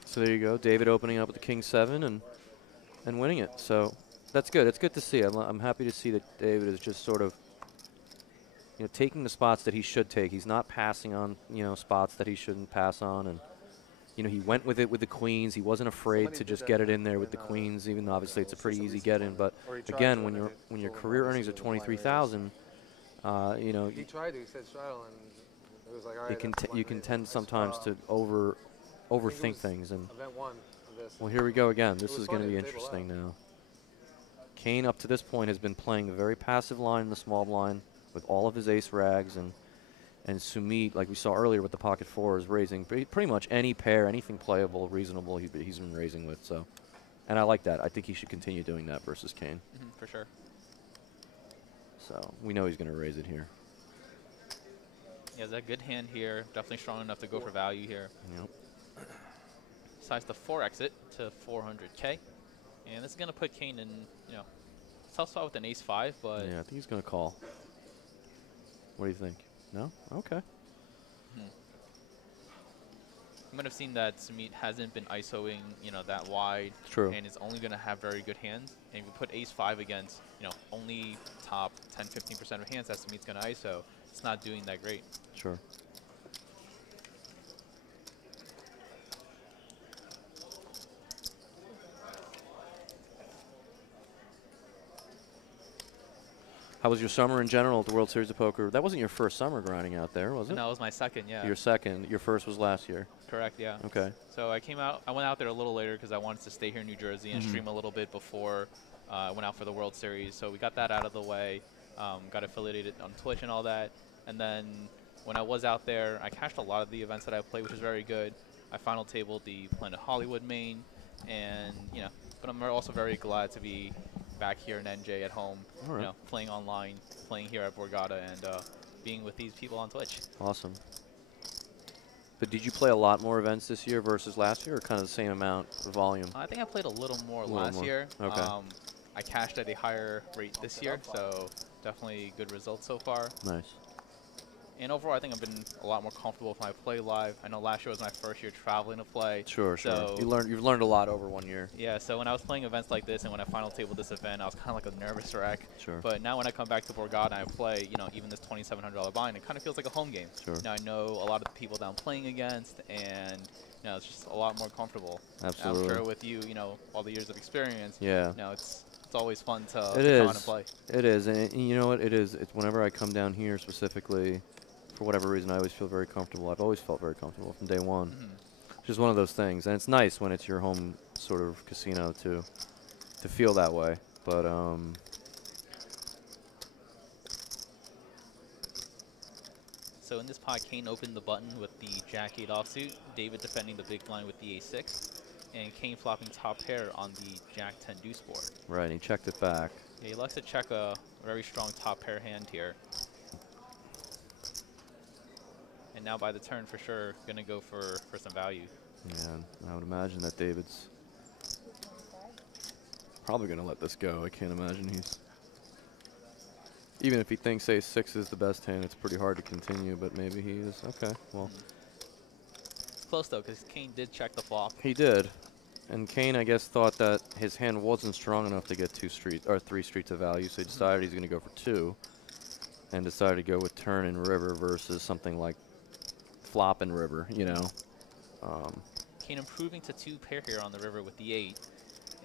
So there you go, David opening up with the king 7 and winning it. So that's good. It's good to see. I'm happy to see that David is just sort of, you know, taking the spots that he should take. He's not passing on, you know, spots that he shouldn't pass on. And, you know, he went with it with the queens. He wasn't afraid to just get it in there with the queens, even though obviously it's a pretty easy get in. But again, when your career earnings are 23,000, you know, He tried to. He said straddle, and it was like, all right. you can tend sometimes to overthink things. And event 1 of this. well, here we go again. This was is going to funny be to table interesting now. Kane up to this point has been playing a very passive line in the small blind with all of his ace rags, and Sumeet, like we saw earlier with the pocket 4, is raising pretty much any pair, anything playable, reasonable, he's been raising with. So, and I like that. I think he should continue doing that versus Kane. For sure. So we know he's going to raise it here. He has a good hand here. Definitely strong enough to go for value here. Yep. Decides to 4 exit to 400K. And this is going to put Kane in, you know, tough spot with an ace-5, but... Yeah, I think he's going to call. What do you think? No? Okay. You might have seen that Sumeet hasn't been ISOing, you know, that wide. True. And is only going to have very good hands. And if you put ace-5 against, you know, only top 10-15% of hands that Sumeet's going to ISO, it's not doing that great. Sure. How was your summer in general at the World Series of Poker? That wasn't your first summer grinding out there, was it? No, it was my second, yeah. Your second. Your first was last year. Correct, yeah. Okay. So I went out there a little later because I wanted to stay here in New Jersey and stream a little bit before I went out for the World Series. So we got that out of the way, got affiliated on Twitch and all that. And then when I was out there, I cashed a lot of the events that I played, which was very good. I final tabled the Planet Hollywood main, and, you know, but I'm also very glad to be back here in NJ at home, you know, playing online, playing here at Borgata, and being with these people on Twitch. Awesome. But did you play a lot more events this year versus last year, or kind of the same amount of volume? I think I played a little more last year. Okay. I cashed at a higher rate this year, so definitely good results so far. Nice. And overall, I think I've been a lot more comfortable with my play live. I know last year was my first year traveling to play. Sure, sure. So You've learned a lot over 1 year. yeah, so when I was playing events like this and when I final tabled this event, I was kind of like a nervous wreck. Sure. But now when I come back to Borgata and I play, you know, even this $2,700 bind, it kind of feels like a home game. Sure. Now I know a lot of the people that I'm playing against, and, you know, it's just a lot more comfortable. Absolutely. And I'm sure with you know, all the years of experience, Yeah. you know, it's always fun to It come is. on and play. It is, and you know what? It is. It's whenever I come down here specifically, for whatever reason, I always feel very comfortable. I've always felt very comfortable from day one. It's just one of those things, and it's nice when it's your home sort of casino to feel that way. But So in this pot, Kane opened the button with the Jack-8 offsuit, David defending the big blind with the A6, and Kane flopping top pair on the Jack-10 deuce board. right, and he checked it back. Yeah, he likes to check a very strong top pair hand here. And now by the turn, for sure, going to go for some value. Yeah, I would imagine that David's probably going to let this go. I can't imagine he's... Even if he thinks A6 is the best hand, it's pretty hard to continue, but maybe he is. Okay, well. It's close, though, because Kane did check the flop. He did. And Kane, I guess, thought that his hand wasn't strong enough to get 3 streets of value, so he decided he's going to go for 2, and decided to go with turn and river versus something like flop and river, you know. Kane improving to 2 pair here on the river with the 8,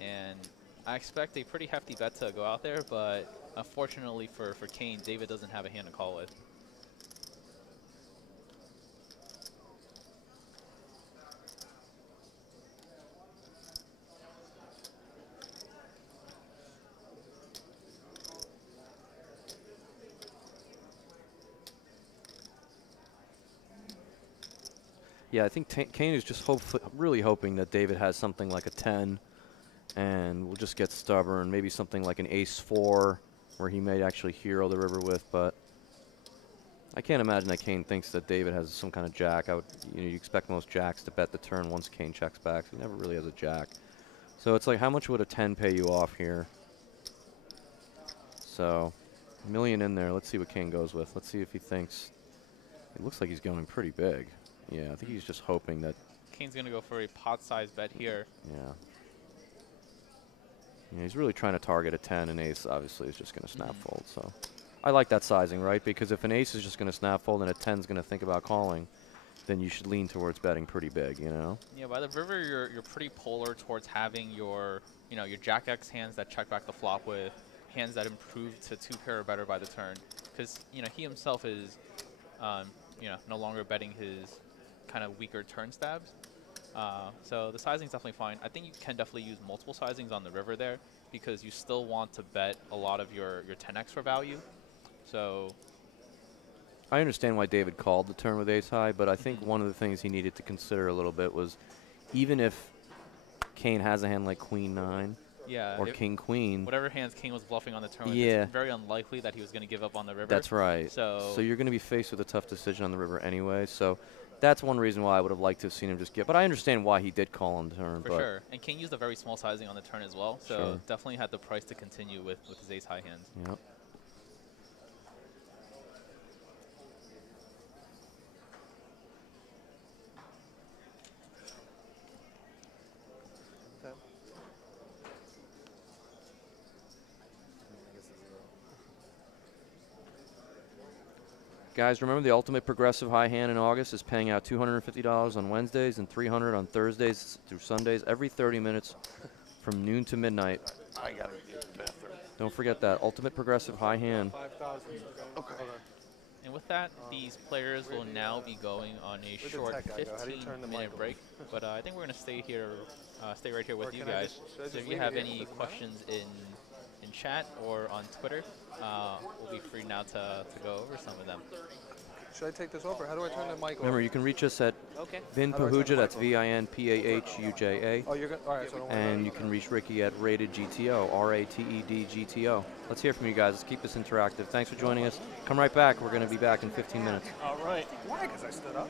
and I expect a pretty hefty bet to go out there, but unfortunately for Kane, David doesn't have a hand to call with. Yeah, I think Kane is just really hoping that David has something like a 10, and we'll just get stubborn. Maybe something like an ace-4, where he may actually hero the river with. But I can't imagine that Kane thinks that David has some kind of jack. You expect most jacks to bet the turn once Kane checks back. So he never really has a jack. So it's like, how much would a 10 pay you off here? So, $1 million in there. Let's see what Kane goes with. Let's see if he thinks. It looks like he's going pretty big. Yeah, I think he's just hoping that. Kane's going to go for a pot-sized bet here. Yeah. Yeah, he's really trying to target a 10, and ace obviously is just going to snap fold. So I like that sizing, right? Because if an ace is just going to snap fold and a 10 is going to think about calling, then you should lean towards betting pretty big, you know? Yeah, by the river, you're pretty polar towards having your Jack X hands that check back the flop with hands that improve to 2 pair or better by the turn. Because, he himself is, no longer betting his kind of weaker turn stabs. So the sizing's definitely fine. I think you can definitely use multiple sizings on the river there because you still want to bet a lot of your 10x for value. So I understand why David called the turn with ace high, but I think one of the things he needed to consider a little bit was even if Kane has a hand like queen 9 or king queen, whatever hands Kane was bluffing on the turn with, yeah, it's very unlikely that he was going to give up on the river. That's right. So you're going to be faced with a tough decision on the river anyway. So that's one reason why I would have liked to have seen him just get. But I understand why he did call on the turn. For sure. And Kane used a very small sizing on the turn as well. So definitely had the price to continue with his ace high hands. Yep. Guys, remember the ultimate progressive high hand in August is paying out $250 on Wednesdays and $300 on Thursdays through Sundays every 30 minutes from noon to midnight. I gotta get to the bathroom. Don't forget that ultimate progressive high hand. 5,000. Okay. And with that, these players will now be going on a short 15-minute break. But I think we're going to stay here, stay right here with you guys. So if you have any questions in chat or on Twitter, we'll be free now to go over some of them. Should I take this over? How do I turn the mic over? Remember, you can reach us at Vinpahuja, that's VINPAHUJA. Oh, you're good? All right, so don't worry. And you can reach Ricky at RatedGTO, RATEDGTO. Let's hear from you guys. Let's keep this interactive. Thanks for joining us. Come right back. We're going to be back in 15 minutes. All right. Why? Because I stood up.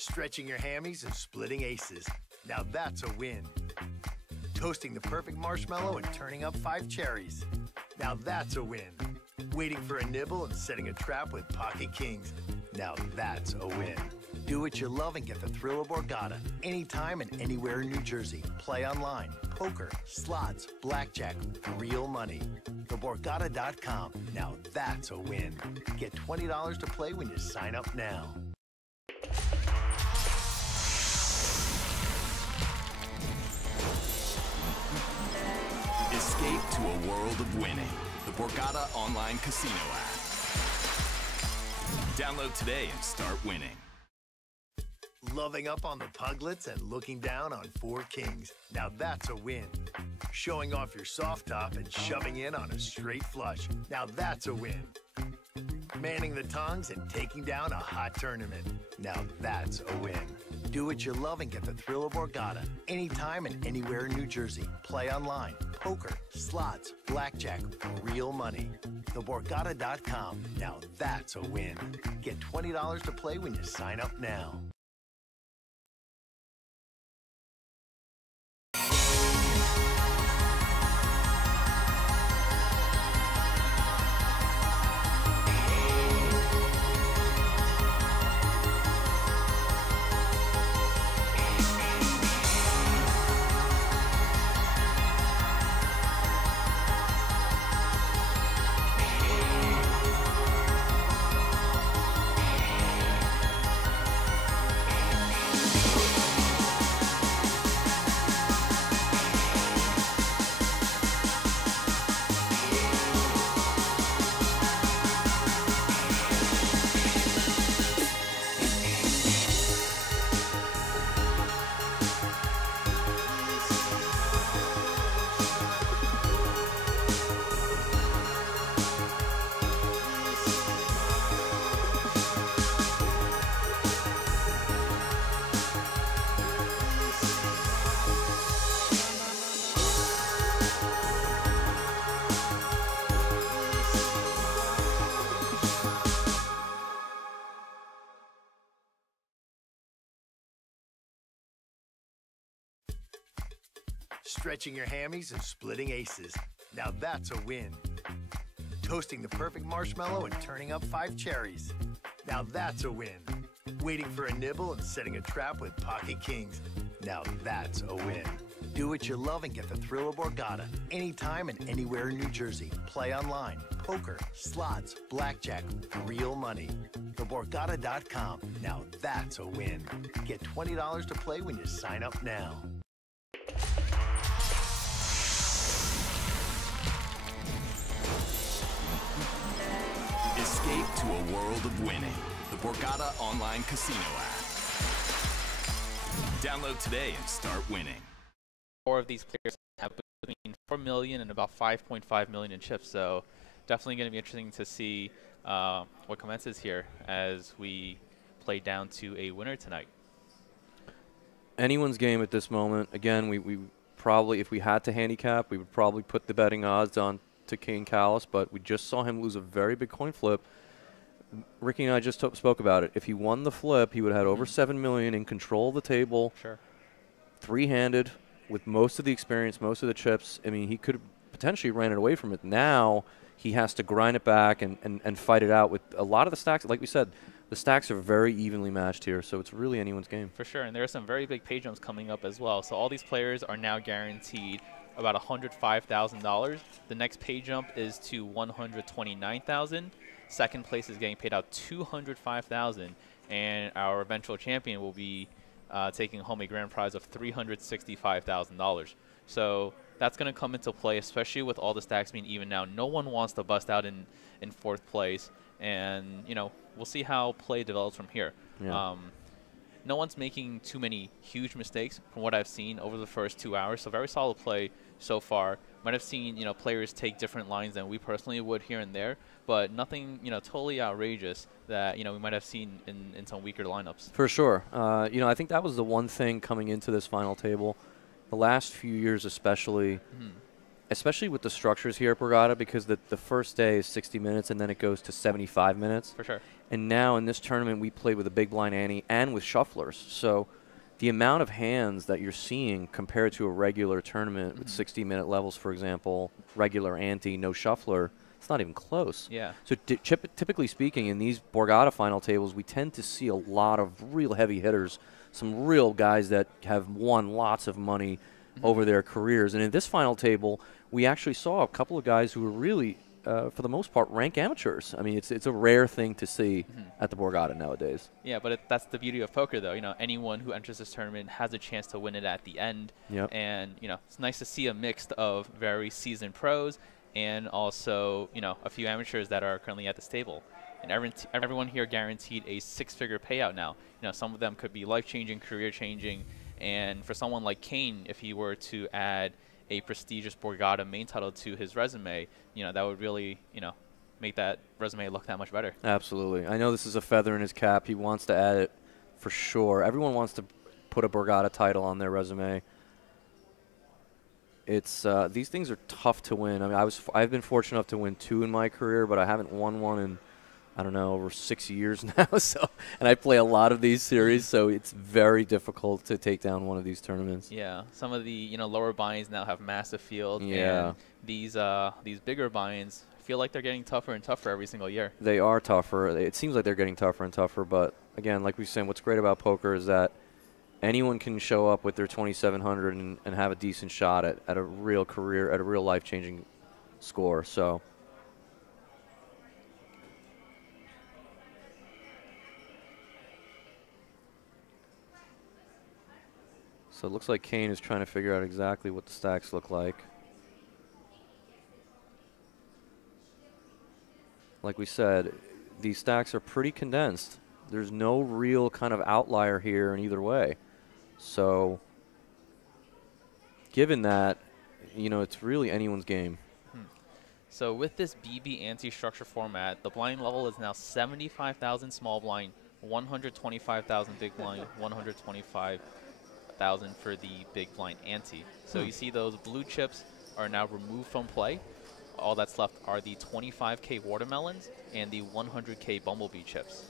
Stretching your hammies and splitting aces. Now that's a win. Toasting the perfect marshmallow and turning up 5 cherries. Now that's a win. Waiting for a nibble and setting a trap with pocket kings. Now that's a win. Do what you love and get the thrill of Borgata anytime and anywhere in New Jersey. Play online, poker, slots, blackjack, real money. TheBorgata.com. Now that's a win. Get $20 to play when you sign up now. Escape to a world of winning. The Borgata online casino app. Download today and start winning. Loving up on the Puglets and looking down on 4 kings. Now that's a win. Showing off your soft top and shoving in on a straight flush. Now that's a win. Manning the tongs and taking down a hot tournament. Now that's a win. Do what you love and get the thrill of Borgata anytime and anywhere in New Jersey. Play online, poker, slots, blackjack, real money. TheBorgata.com. Now that's a win. Get $20 to play when you sign up now. Stretching your hammies and splitting aces. Now that's a win. Toasting the perfect marshmallow and turning up 5 cherries. Now that's a win. Waiting for a nibble and setting a trap with pocket kings. Now that's a win. Do what you love and get the thrill of Borgata anytime and anywhere in New Jersey. Play online, poker, slots, blackjack, real money. TheBorgata.com. Now that's a win. Get $20 to play when you sign up now. Escape to a world of winning. The Borgata online casino app. Download today and start winning. 4 of these players have between 4 million and about 5.5 million in chips, so definitely going to be interesting to see what commences here as we play down to a winner tonight. Anyone's game at this moment. Again, we probably, if we had to handicap, we would probably put the betting odds on to Kane Callis, but we just saw him lose a very big coin flip. Ricky and I just spoke about it. If he won the flip, he would have had over 7 million in control of the table. Sure. 3-handed with most of the experience, most of the chips. I mean, he could have potentially ran it away from it. Now he has to grind it back and fight it out with a lot of the stacks. Like we said, the stacks are very evenly matched here, so it's really anyone's game. For sure, and there are some very big pay jumps coming up as well. So all these players are now guaranteed about $105,000. The next pay jump is to $129,000. Second place is getting paid out $205,000, and our eventual champion will be taking home a grand prize of $365,000. So that's going to come into play, especially with all the stacks being even now. No one wants to bust out in 4th place, and you know, we'll see how play develops from here. Yeah. No one's making too many huge mistakes from what I've seen over the first 2 hours. So very solid play so far. Might have seen, you know, players take different lines than we personally would here and there, but nothing, you know, totally outrageous that, you know, we might have seen in some weaker lineups. For sure. You know, I think that was the one thing coming into this final table. The last few years especially, especially with the structures here at Borgata, because the first day is 60 minutes and then it goes to 75 minutes. For sure. And now in this tournament, we played with a big blind ante and with shufflers. So the amount of hands that you're seeing compared to a regular tournament with 60-minute levels, for example, regular ante, no shuffler, it's not even close. Yeah. So typically speaking, in these Borgata final tables, we tend to see a lot of real heavy hitters, some real guys that have won lots of money over their careers. And in this final table, we actually saw a couple of guys who were really, for the most part, rank amateurs. I mean, it's a rare thing to see at the Borgata nowadays. Yeah, but that's the beauty of poker, though. You know, anyone who enters this tournament has a chance to win it at the end. Yep. And, you know, it's nice to see a mix of very seasoned pros and also, you know, a few amateurs that are currently at this table. And everyone here guaranteed a 6-figure payout now. You know, some of them could be life-changing, career-changing. And for someone like Kane, if he were to add a prestigious Borgata main title to his resume, you know, that would really, you know, make that resume look that much better. Absolutely. I know this is a feather in his cap. He wants to add it for sure. Everyone wants to put a Borgata title on their resume. It's these things are tough to win. I mean, I've been fortunate enough to win 2 in my career, but I haven't won one in, I don't know, over 6 years now. So, and I play a lot of these series, so it's very difficult to take down one of these tournaments. Yeah, some of the, you know, lower buy-ins now have massive field. Yeah. And these bigger buy-ins feel like they're getting tougher and tougher every single year. They are tougher. It seems like they're getting tougher and tougher. But again, like we said, what's great about poker is that anyone can show up with their 2,700 and have a decent shot at a real career, at a real life-changing score. So. So it looks like Kane is trying to figure out exactly what the stacks look like. Like we said, these stacks are pretty condensed. There's no real kind of outlier here in either way. So given that, you know, it's really anyone's game. So with this BB anti-structure format, the blind level is now 75,000 small blind, 125,000 big blind, 125,000 for the big blind ante. So you see those blue chips are now removed from play. All that's left are the 25K watermelons and the 100K bumblebee chips.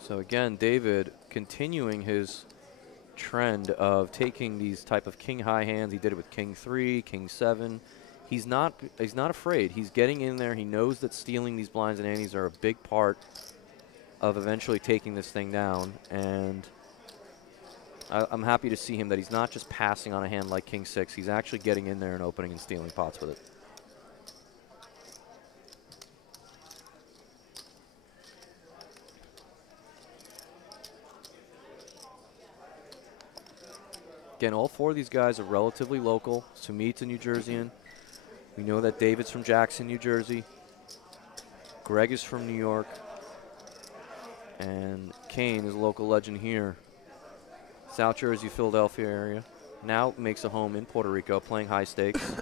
So again, David continuing his trend of taking these type of king high hands. He did it with king 3, king 7. He's not afraid. He's getting in there. He knows that stealing these blinds and antes are a big part of eventually taking this thing down. And I'm happy to see him that he's not just passing on a hand like king 6. He's actually getting in there and opening and stealing pots with it. Again, all 4 of these guys are relatively local. Sumeet's a New Jerseyan. We know that David's from Jackson, New Jersey. Greg is from New York. And Kane is a local legend here. South Jersey, Philadelphia area. Now makes a home in Puerto Rico, playing high stakes.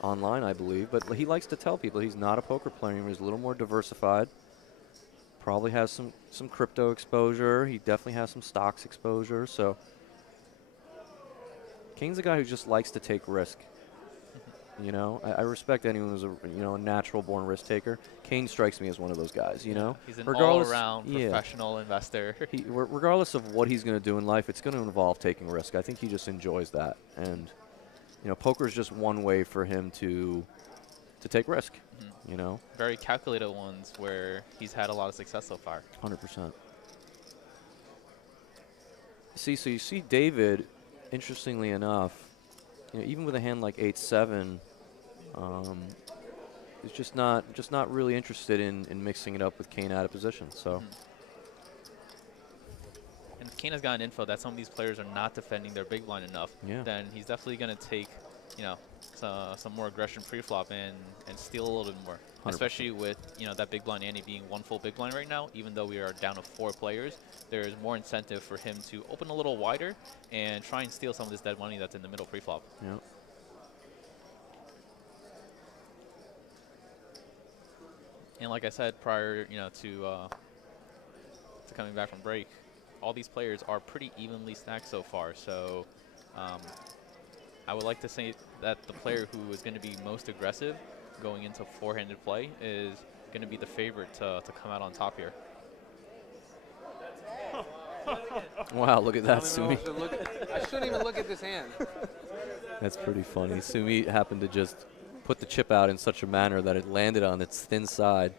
Online, I believe. But he likes to tell people he's not a poker player. He's a little more diversified. Probably has some crypto exposure. He definitely has some stocks exposure. So Kane's a guy who just likes to take risk. You know, I respect anyone who's a natural-born risk taker. Kane strikes me as one of those guys. You know, he's an all-around professional investor. Regardless of what he's going to do in life, it's going to involve taking risk. I think he just enjoys that, and you know, poker is just one way for him to take risk. You know, very calculated ones where he's had a lot of success so far. 100%. See, so you see David. Interestingly enough, you know, even with a hand like 8-7, is just not really interested in mixing it up with Kane out of position. So, and if Kane has gotten info that some of these players are not defending their big blind enough, then he's definitely going to take, you know, some more aggression pre-flop and steal a little bit more. 100%. Especially with, you know, that big blind ante being 1 full big blind right now. Even though we are down to 4 players, there's more incentive for him to open a little wider and try and steal some of this dead money that's in the middle pre-flop. Yep. And like I said prior, you know, to coming back from break, all these players are pretty evenly stacked so far. So I would like to say that the player who is going to be most aggressive going into four-handed play is going to be the favorite to come out on top here. Wow, look at that, Sumeet. I shouldn't even look at this hand. That's pretty funny. Sumeet happened to just put the chip out in such a manner that it landed on its thin side.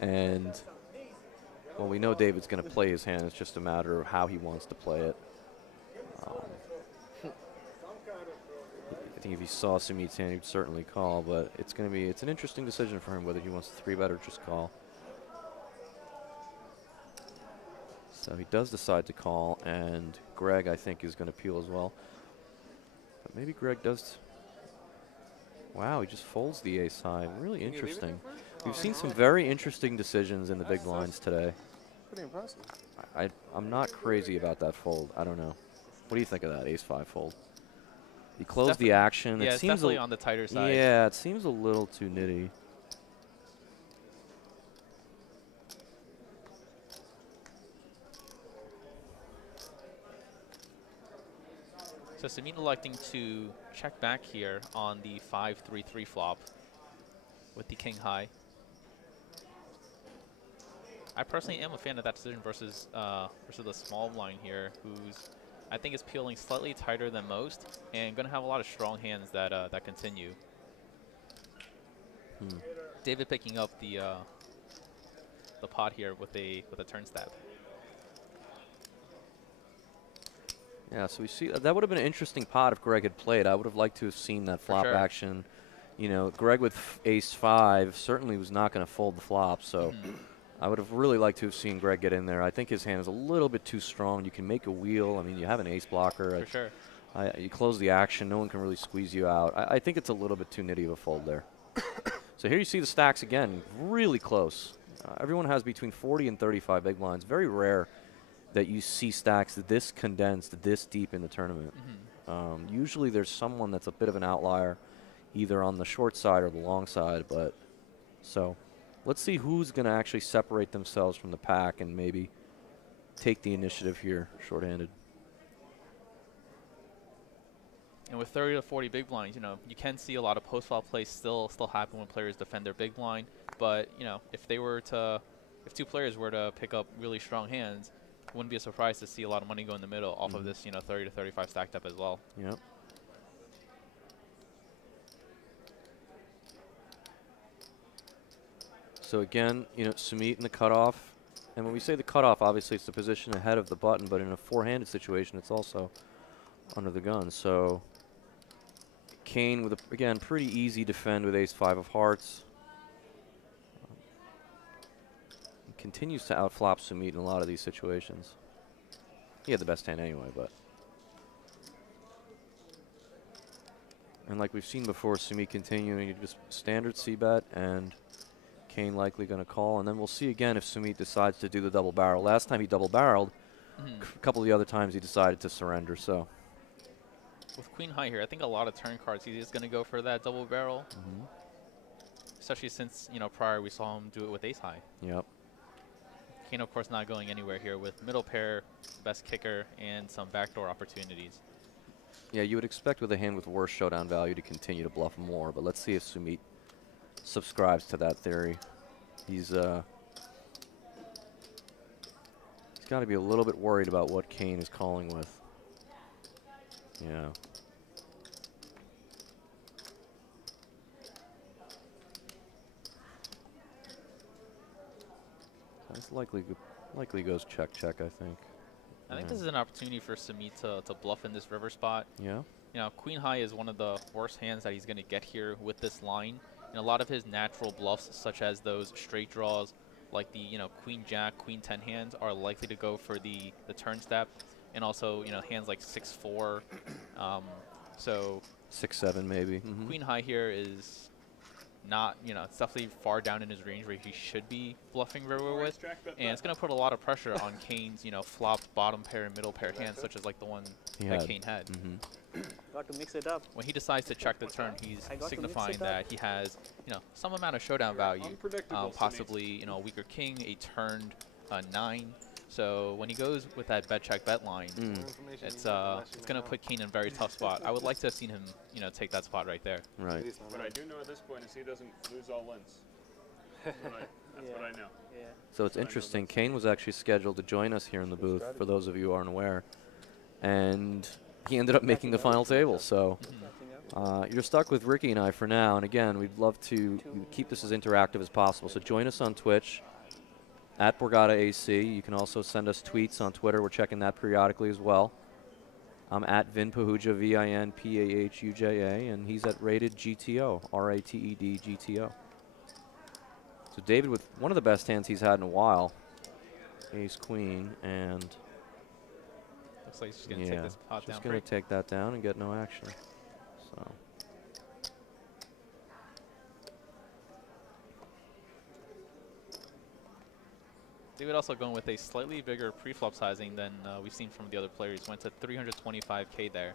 And, well, we know David's going to play his hand. It's just a matter of how he wants to play it. I think if he saw Sumeet's hand, he'd certainly call, but it's an interesting decision for him whether he wants to 3-bet or just call. So he does decide to call, and Greg, I think, is going to peel as well. But maybe Greg does. Wow, he just folds the ace high. Really interesting. We've seen some very interesting decisions in the big blinds today. Pretty impressive. I'm not crazy about that fold. I don't know. What do you think of that ace-5 fold? He closed the action. Yeah, it it's seems definitely on the tighter side. Yeah, it seems a little too nitty. So Sumeet electing to check back here on the 5-3-3 flop with the king high. I personally am a fan of that decision versus the small blind here, who's I think is peeling slightly tighter than most and going to have a lot of strong hands that that continue. David picking up the pot here with a turn stab. Yeah, so we see that would have been an interesting pot if Greg had played. I would have liked to have seen that flop action. You know, Greg with ace-5 certainly was not going to fold the flop, so I would have really liked to have seen Greg get in there. I think his hand is a little bit too strong. You can make a wheel. I mean, you have an ace blocker. For sure. You close the action. No one can really squeeze you out. I think it's a little bit too nitty of a fold there. So here you see the stacks again, really close. Everyone has between 40 and 35 big blinds. Very rare that you see stacks this condensed, this deep in the tournament. Usually there's someone that's a bit of an outlier, either on the short side or the long side. But so let's see who's going to actually separate themselves from the pack and maybe take the initiative here, shorthanded. And with 30 to 40 big blinds, you know, you can see a lot of post-flop plays still happen when players defend their big blind. But, you know, if two players were to pick up really strong hands, it wouldn't be a surprise to see a lot of money go in the middle off of this, you know, 30 to 35 stacked up as well. Yep. So again, you know, Sumeet in the cutoff. And when we say the cutoff, obviously it's the position ahead of the button, but in a four-handed situation, it's also under the gun. So Kane with, again, pretty easy defend with ace-5 of hearts. Continues to outflop Sumeet in a lot of these situations. He had the best hand anyway, but. And like we've seen before, Sumeet continuing to just standard c-bet, and Kane likely going to call. And then we'll see again if Sumeet decides to do the double barrel. Last time he double barreled, a couple of the other times he decided to surrender, so. With queen high here, I think a lot of turn cards he's just going to go for that double barrel. Especially since, you know, prior we saw him do it with ace high. Yep. Kane, of course, not going anywhere here with middle pair, best kicker, and some backdoor opportunities. Yeah, you would expect with a hand with worse showdown value to continue to bluff more, but let's see if Sumeet subscribes to that theory. He's got to be a little bit worried about what Kane is calling with. Yeah. That's likely goes check, I think. I think this is an opportunity for Sumeet to bluff in this river spot. Yeah. You know, queen high is one of the worst hands that he's going to get here with this line. And a lot of his natural bluffs, such as those straight draws, like the, you know, queen jack, queen 10 hands, are likely to go for the turn step. And also, you know, hands like 6-4. So 6-7 maybe. Queen high here is not, you know, it's definitely far down in his range where he should be bluffing river with. And it's going to put a lot of pressure on Kane's, you know, flop bottom pair and middle pair hands, such as like the one that Kane had. Got to mix it up. When he decides to check the turn, he's signifying that he has, you know, some amount of showdown value. Possibly, you know, a weaker king, a turned 9, So when he goes with that bet check bet line, it's going to put Kane in a very tough spot. I would like to have seen him, take that spot right there. Right. What I do know at this point is he doesn't lose all ends. That's what I know. Yeah. So it's interesting. Kane was actually scheduled to join us here in the booth, for those of you who aren't aware. And he ended up making the final table. So you're stuck with Ricky and I for now. And again, we'd love to keep this as interactive as possible. So join us on Twitch at Borgata AC. You can also send us tweets on Twitter. We're checking that periodically as well. I'm at Vinpahuja, VINPAHUJA, and he's at Rated GTO, RATED GTO. So David with one of the best hands he's had in a while. Ace Queen, and looks like he's just going to take this pot down. Just going to take that down and get no action. So. David also going with a slightly bigger pre-flop sizing than we've seen from the other players. Went to 325K there,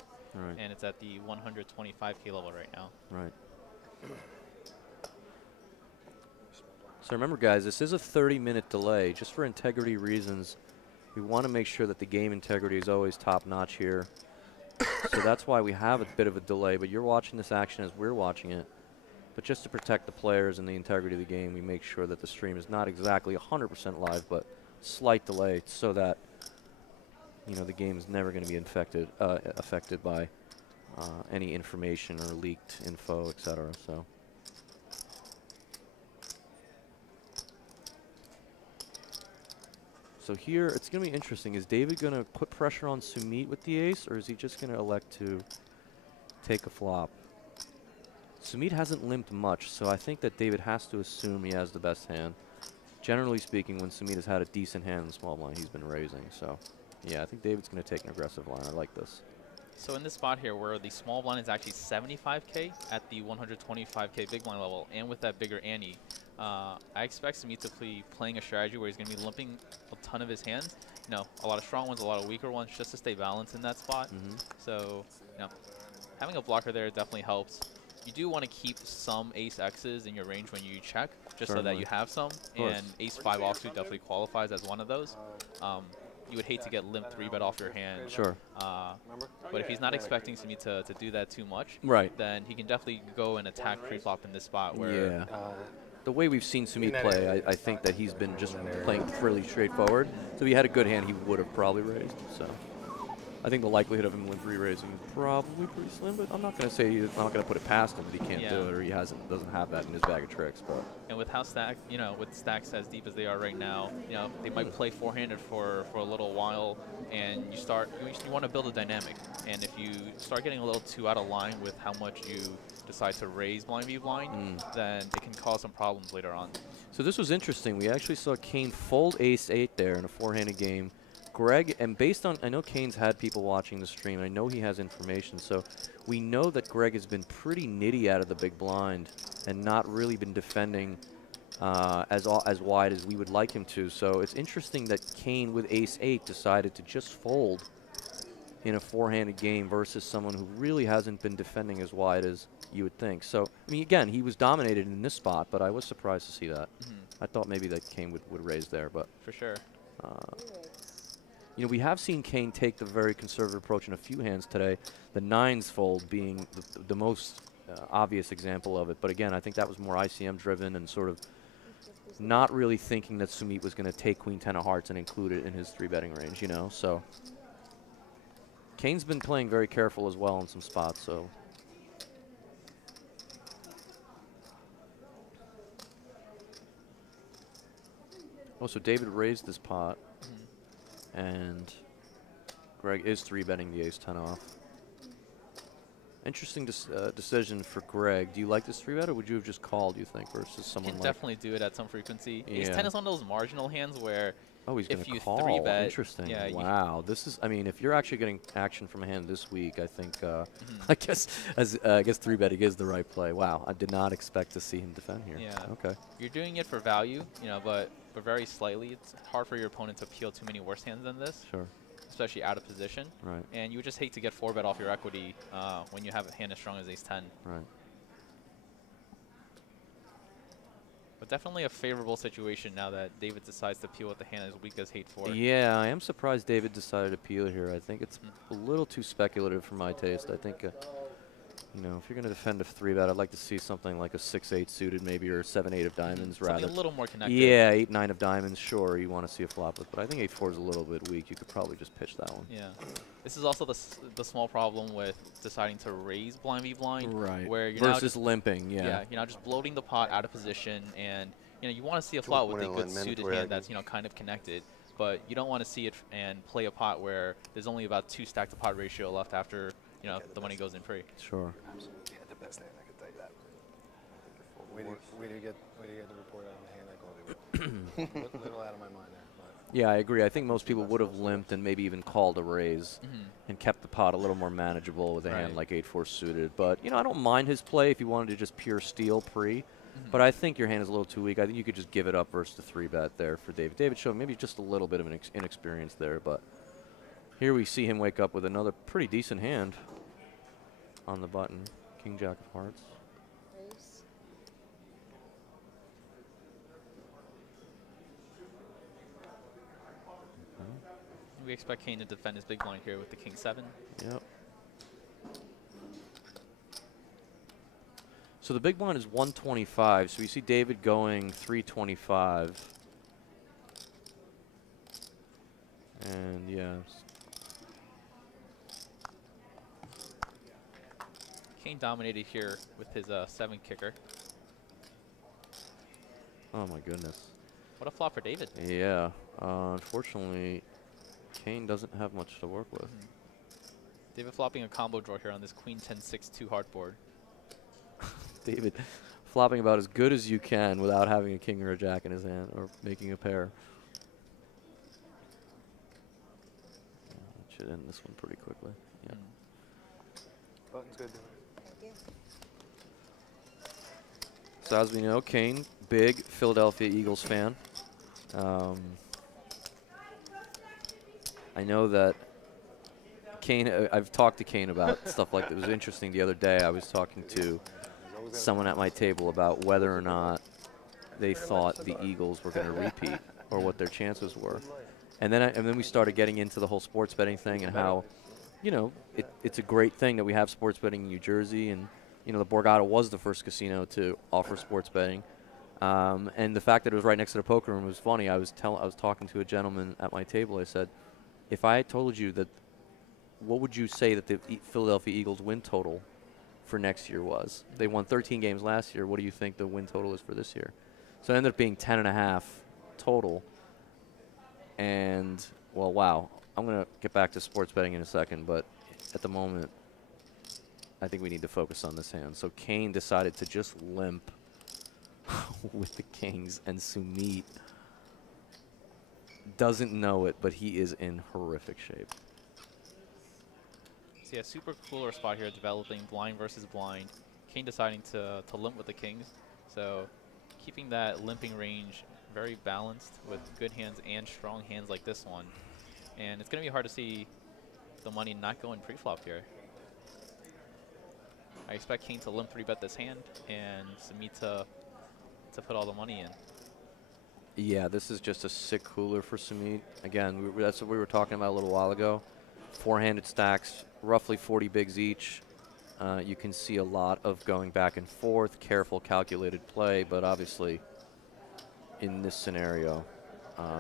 and it's at the 125K level right now. Right. So remember, guys, this is a 30-minute delay. Just for integrity reasons, we want to make sure that the game integrity is always top-notch here. So that's why we have a bit of a delay, but you're watching this action as we're watching it. But just to protect the players and the integrity of the game, we make sure that the stream is not exactly 100% live, but slight delay so that, the game is never going to be affected by any information or leaked info, etc. So here, it's going to be interesting. Is David going to put pressure on Sumeet with the ace, or is he just going to elect to take a flop? Sumeet hasn't limped much, so I think that David has to assume he has the best hand. Generally speaking, when Sumeet has had a decent hand in the small blind, he's been raising. So, yeah, I think David's going to take an aggressive line. I like this. So in this spot here, where the small blind is actually 75K at the 125K big blind level, and with that bigger ante, I expect Sumeet to be playing a strategy where he's going to be limping a ton of his hands. A lot of strong ones, a lot of weaker ones, just to stay balanced in that spot. So, having a blocker there definitely helps. You do want to keep some ace X's in your range when you check, just so that you have some. And ace 5 offsuit definitely qualifies as one of those. You would hate to get limp 3-bet off your hand. Sure. But if he's not expecting Sumeet to do that too much, then he can definitely go and attack pre-flop in this spot where... The way we've seen Sumeet play, I think that he's been just playing fairly straightforward. So if he had a good hand, he would have probably raised. So I think the likelihood of him limp re-raising is probably pretty slim, but I'm not going to say he's not going to put it past him that he can't do it, or he doesn't have that in his bag of tricks. But and with how with stacks as deep as they are right now, they might play four-handed for a little while, and you want to build a dynamic. And if you start getting a little too out of line with how much you decide to raise blind v blind, then it can cause some problems later on. So this was interesting. We actually saw Kane fold ace-8 there in a four-handed game. Greg, and based on, I know Kane's had people watching the stream, and I know he has information, so we know that Greg has been pretty nitty out of the big blind and not really been defending as wide as we would like him to. So it's interesting that Kane with ace-8 decided to just fold in a four-handed game versus someone who really hasn't been defending as wide as you would think. So, I mean, again, he was dominated in this spot, but I was surprised to see that. I thought maybe that Kane would raise there, but... For sure. We have seen Kane take the very conservative approach in a few hands today, the 9s fold being the most obvious example of it. But again, I think that was more ICM driven and sort of not really thinking that Sumeet was going to take Queen 10 of hearts and include it in his 3-betting range, So Kane's been playing very careful as well in some spots, so... Oh, so David raised this pot. And Greg is 3-betting the ace-10 off. Interesting decision for Greg. Do you like this 3-bet, or would you have just called, you think, versus someone like... definitely do it at some frequency. Ace-10 is one of those marginal hands where he's going to call. 3-bet... Interesting. Yeah, wow. This is... I mean, if you're actually getting action from a hand this week, I think... I guess 3-betting is the right play. Wow. I did not expect to see him defend here. Yeah. Okay. You're doing it for value, but very slightly. It's hard for your opponent to peel too many worse hands than this. Sure. Especially out of position. Right. And you would just hate to get 4-bet off your equity when you have a hand as strong as ace-10. Right. But definitely a favorable situation now that David decides to peel with the hand as weak as hate for. Yeah, I am surprised David decided to peel here. I think it's a little too speculative for my taste. I think, you know, if you're going to defend a 3-bet, I'd like to see something like a 6-8 suited maybe, or 7-8 of diamonds rather. Something a little more connected. Yeah, 8-9 of diamonds, sure, you want to see a flop with. But I think 8-4 is a little bit weak. You could probably just pitch that one. Yeah. This is also the small problem with deciding to raise blind v blind. Right. Where you're versus now limping, yeah. Yeah, you're now just bloating the pot out of position, and you know you want to see a flop with a good suited hand that's kind of connected, but you don't want to see it and play a pot where there's only about 2 stack to pot ratio left after the money goes in free. Sure. Absolutely had the best hand, I can tell you that. We did get the report out of the hand. I called it. Little out of my mind there. But Yeah, I agree. I think most people would have limped and maybe even called a raise and kept the pot a little more manageable with a hand like 8-4 suited. But, you know, I don't mind his play if you wanted to just pure steal pre. But I think your hand is a little too weak. I think you could just give it up versus the 3-bet there for David. David showed maybe just a little bit of an inexperience there. But here we see him wake up with another pretty decent hand on the button. King, Jack of Hearts. We expect Kane to defend his big blind here with the King 7. Yep. So the big blind is 125. So you see David going 325. And yeah. Kane dominated here with his 7 kicker. Oh my goodness. What a flop for David. Yeah. Unfortunately, Kane doesn't have much to work with. David flopping a combo draw here on this Queen 10-6-2 hard board. David flopping about as good as you can without having a king or a jack in his hand or making a pair. Should end this one pretty quickly. Yeah. button's good. So as we know, Kane, big Philadelphia Eagles fan. I know that Kane, I've talked to Kane about stuff like that. It was interesting the other day. I was talking to someone at my table about whether or not they thought the Eagles were going to repeat or what their chances were. And then we started getting into the whole sports betting thing and how, you know, it's a great thing that we have sports betting in New Jersey. And, you know, the Borgata was the first casino to offer sports betting. And the fact that it was right next to the poker room was funny. I was talking to a gentleman at my table. I said, if I told you that, what would you say that the Philadelphia Eagles win total for next year was? They won 13 games last year. What do you think the win total is for this year? So it ended up being 10.5 total. And, well, wow. I'm going to get back to sports betting in a second, but at the moment, I think we need to focus on this hand. So Kane decided to just limp with the kings, and Sumeet doesn't know it, but he is in horrific shape. So yeah, super cooler spot here, developing blind versus blind. Kane deciding to limp with the kings. So keeping that limping range very balanced with good hands and strong hands like this one. And it's going to be hard to see the money not go in pre-flop here. I expect Kane to limp 3-bet this hand and Sumeet to put all the money in. Yeah, this is just a sick cooler for Sumeet. Again, that's what we were talking about a little while ago. Four-handed stacks, roughly 40 bigs each. You can see a lot of going back and forth, careful, calculated play, but obviously in this scenario,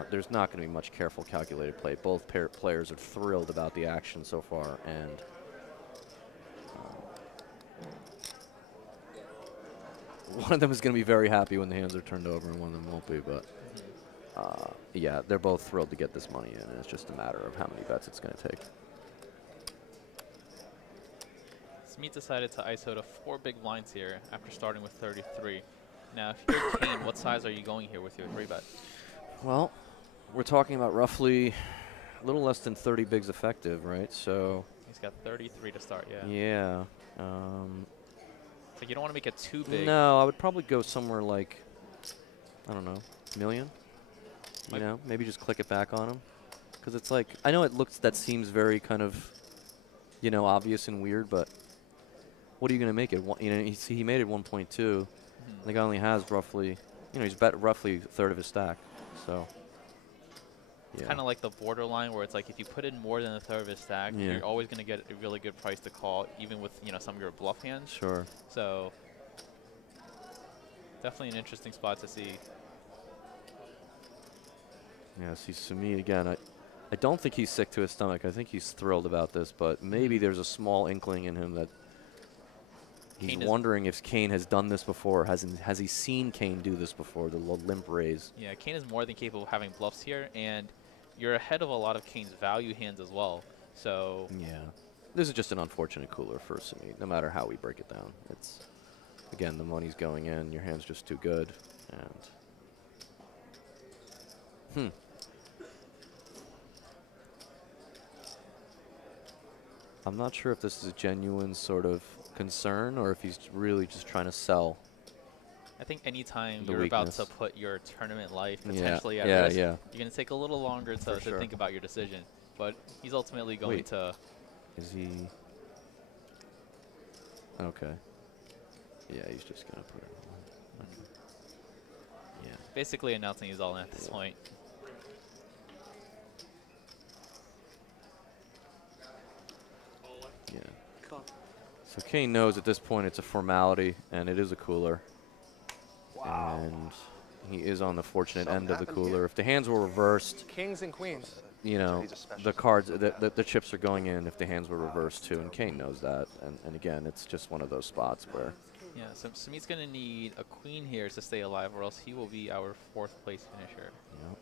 there's not going to be much careful, calculated play. Both players are thrilled about the action so far, and one of them is going to be very happy when the hands are turned over, and one of them won't be. But yeah, they're both thrilled to get this money in, and it's just a matter of how many bets it's going to take. Sumeet decided to ISO to 4 big blinds here after starting with 33. Now, if you're Kane, what size are you going here with your 3-bet? Well, we're talking about roughly a little less than 30 bigs effective, right? So he's got 33 to start, yeah. Yeah. But you don't want to make it too big. No, I would probably go somewhere like, I don't know, million. You know, maybe just click it back on him. Because it's like, I know that seems very kind of, you know, obvious and weird, but what are you going to make it? You know, he made it 1.2. The guy only has roughly, you know, he's bet roughly a third of his stack. So. Yeah. Kind of like the borderline where it's like if you put in more than a third of his stack, you're always going to get a really good price to call, even with some of your bluff hands. Sure. So definitely an interesting spot to see. Yeah, see Sumeet again. I don't think he's sick to his stomach. I think he's thrilled about this, but maybe there's a small inkling in him that he's wondering if Kane has done this before. Has he seen Kane do this before, the limp raise? Yeah, Kane is more than capable of having bluffs here, and you're ahead of a lot of Kane's value hands as well. So yeah, this is just an unfortunate cooler for Sumeet, no matter how we break it down. It's, again, the money's going in, your hand's just too good, and I'm not sure if this is a genuine sort of concern or if he's really just trying to sell. I think anytime you're about to put your tournament life potentially at risk, you're going to take a little longer to think about your decision. But he's ultimately going to... Is he... Okay. Yeah, he's just going to put it on. Okay. Yeah. Basically announcing he's all in at this point. Yeah. So Kane knows at this point it's a formality, and it is a cooler. Wow. And he is on the fortunate end of the cooler. If the hands were reversed, kings and queens, you know, the cards, the chips are going in if the hands were reversed too, and Kane knows that. And again, it's just one of those spots where. Yeah, so Sumeet's going to need a queen here to stay alive, or else he will be our 4th place finisher. Yep.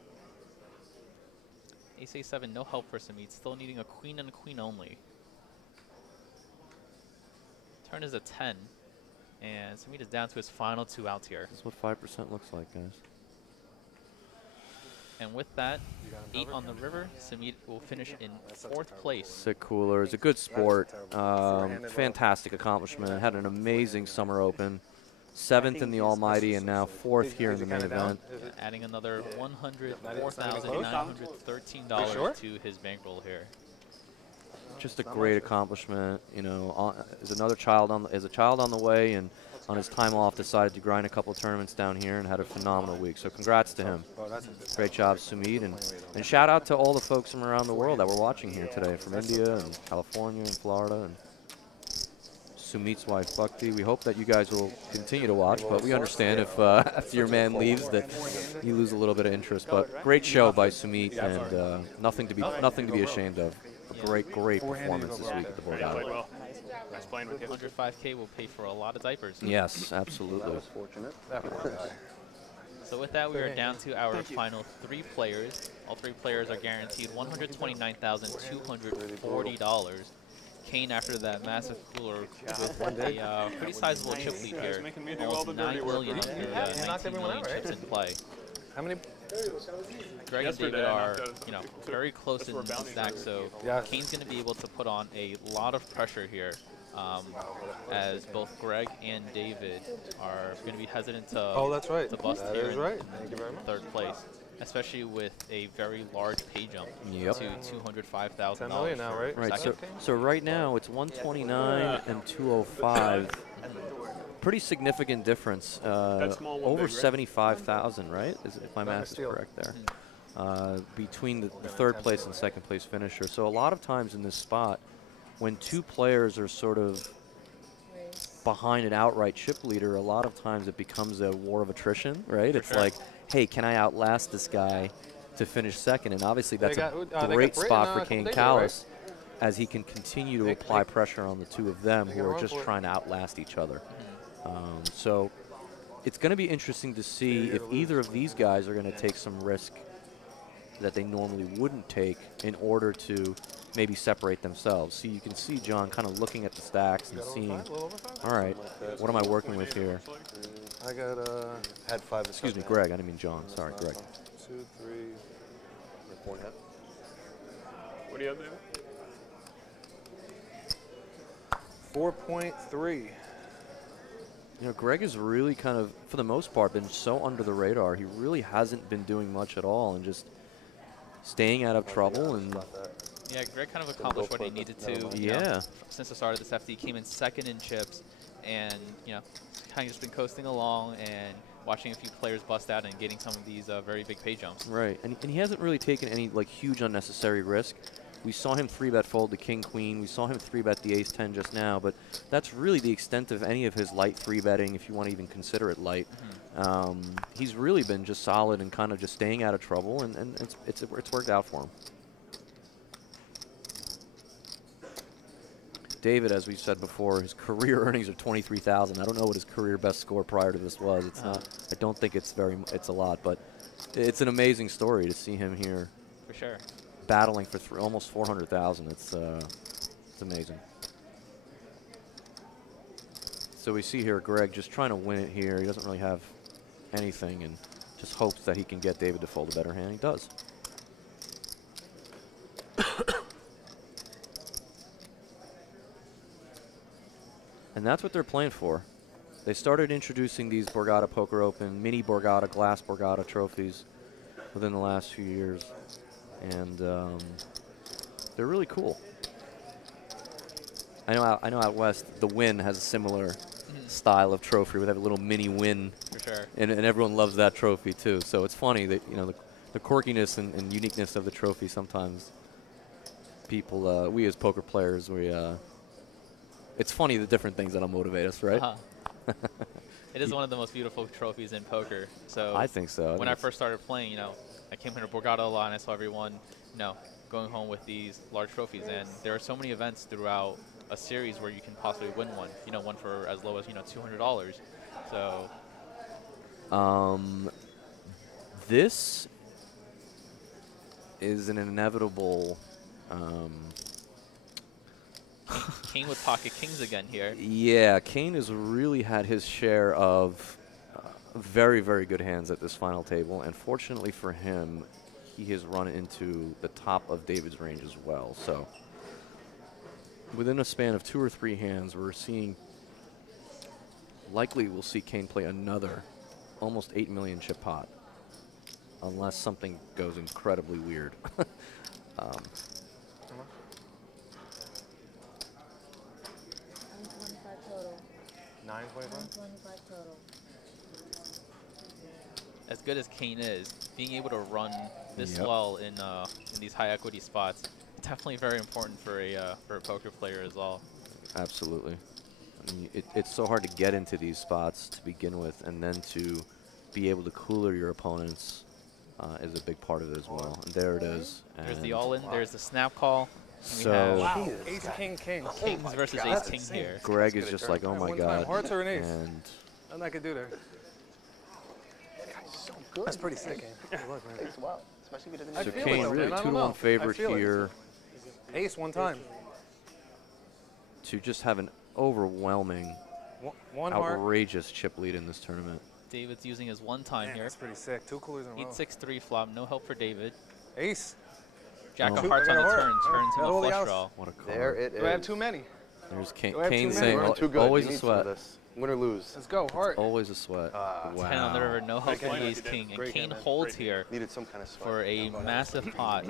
Ace A7, no help for Sumeet. Still needing a queen and a queen only. Turn is a 10. And Sumeet is down to his final 2 outs here. This is what 5% looks like, guys. And with that, 8 on the river, Sumeet will finish in 4th place. Sick cooler. It's a good sport. Fantastic accomplishment. Had an amazing summer open. 7th in the Almighty, and now 4th here in the main event. Adding another $104,913 to his bankroll here. Just a great accomplishment, you know. As a child on the way, and on his time off, decided to grind a couple of tournaments down here and had a phenomenal week. So congrats to him. Great job, Sumeet, and shout out to all the folks from around the world that were watching here today, from India and California and Florida, and Sumeet's wife Bhakti. We hope that you guys will continue to watch, but we understand if after your man leaves that you lose a little bit of interest. But great show by Sumeet, and nothing to be ashamed of. Great performance this week at the Borgata. Well. Nice playing with you. 105K will pay for a lot of diapers. Yes, absolutely. That was fortunate. So with that, we are down to our final 3 players. All 3 players are guaranteed $129,240. Kane, after that massive cooler, with a pretty sizable chip lead here, almost 9 million under 19 million chips in play. How many? Greg and David are, very close in stack, so Kane's going to be able to put on a lot of pressure here, as both Greg and David are going to be hesitant to to bust here in 3rd place, especially with a very large pay jump to $205,000. 10 million now, right? Right. So right now it's 129 and 205. Pretty significant difference. Over 75,000, right? If my math is correct there. Between the 3rd place and 2nd place finisher. So a lot of times in this spot, when 2 players are sort of behind an outright chip leader, a lot of times it becomes a war of attrition, right? It's like, hey, can I outlast this guy to finish 2nd? And obviously that's a great spot for Kane Callis, as he can continue to apply pressure on the 2 of them who are just trying to outlast each other. So it's going to be interesting to see if either of these guys are going to take some risk that they normally wouldn't take in order to maybe separate themselves. So you can see John kind of looking at the stacks and seeing, all right, what am I working with here? I got had 5. Excuse me, Greg. I didn't mean John. Sorry, Greg. 2, 3, 4 and a half. What do you have there? 4.3. You know, Greg has really kind of, for the most part, been so under the radar. He really hasn't been doing much at all and just staying out of trouble. And yeah, Greg kind of accomplished what he needed to. Yeah. Since the start of this FD, came in 2nd in chips, and kind of just been coasting along and watching a few players bust out and getting some of these very big pay jumps. Right, and he hasn't really taken any like huge unnecessary risk. We saw him 3-bet fold the king queen. We saw him 3-bet the ace 10 just now, but that's really the extent of any of his light 3-betting, if you want to even consider it light. He's really been just solid and kind of just staying out of trouble, and it's worked out for him. David, as we said before, his career earnings are 23,000. I don't know what his career best score prior to this was. It's not. I don't think it's it's a lot, but it's an amazing story to see him here. For sure. Battling for almost 400,000. It's amazing. So we see here Greg just trying to win it here. He doesn't really have anything and just hopes that he can get David to fold a better hand. He does. And that's what they're playing for. They started introducing these Borgata Poker Open, mini Borgata, glass Borgata trophies within the last few years. And they're really cool. I know out west, the Win has a similar style of trophy where they have a little mini Win. For sure. And everyone loves that trophy too. So it's funny that, you know, the quirkiness and uniqueness of the trophy sometimes people, we as poker players, it's funny the different things that'll motivate us, right? It is one of the most beautiful trophies in poker. So I think so. When I first started playing, you know, I came here to Borgata a lot, and I saw everyone, you know, going home with these large trophies. And there are so many events throughout a series where you can possibly win one. You know, one for as low as, you know, $200. So. This is an inevitable. Kane with pocket kings again here. Yeah, Kane has really had his share of very, very good hands at this final table, and fortunately for him, he has run into the top of David's range as well. So within a span of 2 or 3 hands, we're seeing, likely we'll see Kane play another almost 8 million chip pot, unless something goes incredibly weird. 925 total. As good as Kane is, being able to run this well in these high equity spots, definitely very important for a poker player as well. Absolutely. I mean, it's so hard to get into these spots to begin with, and then to be able to cooler your opponents is a big part of it as well. And there it is. There's the all-in. There's the snap call. So Ace King King. Kings versus Ace King here. Greg is just like, oh my god. Hearts or an ace? And nothing I could do there. So good. That's pretty sick, Kane. Good luck, man. Takes a while, especially if it so doesn't. Kane really 2-1 favorite here. Ace one time. To just have an overwhelming, outrageous chip lead in this tournament. David's using his one time here. That's pretty sick. 2 coolers in a row. 8-6-3 flop. No help for David. Ace. Jack of hearts on the turn. Turns into a flush draw. What a call. There it is. Do I have too many? There's Kane saying, too always a sweat. Win or lose. Let's go, heart. Always a sweat. Wow. 10 on the river, no help from the Ace King. And Kane holds here Needed some kind of sweat. for a massive pot.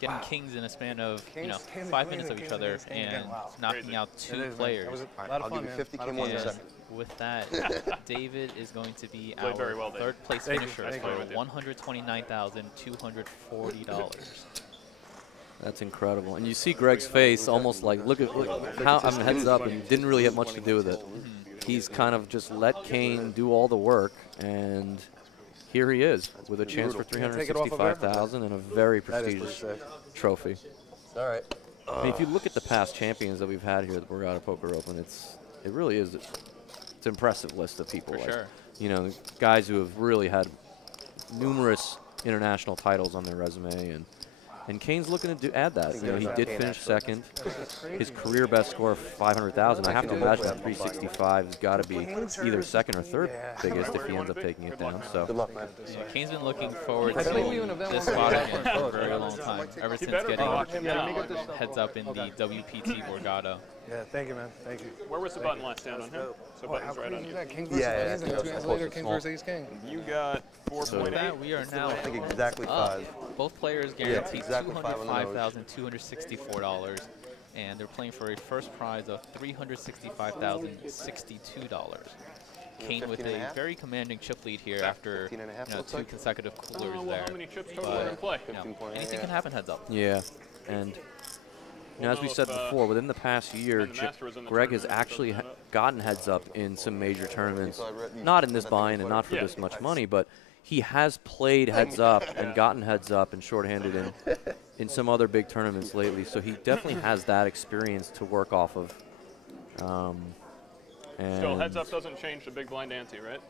Getting kings in a span of 5 minutes of each other and knocking out 2 players. I'll give you 50K more in a second. With that, David is going to be our third place finisher for $129,240. That's incredible. And you see Greg's face almost like, look how I'm heads up, and didn't really have much to do with it. He's kind of just let Kane do all the work, and here he is with a chance for $365,000 and a very prestigious trophy. All right. I mean, if you look at the past champions that we've had here at the Borgata Poker Open, it really is. It's an impressive list of people. For sure. You know, guys who have really had numerous international titles on their resume, and Kane's looking to add that. You know, he did finish second. His career best score of 500,000. I have to imagine that 365 has got to be either second or third biggest if he ends up taking it down. So good luck, man. Yeah, Kane's been looking forward to this spot again for a very long time, ever since getting heads up in the WPT Borgata. Yeah, thank you, man. Thank you. Where was the button last down on him? So button's right on you. King versus Ace, and 2 hands later, King versus Ace King. You got 4.8. That we are now I think exactly 5. Both players guaranteed exactly 5 on the nose. $205,264, and they're playing for a first prize of $365,062. Kane with a very commanding chip lead here after two consecutive coolers well, there. how many chips total are in play? Anything can happen heads up. Yeah, and as we said before, within the past year, Greg has actually gotten heads up in some major tournaments. Not in this buy-in and not for this much money, but he has played heads up and gotten heads up and shorthanded in some other big tournaments lately. So he definitely has that experience to work off of. Still, heads up doesn't change the big blind ante, right?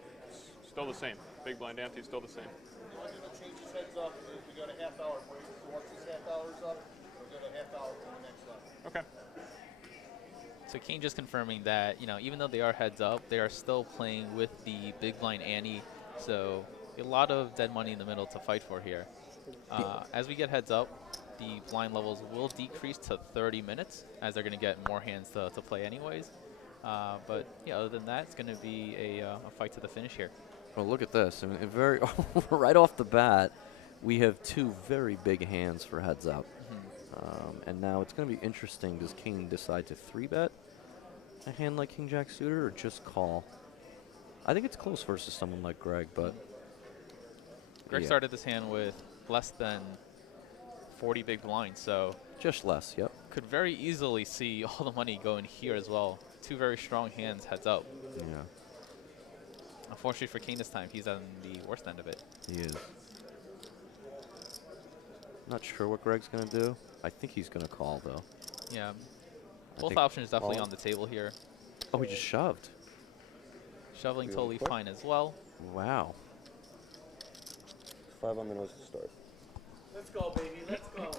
Still the same. Big blind ante is still the same. The only thing that changes heads up is we got a half-hour break. So once this half hour is up, we'll get a half hour to the next level. Okay. So Kane just confirming that, even though they are heads up, they are still playing with the big blind ante. So a lot of dead money in the middle to fight for here. As we get heads up, the blind levels will decrease to 30 minutes as they're going to get more hands to play anyways. But yeah, other than that, it's going to be a fight to the finish here. Well, look at this. I mean, right off the bat, we have two very big hands for heads up. And now it's going to be interesting. Does Kane decide to 3-bet a hand like King Jack suited or just call? I think it's close versus someone like Greg, but Greg started this hand with less than 40 big blinds, so just less. Yep. Could very easily see all the money go in here as well. Two very strong hands heads up. Yeah. Unfortunately for Kane this time, he's on the worst end of it. He is. Not sure what Greg's going to do. I think he's going to call, though. Yeah. Both options definitely on the table here. Oh, he just shoved. Shoveling totally fine as well. Wow. 5 on the nose to start. Let's go, baby. Let's go.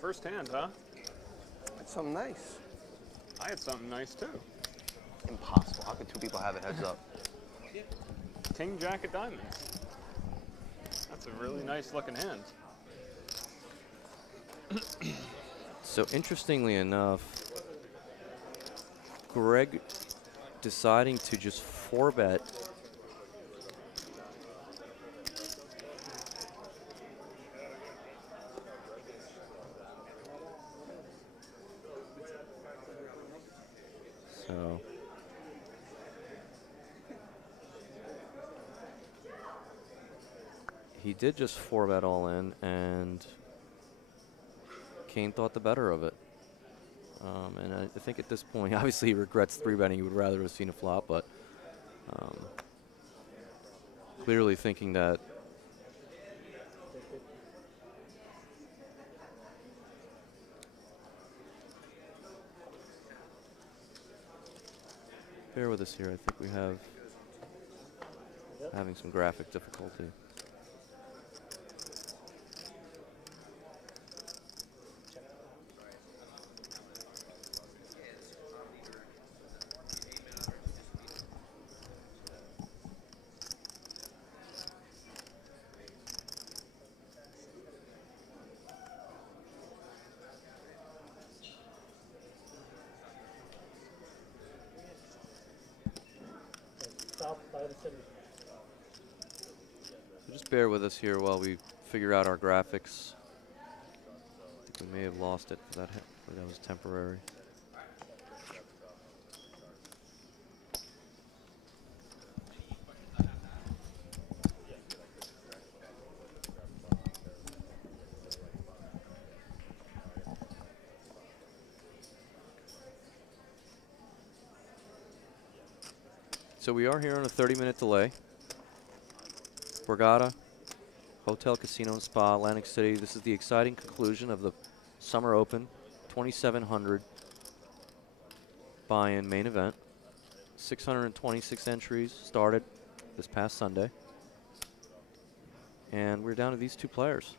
First hand, huh? That's something nice. I had something nice too. Impossible. How could two people have a heads up? King Jack of diamonds. That's a really nice looking hand. So interestingly enough, Greg deciding to just 4-bet so he did just 4-bet all in, and Kane thought the better of it. And I think at this point, obviously he regrets 3-betting. He would rather have seen a flop, but clearly thinking that bear with us here. I think we have having some graphic difficulty. So just bear with us here while we figure out our graphics. I think we may have lost it for that. That was temporary. So we are here on a 30-minute delay. Borgata, Hotel, Casino, and Spa, Atlantic City. This is the exciting conclusion of the Summer Open 2700 buy-in main event. 626 entries started this past Sunday. And we're down to these two players.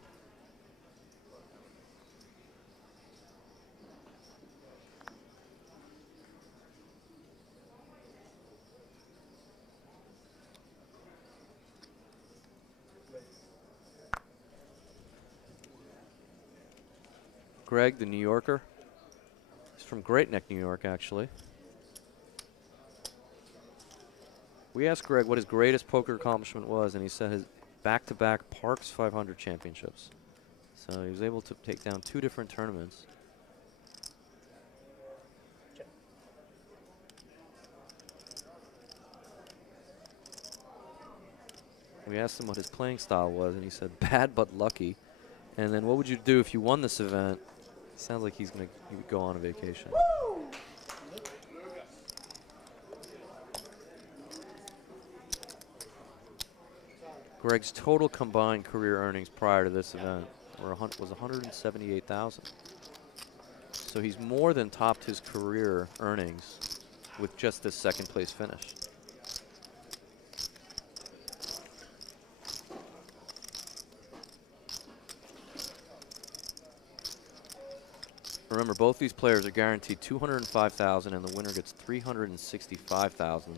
Greg, the New Yorker, is from Great Neck, New York, actually. We asked Greg what his greatest poker accomplishment was, and he said his back-to-back Parks 500 championships. So he was able to take down 2 different tournaments. We asked him what his playing style was, and he said bad but lucky. And then what would you do if you won this event? Sounds like he would go on a vacation. Greg's total combined career earnings prior to this event was $178,000. So he's more than topped his career earnings with just this second place finish. Remember, both these players are guaranteed $205,000, and the winner gets $365,000,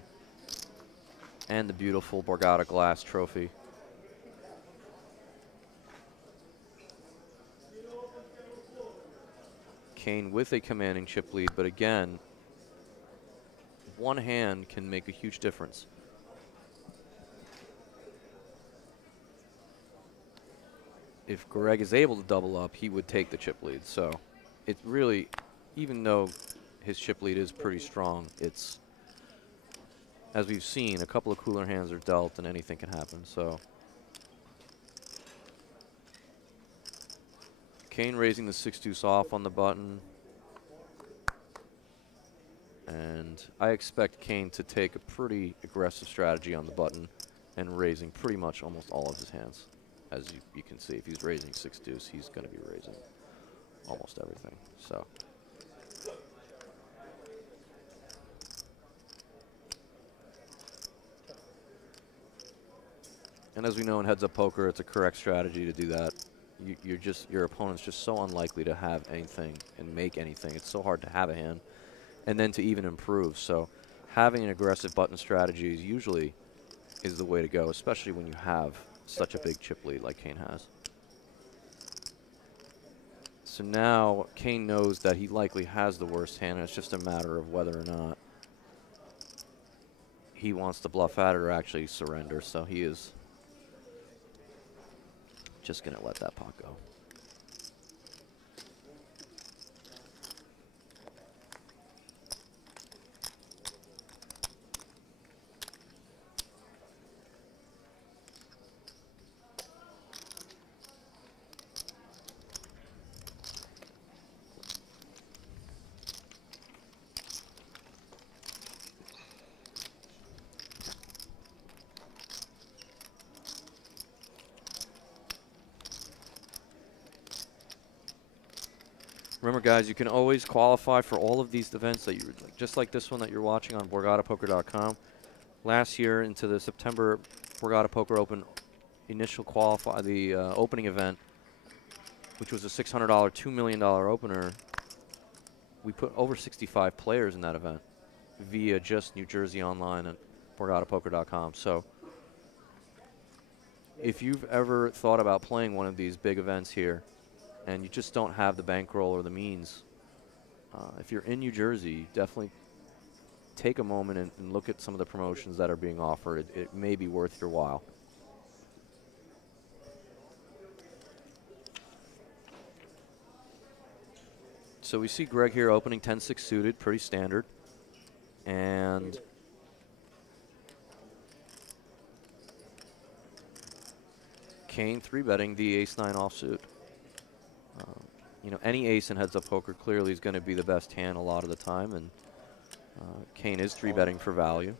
and the beautiful Borgata glass trophy. Kane with a commanding chip lead, but again, one hand can make a huge difference. If Greg is able to double up, he would take the chip lead. So it really, even though his chip lead is pretty strong, it's, as we've seen, a couple of cooler hands are dealt and anything can happen. So Kane raising the 6-deuce off on the button. And I expect Kane to take a pretty aggressive strategy on the button and raising pretty much almost all of his hands. As you can see, if he's raising 6-deuce, he's going to be raising almost everything. So and as we know in heads-up poker, it's a correct strategy to do that. Your opponent's just so unlikely to have anything and make anything. It's so hard to have a hand and then to even improve. So having an aggressive button strategy usually is the way to go, especially when you have such a big chip lead like Kane has. So now Kane knows that he likely has the worst hand, and it's just a matter of whether or not he wants to bluff at it or actually surrender. So he is just going to let that pot go. Remember, guys, you can always qualify for all of these events that you just like this one that you're watching on BorgataPoker.com. Last year, into the September Borgata Poker Open initial the opening event, which was a $600, $2 million opener, we put over 65 players in that event via just New Jersey Online at BorgataPoker.com. So if you've ever thought about playing one of these big events here, and you just don't have the bankroll or the means, if you're in New Jersey, definitely take a moment and look at some of the promotions that are being offered. It may be worth your while. So we see Greg here opening 10-6 suited, pretty standard. And Kane 3-betting the ace-9 offsuit. You know, any ace in heads-up poker clearly is going to be the best hand a lot of the time, and Kane is 3-betting for value.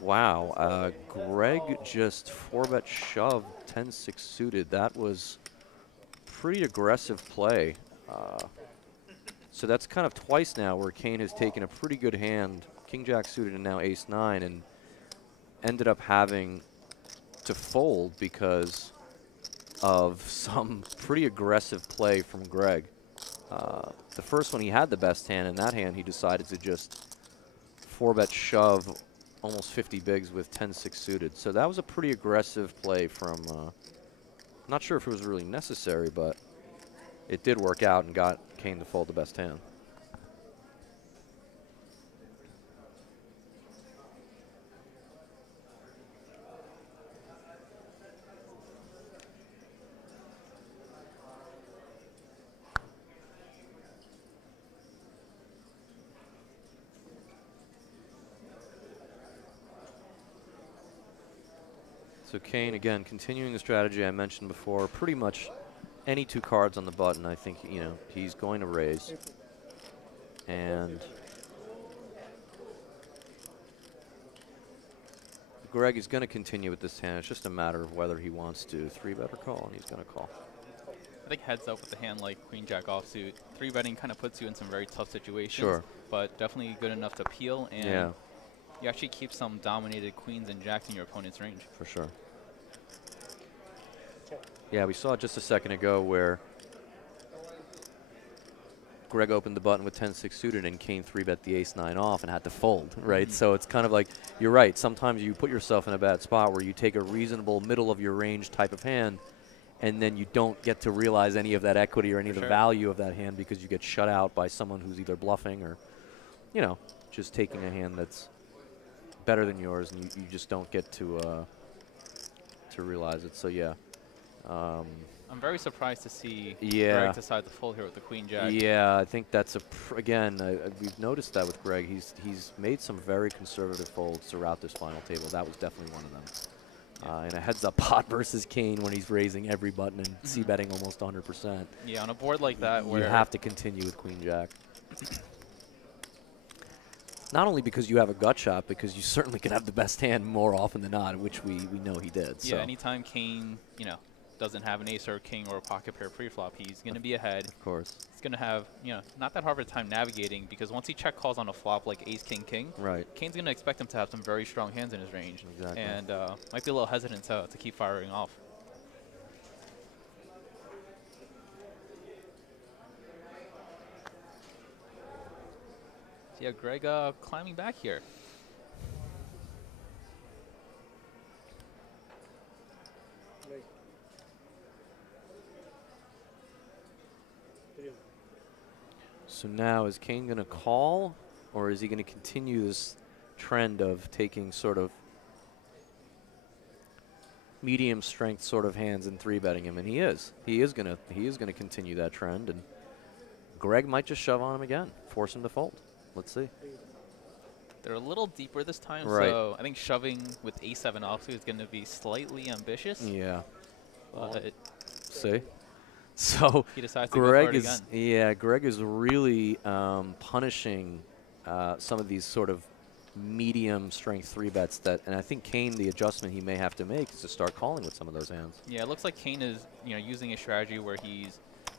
Wow, Greg just 4-bet shoved 10-6 suited. That was pretty aggressive play. So that's kind of twice now where Kane has taken a pretty good hand, King-Jack suited and now ace-9, and ended up having to fold because of some pretty aggressive play from Greg. The first one, he had the best hand. In that hand, he decided to just 4-bet shove almost 50 bigs with 10-6 suited. So that was a pretty aggressive play from, not sure if it was really necessary, but it did work out and got Kane to fold the best hand. So Kane, again, continuing the strategy I mentioned before, pretty much any 2 cards on the button, I think, you know, he's going to raise. And Greg is going to continue with this hand. It's just a matter of whether he wants to 3-bet or call, and he's going to call. I think heads up with a hand like Queen Jack offsuit, 3-betting kind of puts you in some very tough situations. Sure. But definitely good enough to peel, and you actually keep some dominated queens and jacks in your opponent's range. For sure. Yeah, we saw it just a second ago where Greg opened the button with 10-6 suited and Kane 3-bet the ace-9 off and had to fold, right? So it's kind of like, you're right, sometimes you put yourself in a bad spot where you take a reasonable middle of your range type of hand and then you don't get to realize any of that equity or any of the value of that hand because you get shut out by someone who's either bluffing or, you know, just taking a hand that's better than yours, and you just don't get to realize it. So yeah, I'm very surprised to see Yeah. Greg decide to fold here with the queen jack. Yeah, I think that's a again. We've noticed that with Greg. He's made some very conservative folds throughout this final table. That was definitely one of them. In a heads-up pot versus Kane when he's raising every button and c-betting almost 100%. Yeah, on a board like that where you have to continue with queen jack. Not only because you have a gut shot, because you certainly could have the best hand more often than not, which we know he did. Yeah, so. anytime Kane, you know, doesn't have an ace or a king or a pocket pair pre-flop, he's going to be ahead. Of course. He's going to have, you know, not that hard of a time navigating, because once he check calls on a flop like ace, king, king, right, Kane's going to expect him to have some very strong hands in his range. Exactly. And might be a little hesitant to keep firing off. So yeah, Greg climbing back here. So now, is Kane going to call, or is he going to continue this trend of taking sort of medium strength sort of hands and 3-betting him? And he is. He is going to continue that trend, and Greg might just shove on him again, force him to fold. Let's see. They're a little deeper this time, right. So I think shoving with a7 offsuit is going to be slightly ambitious. Yeah. But see? So he decides Greg to go for it again. Greg is really punishing some of these sort of medium strength 3-bets that, and I think Kane, the adjustment he may have to make is to start calling with some of those hands. Yeah, it looks like Kane is, you know, using a strategy where he's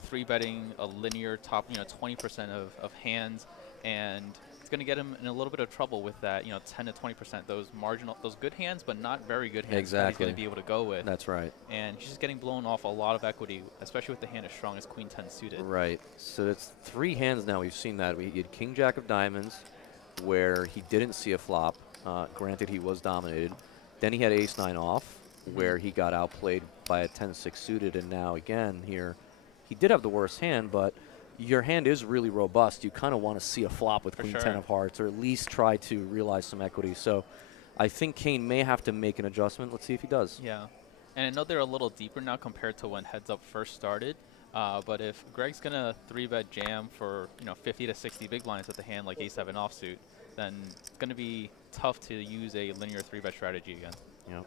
3-betting a linear top, you know, 20% of hands, and it's going to get him in a little bit of trouble with that, you know, 10 to 20%, those marginal, those good hands, but not very good hands that he's going to be able to go with. That's right. And he's just getting blown off a lot of equity, especially with the hand as strong as Queen 10 suited. Right. So it's 3 hands now. We've seen that. We had King Jack of Diamonds, where he didn't see a flop. Granted, he was dominated. Then he had ace-9 off, where he got outplayed by a 10-6 suited, and now again here, he did have the worst hand, but your hand is really robust. You kind of want to see a flop with Queen 10 of hearts, or at least try to realize some equity. So I think Kane may have to make an adjustment. Let's see if he does. Yeah. And I know they're a little deeper now compared to when Heads Up first started. But if Greg's going to 3-bet jam for, you know, 50 to 60 big blinds with a hand like a7 offsuit, then it's going to be tough to use a linear 3-bet strategy again. Yep.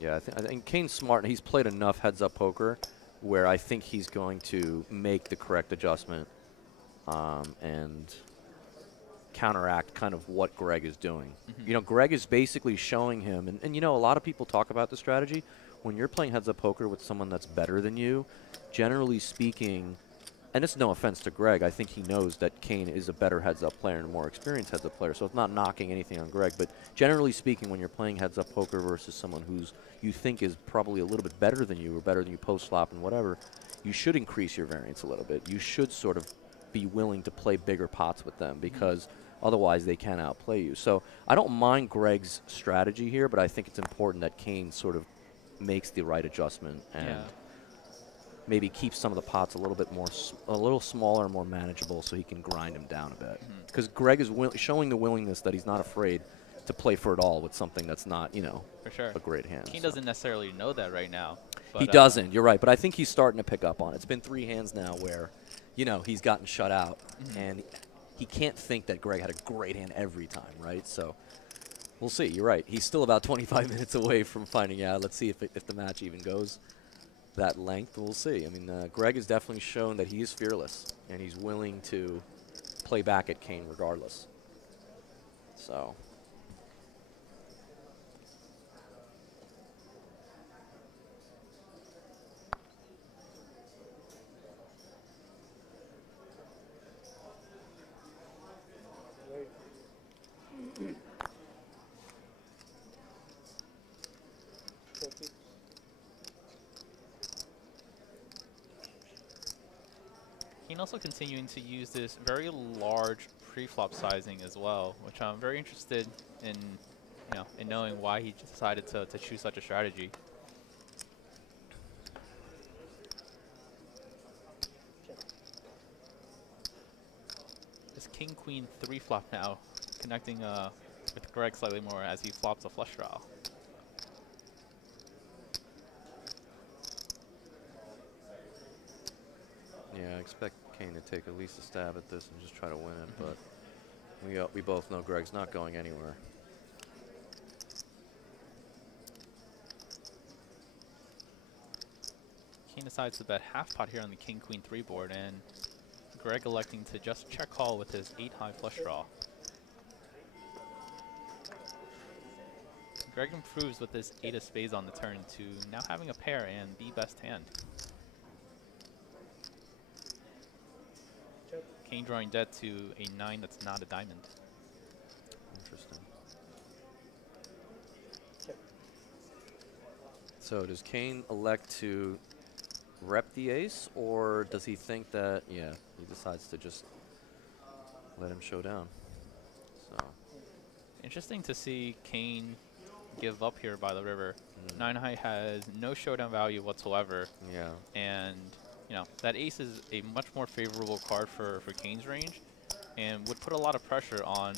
Yeah, I think Kane's smart. He's played enough heads-up poker where I think he's going to make the correct adjustment and counteract kind of what Greg is doing. You know, Greg is basically showing him, and you know, a lot of people talk about the strategy. When you're playing heads-up poker with someone that's better than you, generally speaking, and it's no offense to Greg, I think he knows that Kane is a better heads-up player and a more experienced heads-up player, so it's not knocking anything on Greg, but generally speaking, when you're playing heads-up poker versus someone who's you think is probably a little bit better than you or better than you post-flop and whatever, you should increase your variance a little bit. You should sort of be willing to play bigger pots with them because otherwise they can outplay you. So I don't mind Greg's strategy here, but I think it's important that Kane sort of makes the right adjustment and maybe keep some of the pots a little bit more, a little smaller, more manageable, so he can grind them down a bit. Because Greg is showing the willingness that he's not afraid to play for it all with something that's not, you know, for sure, a great hand. Kane doesn't necessarily know that right now. But, he doesn't. You're right, but I think he's starting to pick up on it. It's been 3 hands now where, you know, he's gotten shut out, and he can't think that Greg had a great hand every time, right? So we'll see. You're right. He's still about 25 minutes away from finding out. Let's see if the match even goes that length. We'll see. I mean, Greg has definitely shown that he is fearless, and he's willing to play back at Kane regardless. So. Kane also continuing to use this very large pre-flop sizing as well, which I'm very interested in, you know, in knowing why he decided to choose such a strategy. This King Queen 3 flop now, connecting with Greg slightly more as he flops a flush draw. Yeah, I expect Kane to take at least a stab at this and just try to win it, but we both know Greg's not going anywhere. Kane decides to bet half pot here on the King Queen 3 board, and Greg electing to just check call with his 8-high flush draw. Greg improves with this 8 of spades on the turn to now having a pair and the best hand. Kane drawing dead to a 9 that's not a diamond. Interesting. So does Kane elect to rep the ace, or does he think that, yeah, he decides to just let him show down? So interesting to see Kane give up here by the river. 9-high has no showdown value whatsoever. Yeah. And, you know, that ace is a much more favorable card for Kane's range and would put a lot of pressure on,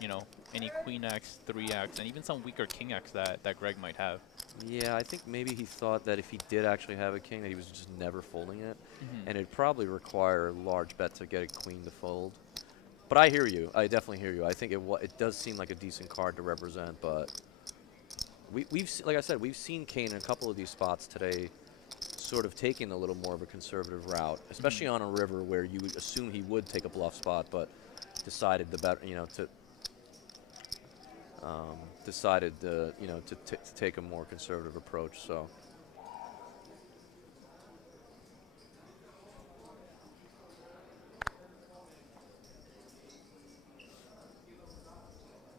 you know, any Queen X, 3X, and even some weaker King X that Greg might have. Yeah, I think maybe he thought that if he did actually have a king, that he was just never folding it. And it'd probably require a large bet to get a queen to fold. But I hear you. I definitely hear you. I think it does seem like a decent card to represent, but like I said, we've seen Kane in a couple of these spots today sort of taking a little more of a conservative route, especially on a river where you would assume he would take a bluff spot, but decided to take a more conservative approach. So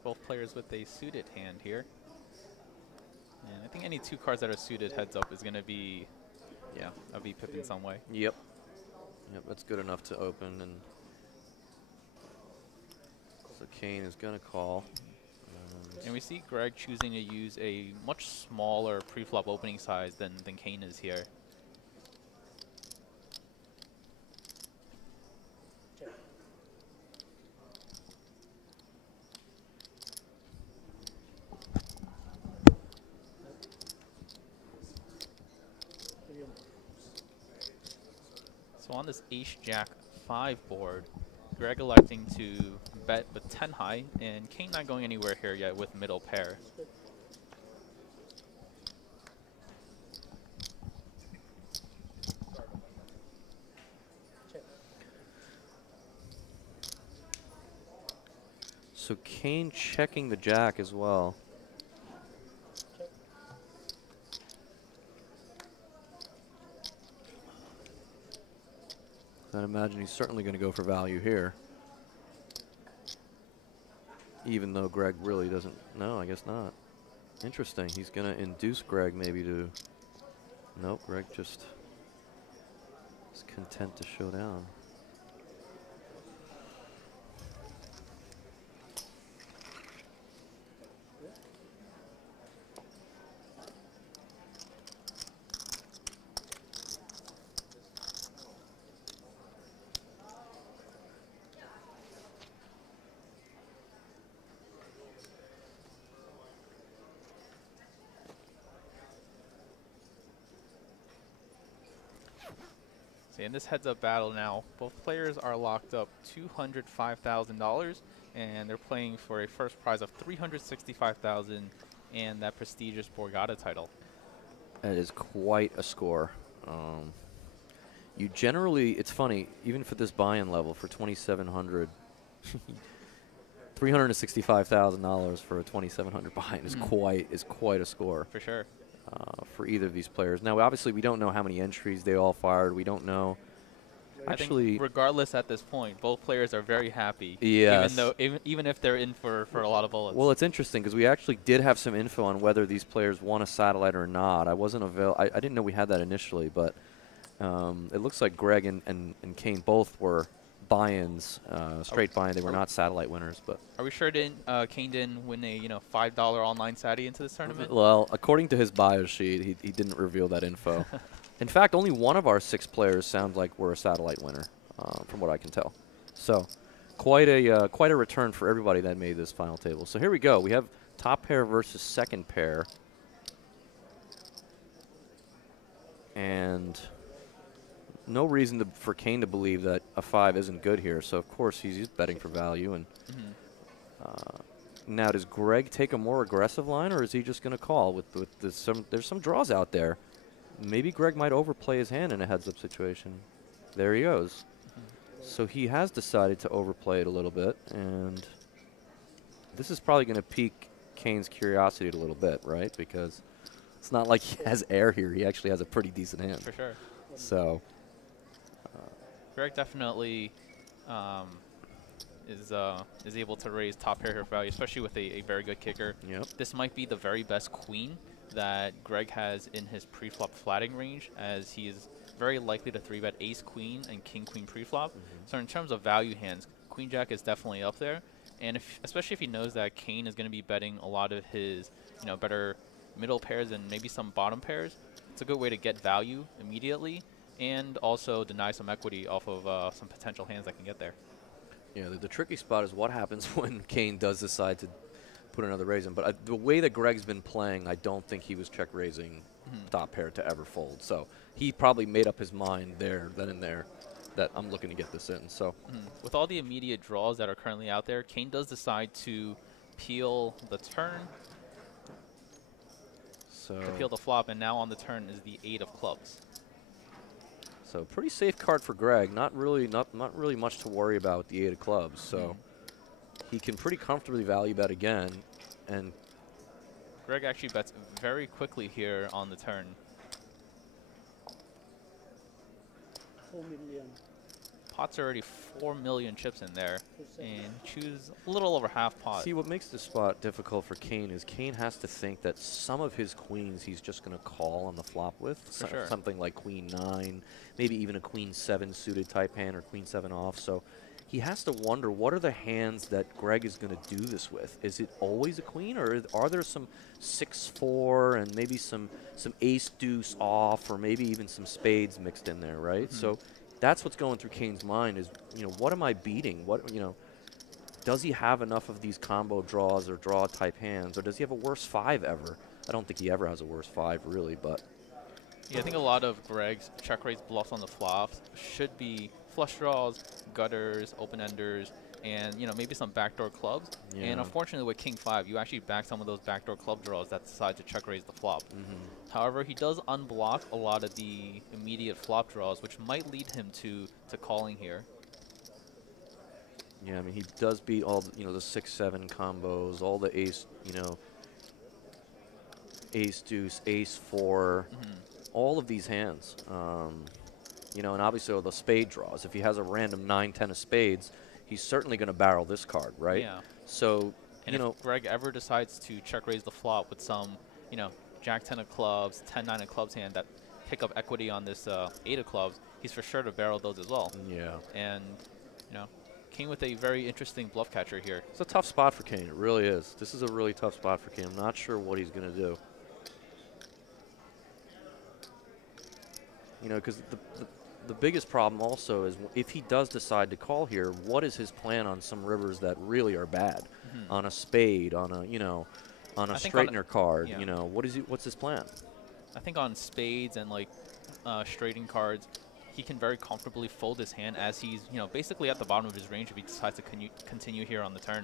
both players with a suited hand here. And I think any 2 cards that are suited heads up is going to be, yeah, a V-pip in some way. Yep. Yep, that's good enough to open. And so Kane is going to call. And we see Greg choosing to use a much smaller pre-flop opening size than Kane is here. So on this Ace-Jack 5 board, Greg electing to bet with 10 high, and Kane not going anywhere here yet with middle pair. So Kane checking the jack as well. I'd imagine he's certainly going to go for value here. Even though Greg really doesn't. No, I guess not. Interesting. He's going to induce Greg maybe to. Nope, Greg just is content to show down. So in this heads-up battle now, both players are locked up $205,000, and they're playing for a first prize of $365,000 and that prestigious Borgata title. That is quite a score. You generally, it's funny, even for this buy-in level for 2,700, $365,000 for a 2,700 buy-in is quite a score. For sure. For either of these players. Now, obviously, we don't know how many entries they all fired. We don't know. Actually, I think regardless at this point, both players are very happy. Yes. Even if they're in for a lot of bullets. Well, it's interesting because we actually did have some info on whether these players won a satellite or not. I wasn't I didn't know we had that initially, but it looks like Greg and Kane both were buy-ins, straight buy-in. They were not satellite winners, but. Are we sure Kane didn't win a $5 online satty into this tournament? Well, according to his bio sheet, he didn't reveal that info. In fact, only one of our 6 players sounds like we're a satellite winner, from what I can tell. So, quite a return for everybody that made this final table. So here we go. We have top pair versus second pair, and no reason for Kane to believe that a 5 isn't good here. So of course he's betting for value. And now, does Greg take a more aggressive line, or is he just going to call with there's some draws out there? Maybe Greg might overplay his hand in a heads-up situation. There he goes. So he has decided to overplay it a little bit, and this is probably going to pique Kane's curiosity a little bit, right? Because it's not like he has air here. He actually has a pretty decent hand. For sure. So Greg definitely is able to raise top pair here for value, especially with a very good kicker. Yep. This might be the very best queen that Greg has in his pre-flop flatting range, as he is very likely to 3-bet ace queen and king queen pre-flop. So in terms of value hands, queen jack is definitely up there, and especially if he knows that Kane is going to be betting a lot of his better middle pairs and maybe some bottom pairs, it's a good way to get value immediately and also deny some equity off of some potential hands that can get there. Yeah, the tricky spot is what happens when Kane does decide to put another raise in. But the way that Greg's been playing, I don't think he was check raising top pair to ever fold. So he probably made up his mind then and there that I'm looking to get this in. So with all the immediate draws that are currently out there, Kane does decide to peel the turn, to peel the flop, and now on the turn is the 8 of clubs. So pretty safe card for Greg. Not really much to worry about with the 8 of clubs. So he can pretty comfortably value bet again, and Greg actually bets very quickly here on the turn. 4 million. Pot's already 4 million chips in there, and choose a little over half pot. See, what makes this spot difficult for Kane is Kane has to think that some of his queens he's just going to call on the flop with. Sure. Something like queen 9, maybe even a queen 7 suited type hand or queen 7 off. So he has to wonder, what are the hands that Greg is going to do this with? Is it always a queen, or are there some 6-4 and maybe some ace deuce off, or maybe even some spades mixed in there, right? So that's what's going through Kane's mind is, what am I beating? Does he have enough of these combo draws or draw type hands, or does he have a worse 5 ever? I don't think he ever has a worse 5 really, but. Yeah, I think a lot of Greg's check raise bluffs on the flops should be flush draws, gutters, open-enders, and maybe some backdoor clubs. Yeah. And unfortunately with King 5, you actually back some of those backdoor club draws that decide to check raise the flop. However, he does unblock a lot of the immediate flop draws, which might lead him to calling here. Yeah, I mean, he does beat all the 6-7 combos, all the ace, ace deuce, ace 4, all of these hands. And obviously all the spade draws. If he has a random 9-10 of spades, he's certainly going to barrel this card, right? Yeah. So, and if Greg ever decides to check raise the flop with some, Jack 10 of clubs, 10-9 of clubs hand that pick up equity on this 8 of clubs, he's for sure to barrel those as well. Yeah. And, Kane with a very interesting bluff catcher here. It's a tough spot for Kane. It really is. This is a really tough spot for Kane. I'm not sure what he's going to do. Because the biggest problem also is if he does decide to call here, what is his plan on some rivers that really are bad? On a spade, on a on a straightener card, what's his plan? I think on spades and straighten cards, he can very comfortably fold his hand as he's, you know, basically at the bottom of his range if he decides to continue here on the turn.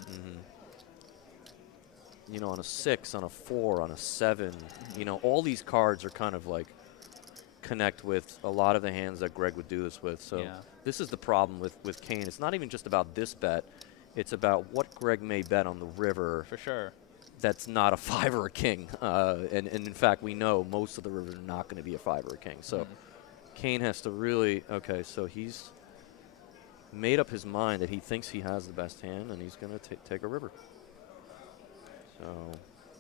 You know, on a 6, on a 4, on a 7, you know, all these cards are kind of like connect with a lot of the hands that Greg would do this with. So this is the problem with Kane. It's not even just about this bet. It's about what Greg may bet on the river. For sure. That's not a 5 or a king. And in fact, we know most of the rivers are not going to be a 5 or a king. So Kane has to really, okay, so he's made up his mind that he thinks he has the best hand, and he's going to take a river. So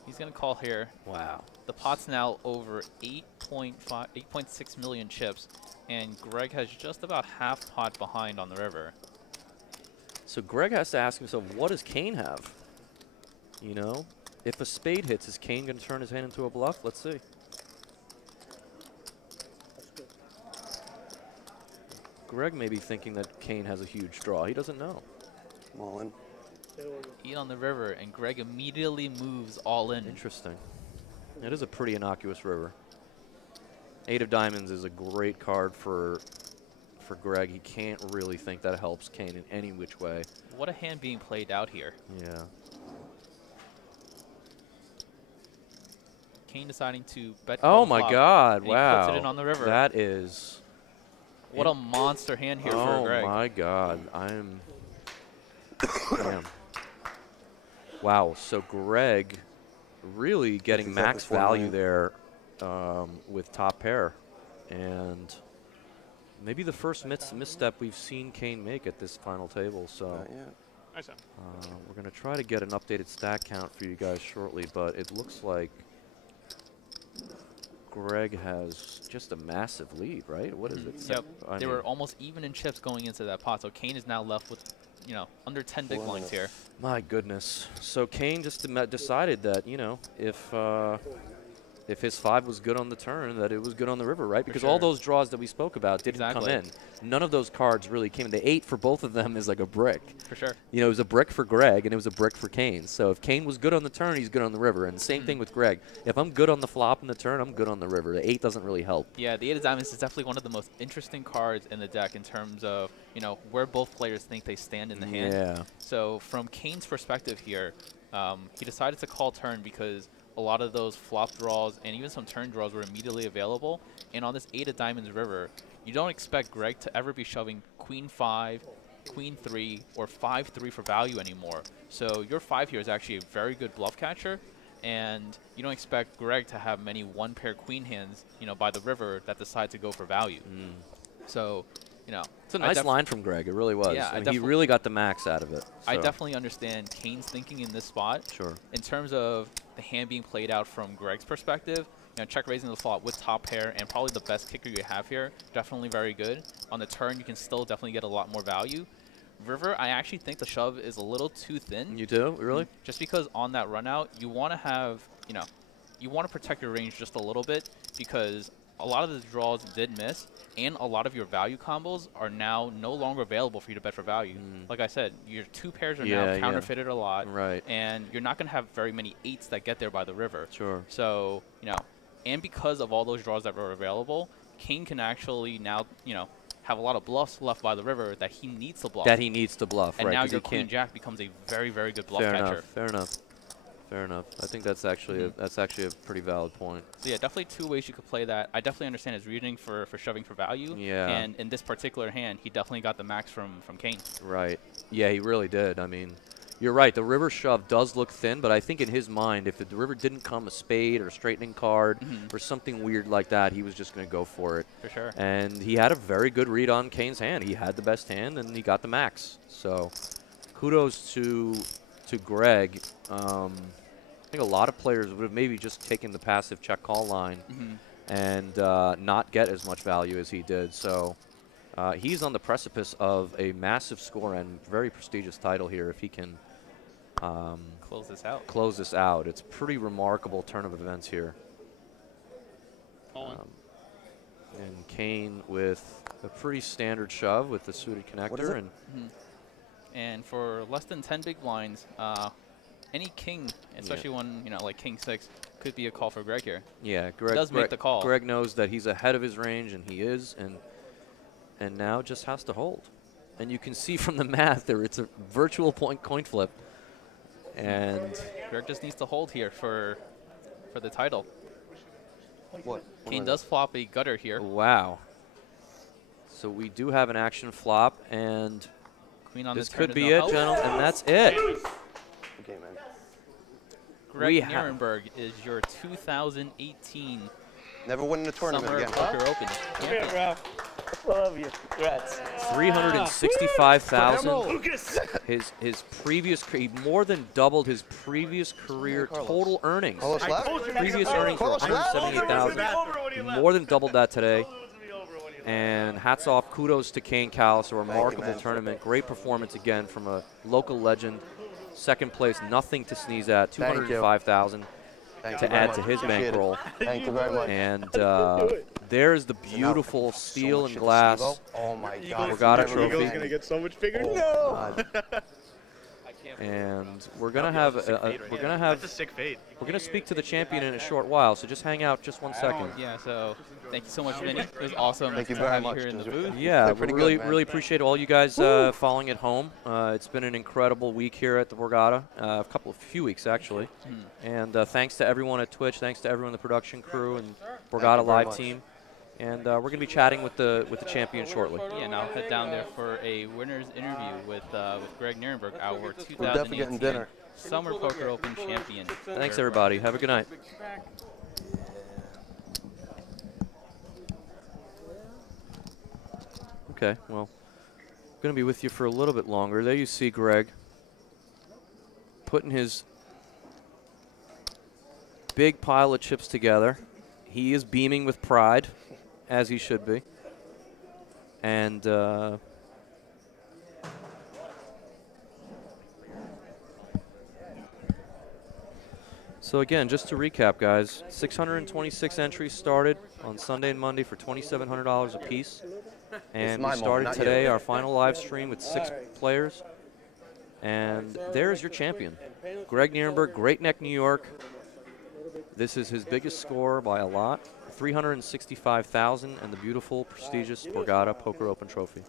he's going to call here. Wow. The pot's now over 8.6 million chips, and Greg has just about half pot behind on the river. So Greg has to ask himself, what does Kane have? You know, if a spade hits, is Kane going to turn his hand into a bluff? Let's see. Greg may be thinking that Kane has a huge draw. He doesn't know. All in. 8 on the river, and Greg immediately moves all in. Interesting. It is a pretty innocuous river. 8 of diamonds is a great card for Greg. He can't really think that helps Kane in any which way. What a hand being played out here. Yeah. Kane deciding to bet. Oh my God! Wow. He puts it in on the river. That is. What a monster hand here for Greg. Oh my God! I'm. Damn. Wow. So Greg, really getting max value there with top pair, and maybe the first misstep we've seen Kane make at this final table. So. Nice. We're going to try to get an updated stat count for you guys shortly, but it looks like Greg has just a massive lead, right? What is it? Yep. They were almost even in chips going into that pot, so Kane is now left with, you know, under 10 big blinds here. My goodness. So Kane just decided that, you know, if his 5 was good on the turn, that it was good on the river, right? Because all those draws that we spoke about didn't come in. None of those cards really came in. The 8 for both of them is like a brick. For sure. You know, it was a brick for Greg, and it was a brick for Kane. So if Kane was good on the turn, he's good on the river. And same thing with Greg. If I'm good on the flop and the turn, I'm good on the river. The 8 doesn't really help. Yeah, the 8 of diamonds is definitely one of the most interesting cards in the deck in terms of, you know, where both players think they stand in the hand. Yeah. So from Kane's perspective here, he decided to call turn because a lot of those flop draws and even some turn draws were immediately available. And on this 8 of diamonds river, you don't expect Greg to ever be shoving queen 5, queen 3, or 5-3 for value anymore. So your 5 here is actually a very good bluff catcher, and you don't expect Greg to have many one-pair queen hands, you know, by the river that decide to go for value. So, you know, it's a nice line from Greg. It really was. Yeah, I mean, he really got the max out of it. So. I definitely understand Kane's thinking in this spot. Sure. In terms of the hand being played out from Greg's perspective, you know, check raising the flop with top pair and probably the best kicker you have here. Definitely very good. On the turn, you can still definitely get a lot more value. River, I actually think the shove is a little too thin. You do? Really? Just because on that run out, you want to have, you know, you want to protect your range just a little bit because a lot of the draws did miss, and a lot of your value combos are now no longer available for you to bet for value. Like I said, your 2 pairs are now counterfeited a lot, and you're not going to have very many 8s that get there by the river. Sure. So, you know, and because of all those draws that were available, King can actually now, you know, have a lot of bluffs left by the river that he needs to bluff. That he needs to bluff, and right. now your queen jack becomes a very, very good bluff catcher. Fair enough. Fair enough. I think that's actually a pretty valid point. So yeah, definitely 2 ways you could play that. I definitely understand his reasoning for shoving for value. Yeah. And in this particular hand, he definitely got the max from Kane. Right. Yeah, he really did. I mean, you're right. The river shove does look thin, but I think in his mind, if the river didn't come a spade or a straightening card or something weird like that, he was just going to go for it. For sure. And he had a very good read on Kane's hand. He had the best hand, and he got the max. So kudos to Greg. I think a lot of players would have maybe just taken the passive check call line and not get as much value as he did. So he's on the precipice of a massive score and very prestigious title here if he can close this out. Close this out. It's pretty remarkable turn of events here. And Kane with a pretty standard shove with the suited connector. And for less than 10 big blinds, any king, especially one, you know, like king 6, could be a call for Greg here. Yeah, Greg does make the call. Greg knows that he's ahead of his range, and he is. And and now just has to hold. And you can see from the math there, it's a virtual coin flip. And Greg just needs to hold here for the title. What? Kane does flop a gutter here. wow. So we do have an action flop, and Queen on this the turn could is be no it, help. gentlemen, and that's it. Okay, man. Greg Nerenberg is your 2018 Never winning a tournament Summer again. Poker Open champion. Love you. Congrats. 365,000. His previous, he more than doubled his previous career total earnings. Carlos left? Previous earnings were 178,000. More than doubled that today. And hats off, kudos to Kane Callis, a remarkable tournament. Great performance again from a local legend. Second place, nothing to sneeze at. 205,000 to add to his bankroll. Thank you very much. And there's the beautiful steel and glass. Oh my God! Borgata trophy. Eagle's gonna get so much bigger. No. And we're gonna have That's a sick fade. we're gonna speak to the champion in a short while. So just hang out just 1 second. Yeah, so thank you so much, Vinny. It was awesome Thank you to very have much. you here in the booth. Yeah, pretty we really, good, man. really appreciate all you guys following at home. It's been an incredible week here at the Borgata, few weeks actually. And thanks to everyone at Twitch, thanks to everyone in the production crew and Borgata very Live much. team. And we're gonna be chatting with the champion shortly. Yeah, and I'll head down there for a winner's interview with Greg Nerenberg, our We're definitely getting 2018 dinner. Summer Poker Open champion. Thanks everybody. Have a good night. Okay, well, I'm going to be with you for a little bit longer. There you see Greg putting his big pile of chips together. He is beaming with pride, as he should be. And so again, just to recap, guys, 626 entries started on Sunday and Monday for $2,700 a piece. And we started today our final live stream with 6 players. And there's your champion, Greg Nerenberg, Great Neck, New York. This is his biggest score by a lot, 365,000, and the beautiful, prestigious Borgata Poker Open trophy.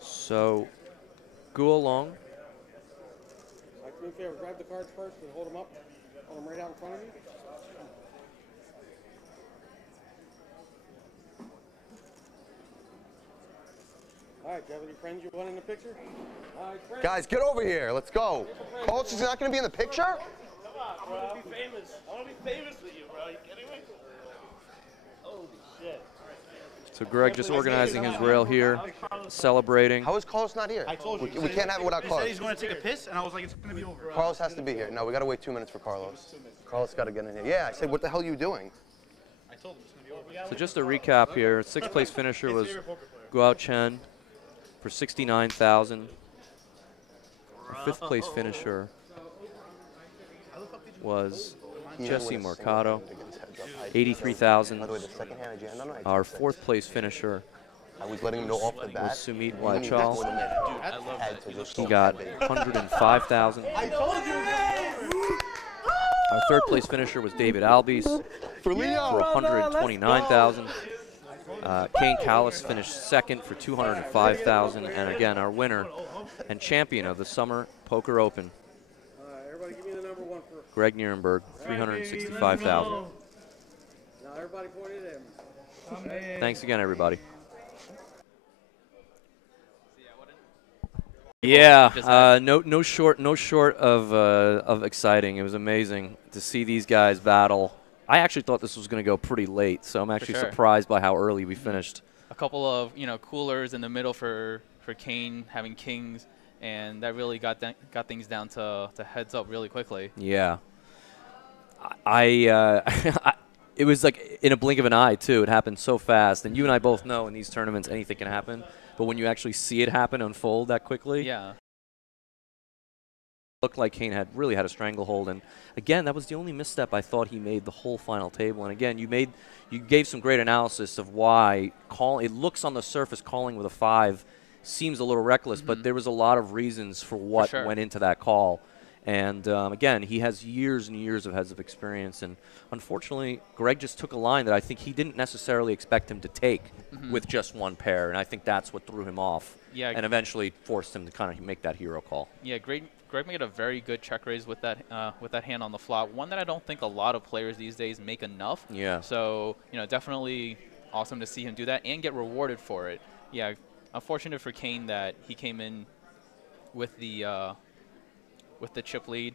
So, go along. Do me a favor, grab the cards first and hold them up. Hold them right out in front of you. All right, do you have any friends you want in the picture? All right, friends. Guys, get over here. Let's go. Coach is not going to be in the picture? Come on, bro. I want to be famous. I want to be famous with you, bro. Are you kidding me? Holy shit. So Greg just organizing his rail here, celebrating. How is Carlos not here? I told you. We can't have it without He Carlos. said he's going to take a piss, and I was like, it's going to be over. Carlos has to be here. No, we got to wait 2 minutes for Carlos. Carlos got to get in here. Yeah, I said, what the hell are you doing? I told him it's going to be over. So just a recap here, 6th place finisher was Guo Chen for 69,000. The 5th place finisher was Jesse Mercado, 83,000. By the way, the second hand I jammed on, Our 4th place finisher I was letting him know off the bat. was Sumeet You don't need that Wayachal. more than that. He got 105,000. Our 3rd place finisher was David Albis for 129,000. Kane Callis finished 2nd for 205,000. And again, our winner and champion of the Summer Poker Open, Everybody give me the number 1 for. Greg Nerenberg, 365,000. Now everybody point it in. Thanks again, everybody. Yeah, no short of exciting. It was amazing to see these guys battle. I actually thought this was going to go pretty late, so I'm actually surprised by how early we finished. A couple of coolers in the middle for Kane having kings, and that really got things down to heads up really quickly. Yeah, it was like in a blink of an eye too. It happened so fast, and you and I both know in these tournaments anything can happen. But when you actually see it happen unfold that quickly, yeah, looked like Kane really had a stranglehold. And again, that was the only misstep I thought he made the whole final table. And again, you gave some great analysis of why it looks on the surface calling with a 5 seems a little reckless, but there was a lot of reasons for what went into that call. And again, he has years and years of heads of experience. And unfortunately, Greg just took a line that I think he didn't necessarily expect him to take with just one pair. And I think that's what threw him off and eventually forced him to kind of make that hero call. Yeah, Greg made a very good check raise with that hand on the flop. One that I don't think a lot of players these days make enough. Yeah. So, you know, definitely awesome to see him do that and get rewarded for it. Yeah, unfortunate for Kane that he came in with the chip lead,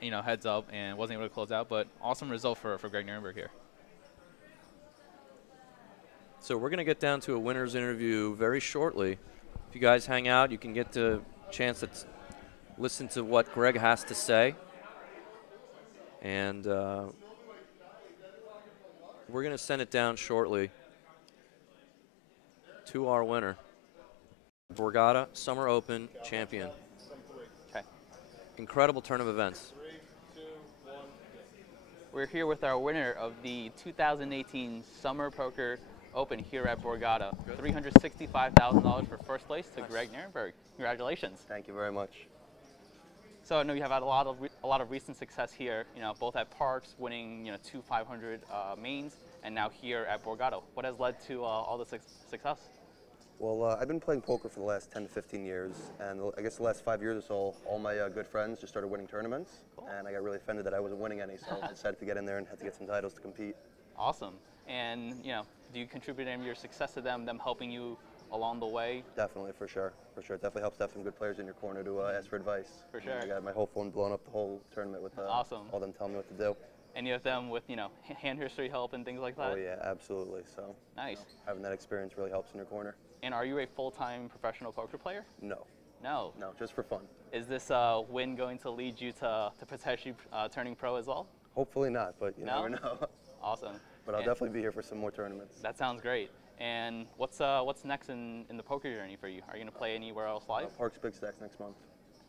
you know, heads up, and wasn't able to close out. But awesome result for Greg Nerenberg here. So we're going to get down to a winner's interview very shortly. If you guys hang out, you can get the chance to listen to what Greg has to say. And we're going to send it down shortly to our winner, Borgata Summer Open champion. Okay. Incredible turn of events. We're here with our winner of the 2018 Summer Poker Open here at Borgata. $365,000 for first place to Greg Nerenberg. Congratulations. Thank you very much. So I know you have had a lot of recent success here. You know, both at Parks, winning 2 500 mains, and now here at Borgata. What has led to all the success? Well, I've been playing poker for the last 10 to 15 years, and I guess the last 5 years or so, all my good friends just started winning tournaments, and I got really offended that I wasn't winning any, so I decided to get in there and had to get some titles to compete. Awesome. And, you know, do you contribute any of your success to them helping you along the way? Definitely, for sure. For sure. It definitely helps to have some good players in your corner to ask for advice. For sure. I got my whole phone blown up the whole tournament with awesome. all them telling me what to do. Any of them with, hand history help and things like that? Oh, yeah, absolutely. So nice. Having that experience really helps in your corner. And are you a full-time professional poker player? No. No? No, just for fun. Is this win going to lead you to potentially turning pro as well? Hopefully not, but you never know. Awesome. But I'll definitely be here for some more tournaments. That sounds great. And what's next in the poker journey for you? Are you going to play anywhere else live? Parks Big Stacks next month.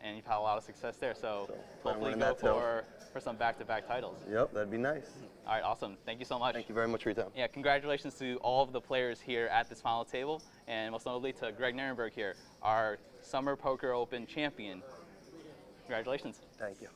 And you've had a lot of success there, so hopefully go for some back-to-back titles. Yep, that'd be nice. All right, awesome. Thank you so much. Thank you very much for your time. Yeah, congratulations to all of the players here at this final table, and most notably to Greg Nerenberg here, our Summer Poker Open champion. Congratulations. Thank you.